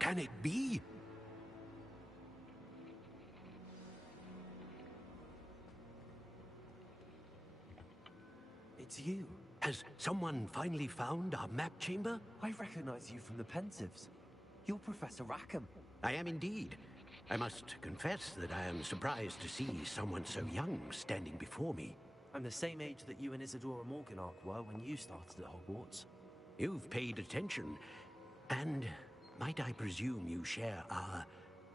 Can it be? It's you. Has someone finally found our map chamber? I recognize you from the Pensives. You're Professor Rackham. I am indeed. I must confess that I am surprised to see someone so young standing before me. I'm the same age that you and Isadora Morganach were when you started at Hogwarts. You've paid attention, and might I presume you share our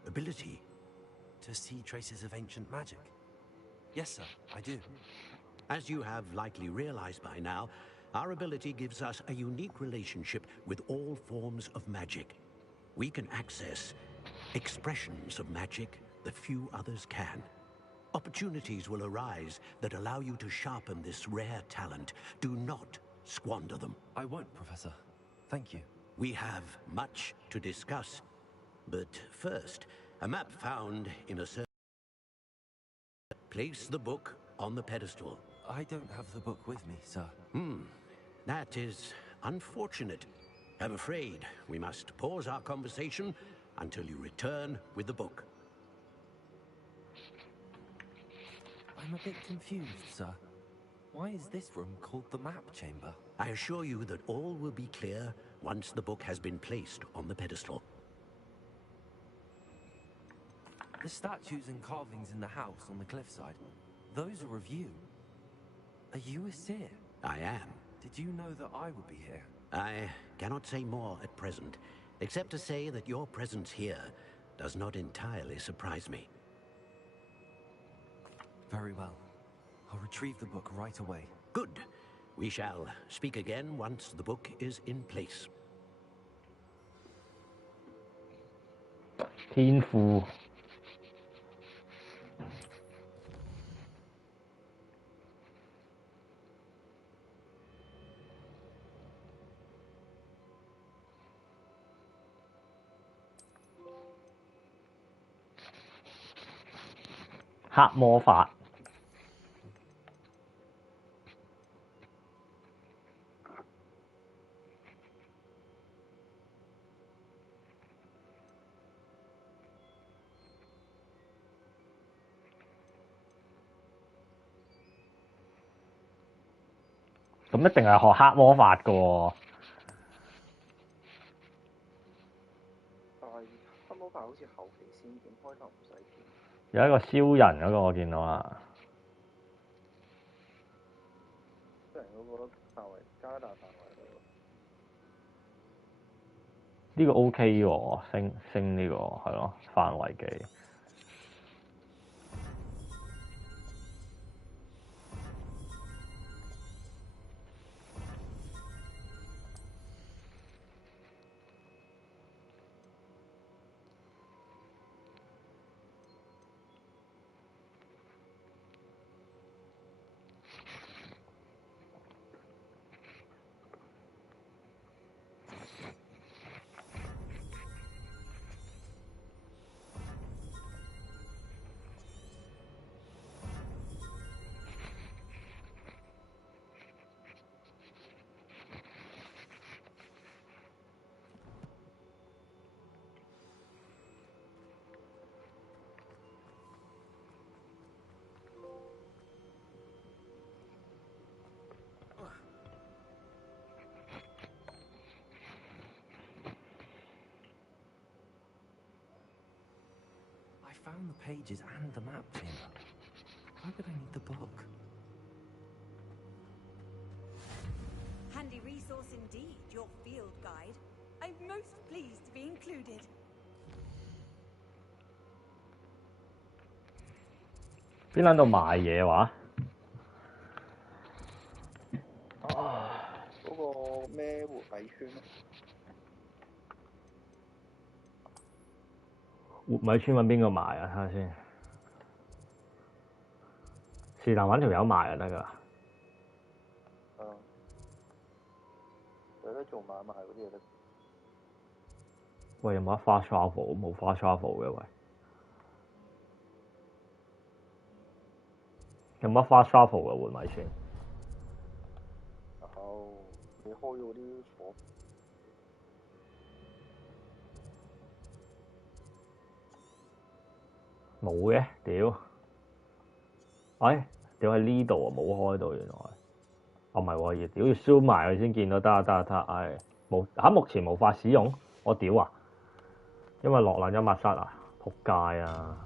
ability? To see traces of ancient magic? Yes, sir, I do. As you have likely realized by now, our ability gives us a unique relationship with all forms of magic. We can access expressions of magic that few others can. Opportunities will arise that allow you to sharpen this rare talent. Do not squander them. I won't, Professor. Thank you. We have much to discuss. But first, a map found in a certain... Place the book on the pedestal. I don't have the book with me, sir. That is unfortunate. I'm afraid we must pause our conversation until you return with the book. I'm a bit confused, sir. Why is this room called the map chamber? I assure you that all will be clear once the book has been placed on the pedestal. The statues and carvings in the house on the cliffside, those are of you. Are you a seer? I am. Did you know that I would be here? I cannot say more at present, except to say that your presence here does not entirely surprise me. Very well. I'll retrieve the book right away. Good. We shall speak again once the book is in place. 天賦 黑魔法 咁一定係學黑魔法㗎喎。但係黑魔法好似後期先見，開頭唔使見。有一個燒人嗰個我見到啊。雖然嗰個範圍加大範圍咯。呢個 OK 喎，升呢個係咯範圍技。I found the pages and the map chamber. Why would I need the book? Handy resource indeed, your field guide. I'm most pleased included. 邊撚度賣嘢話？嗰個咩活米圈啊？活米村揾邊個賣啊？睇下先。是但揾條友賣就得㗎啦。有得做買賣嗰啲就得。喂，有冇得花 travel？ 冇花 travel 嘅喂。有乜花 travel 嘅活米村？你開咗啲鎖。冇嘅，屌！屌喺呢度啊，冇開到原來。唔係喎，要屌要 zoom 埋佢先見到，得，冇目前無法使用，我屌啊！因為落撚咗密室啊，仆街啊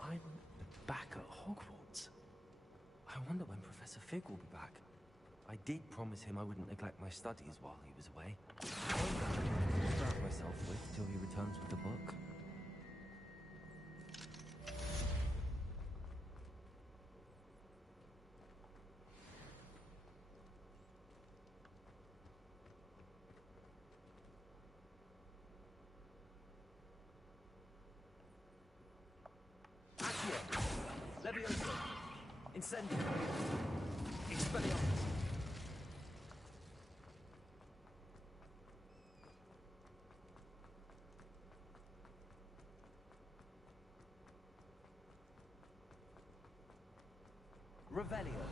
！I'm back at Hogwarts. I wonder when Professor Fig will be back. I did promise him I wouldn't neglect my studies while he was away. I'll distract myself with till he returns with the book. Levioso. Incendio. Expelliarmus. Revelio.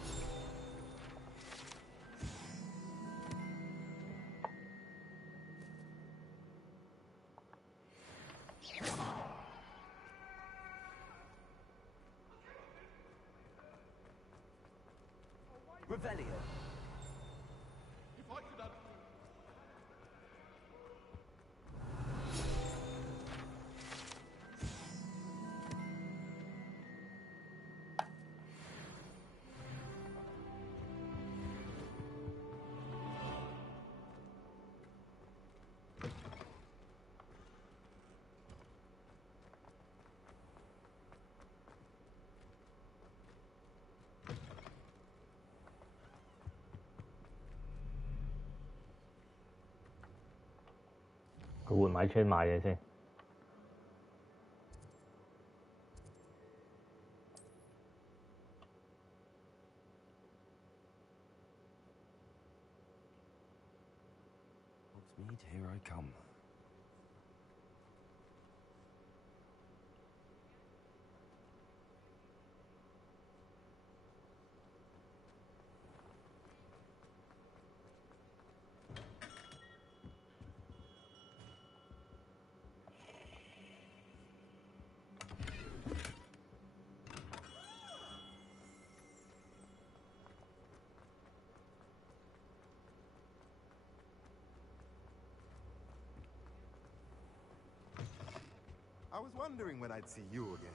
Revelio. If I could佢活米村買嘢先。Hogsmeade, here I come. I was wondering when I'd see you again.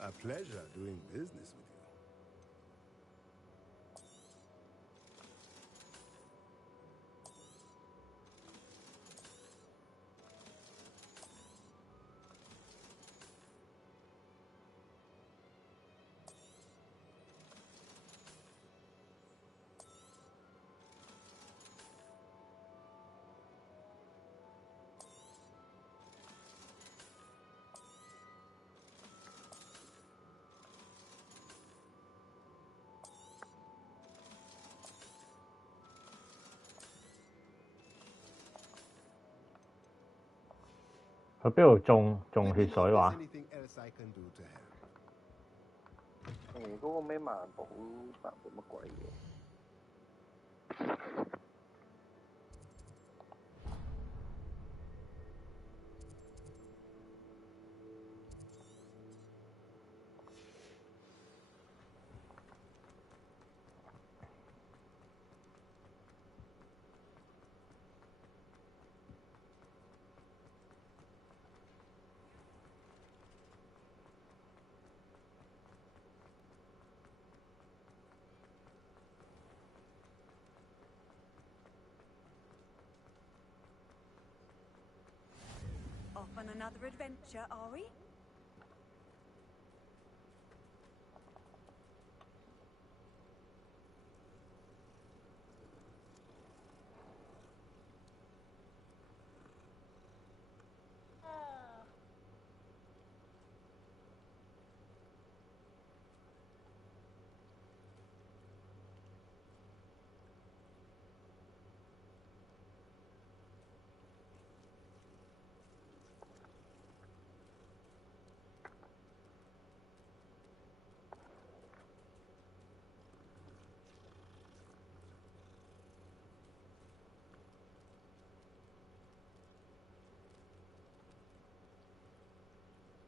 A pleasure doing business with you.去邊度種血水話？嗰個咩萬寶乜鬼嘢？ on another adventure, are we?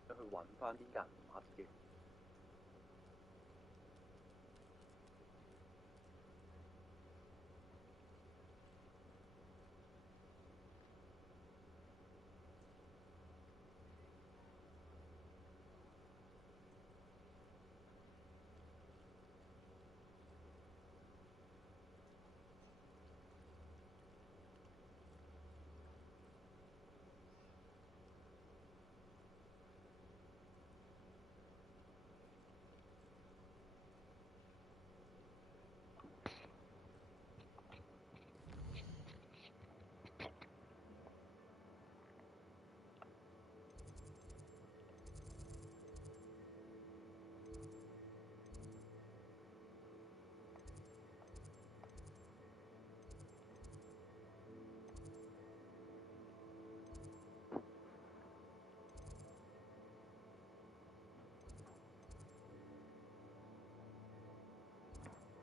去揾翻啲人物嘅。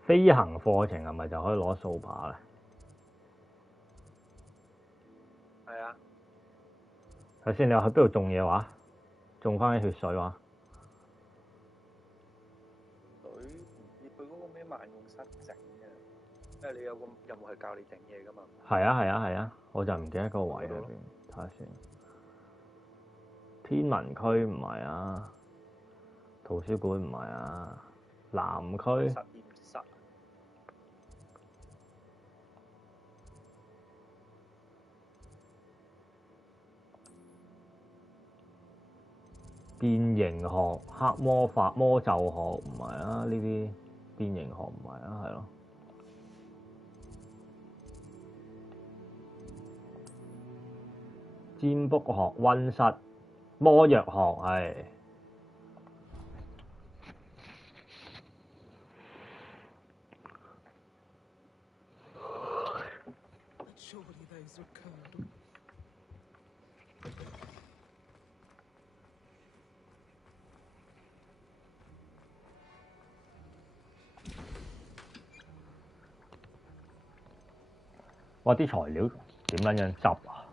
飛行課程係咪就可以攞掃把咧？係啊。頭先你話去邊度種嘢話？種翻啲血水話？水唔知佢嗰個咩萬用室整嘅，因為你有個任務係教你整嘢噶嘛。係啊係啊係啊，我就唔記得個位喺邊，睇下先。天文區唔係啊，圖書館唔係啊，南區。實驗室。變形學、黑魔法、魔咒學唔係啊，呢啲變形學唔係啊，係咯。占卜學、溫室、魔藥學係。哇！啲材料點撚樣執啊？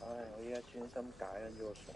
唉，我依家專心解緊咗個鎖。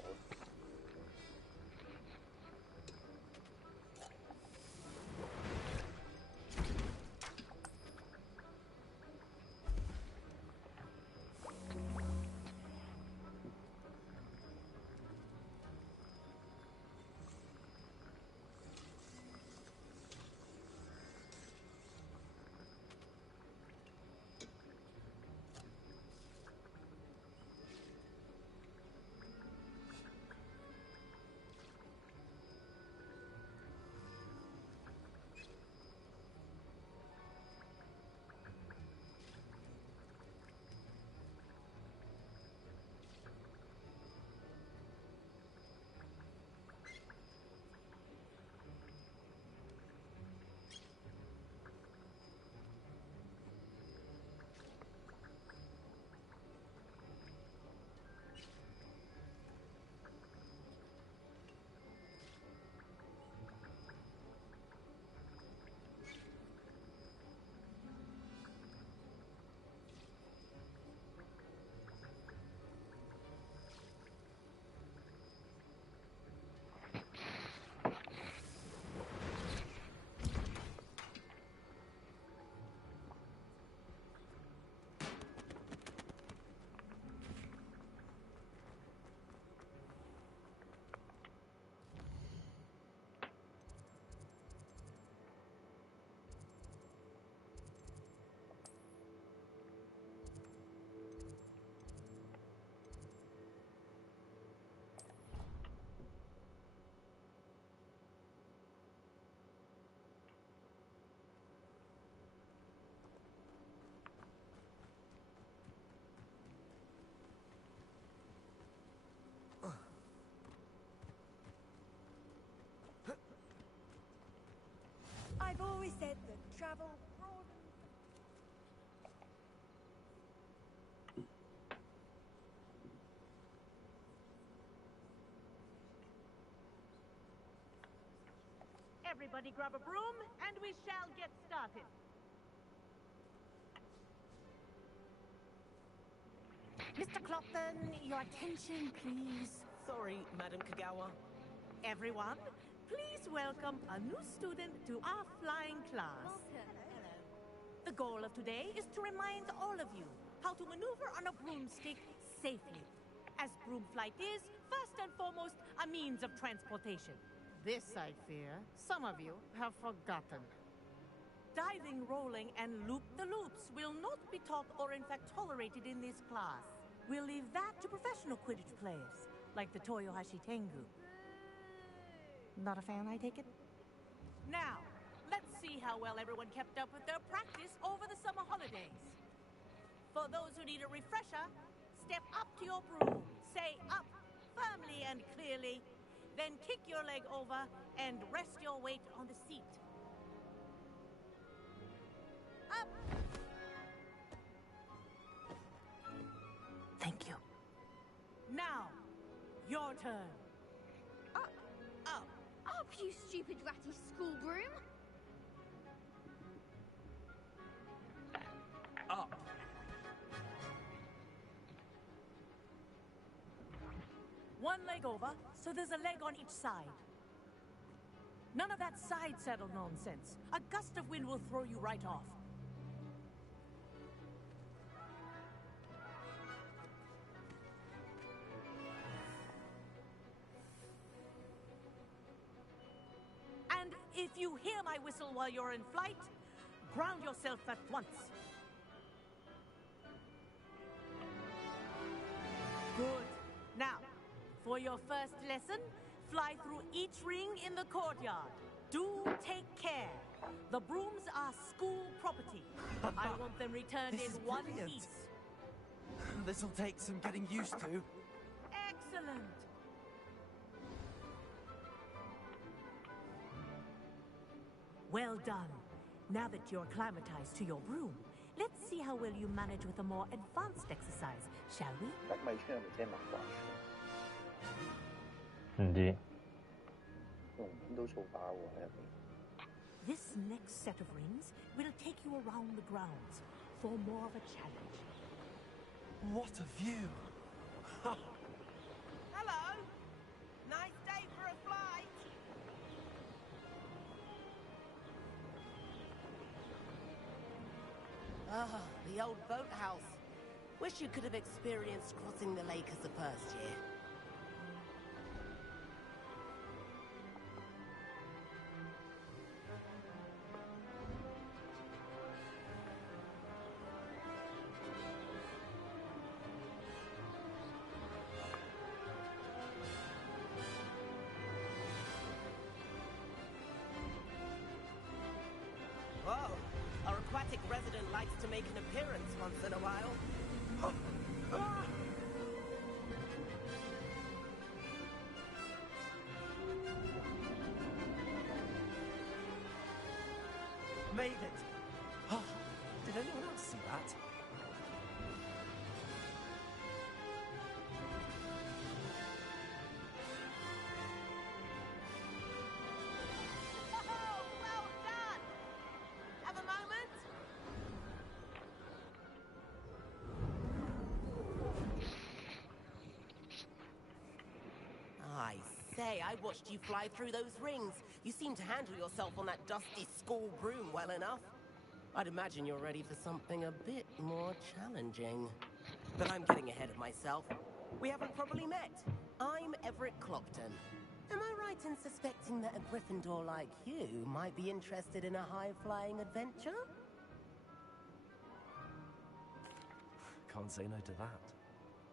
I've always said that travel broadens. Everybody grab a broom, and we shall get started. Mr. Clopton, your attention, please. Sorry, Madam Kagawa. Everyone, please welcome a new student to our flying class. The goal of today is to remind all of you how to maneuver on a broomstick safely, as broom flight is, first and foremost, a means of transportation. This, I fear, some of you have forgotten. Diving, rolling, and loop-the-loops will not be taught or in fact tolerated in this class. We'll leave that to professional Quidditch players, like the Toyohashi Tengu. Not a fan, I take it? Now, let's see how well everyone kept up with their practice over the summer holidays. For those who need a refresher, step up to your broom, say up firmly and clearly, then kick your leg over and rest your weight on the seat. Up! Thank you. Now, your turn. Up! Up! Up, you stupid ratty school broom! Up! One leg over, so there's a leg on each side. None of that side saddle nonsense. A gust of wind will throw you right off. And if you hear my whistle while you're in flight, ground yourself at once. Good. Now, for your first lesson, fly through each ring in the courtyard. Do take care. The brooms are school property. I want them returned This in is one brilliant. piece. This'll take some getting used to. Excellent. Well done. Now that you're acclimatized to your broom, let's see how well you manage with a more advanced exercise, shall we? 咁咪穿係咪即係麻煩？唔知。我唔揾到掃把喎喺入邊。 This next set of rings will take you around the grounds for more of a challenge. What a view! Hello! Nice day for a flight! Ah, the old boathouse. Wish you could have experienced crossing the lake as the first year. Whoa, our aquatic resident likes to make an appearance once in a while. Made it! Oh, did anyone else see that? Oh, well done! Have a moment? I say, I watched you fly through those rings. You seem to handle yourself on that dusty school broom well enough. I'd imagine you're ready for something a bit more challenging. But I'm getting ahead of myself. We haven't properly met. I'm Everett Clopton. Am I right in suspecting that a Gryffindor like you might be interested in a high-flying adventure? Can't say no to that.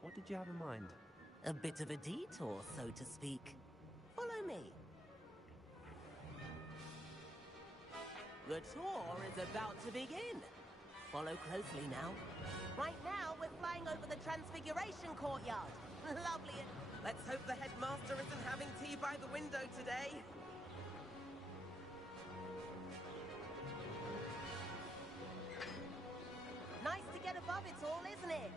What did you have in mind? A bit of a detour, so to speak. Follow me. The tour is about to begin. Follow closely now. Right now, we're flying over the Transfiguration Courtyard. Lovely. Let's hope the headmaster isn't having tea by the window today. it all, isn't it?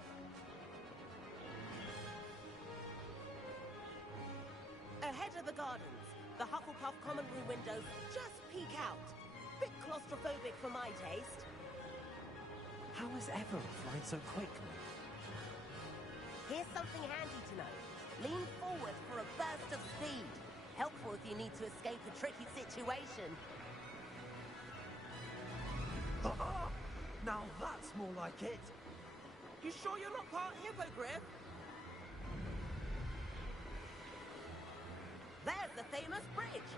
Ahead of the gardens, the Hufflepuff common room windows just peek out. Bit claustrophobic for my taste. How has Everett flying so quickly? Here's something handy to know. Lean forward for a burst of speed. Helpful if you need to escape a tricky situation. Now that's more like it. You sure you're not part hippogriff? There's the famous bridge.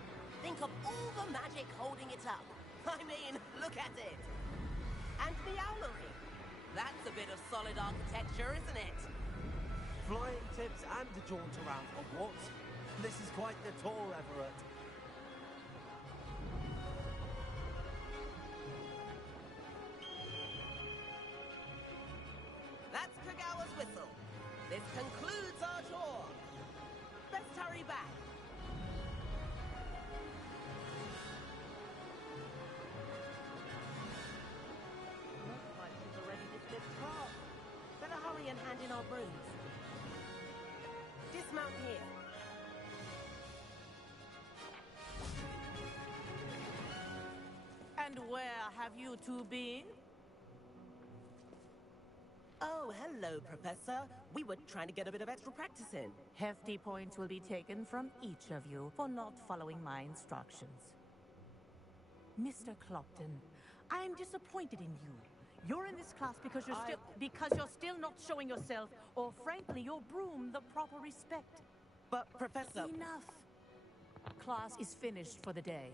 Think of all the magic holding it up. I mean, look at it. And the owlery. That's a bit of solid architecture, isn't it? Flying tips and a jaunt around Hogwarts. This is quite the tour, Everett. That's Kagawa's whistle. This concludes our tour. Best hurry back. Looks like she's already dismissed class. Better hurry and hand in our brooms. Dismount here. And where have you two been? Oh, hello, Professor. We were trying to get a bit of extra practice in. Hefty points will be taken from each of you for not following my instructions. Mr. Clopton, I am disappointed in you. You're in this class because you're still not showing yourself, or frankly, your broom the proper respect. But, Professor... Enough. Class is finished for the day.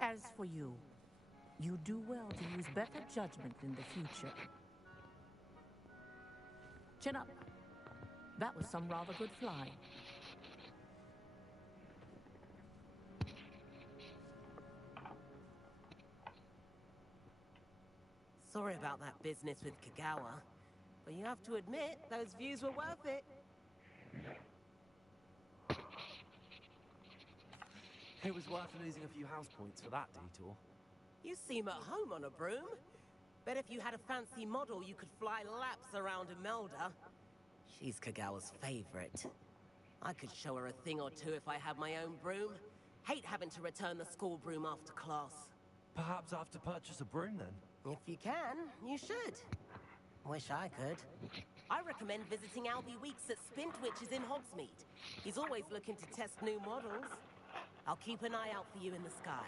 As for you, you do well to use better judgment in the future. Chin up. That was some rather good flying. Sorry about that business with Kagawa, but you have to admit, those views were worth it. It was worth losing a few house points for that detour. You seem at home on a broom. Bet if you had a fancy model, you could fly laps around Imelda. She's Kagawa's favorite. I could show her a thing or two if I had my own broom. Hate having to return the school broom after class. Perhaps I have to purchase a broom then? If you can, you should. Wish I could. I recommend visiting Albie Weeks at Spintwitches in Hogsmeade. He's always looking to test new models. I'll keep an eye out for you in the sky.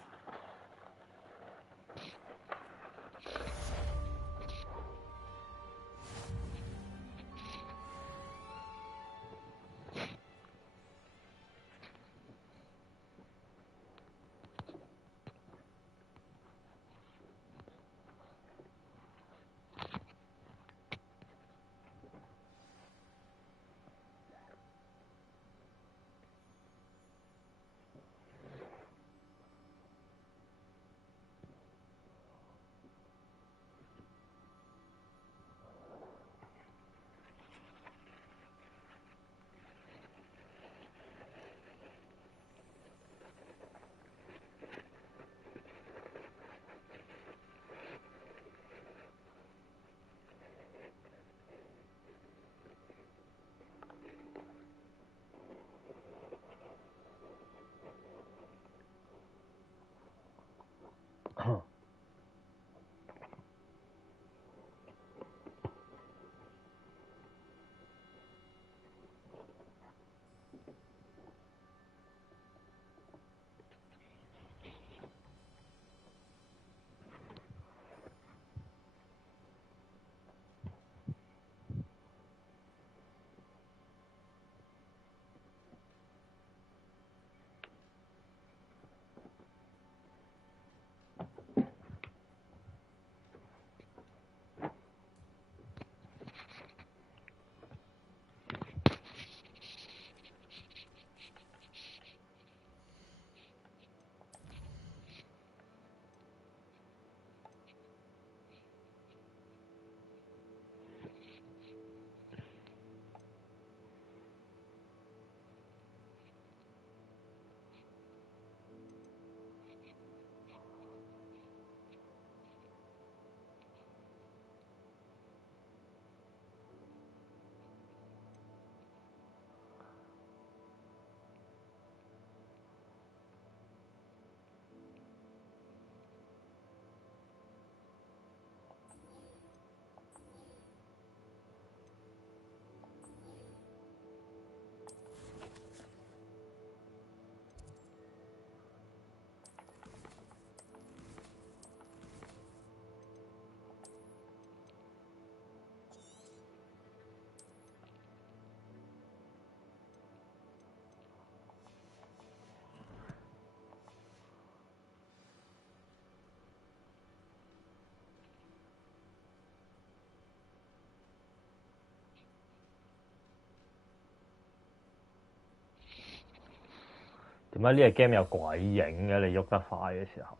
點解呢個 game 有鬼影嘅？你喐得快嘅時候。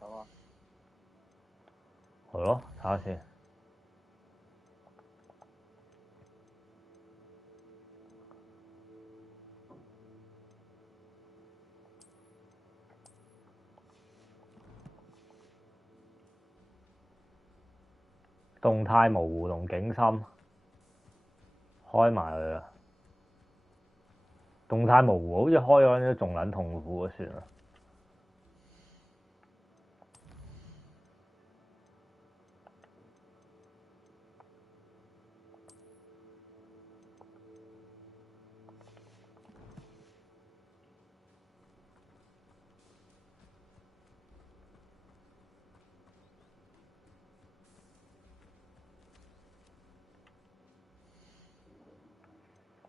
係嘛？係咯，睇下先。動態模糊同景深，開埋佢啦。動態模糊好似開咗都仲撚痛苦啊，算啦。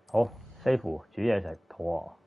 好，save 煮嘢食，肚餓。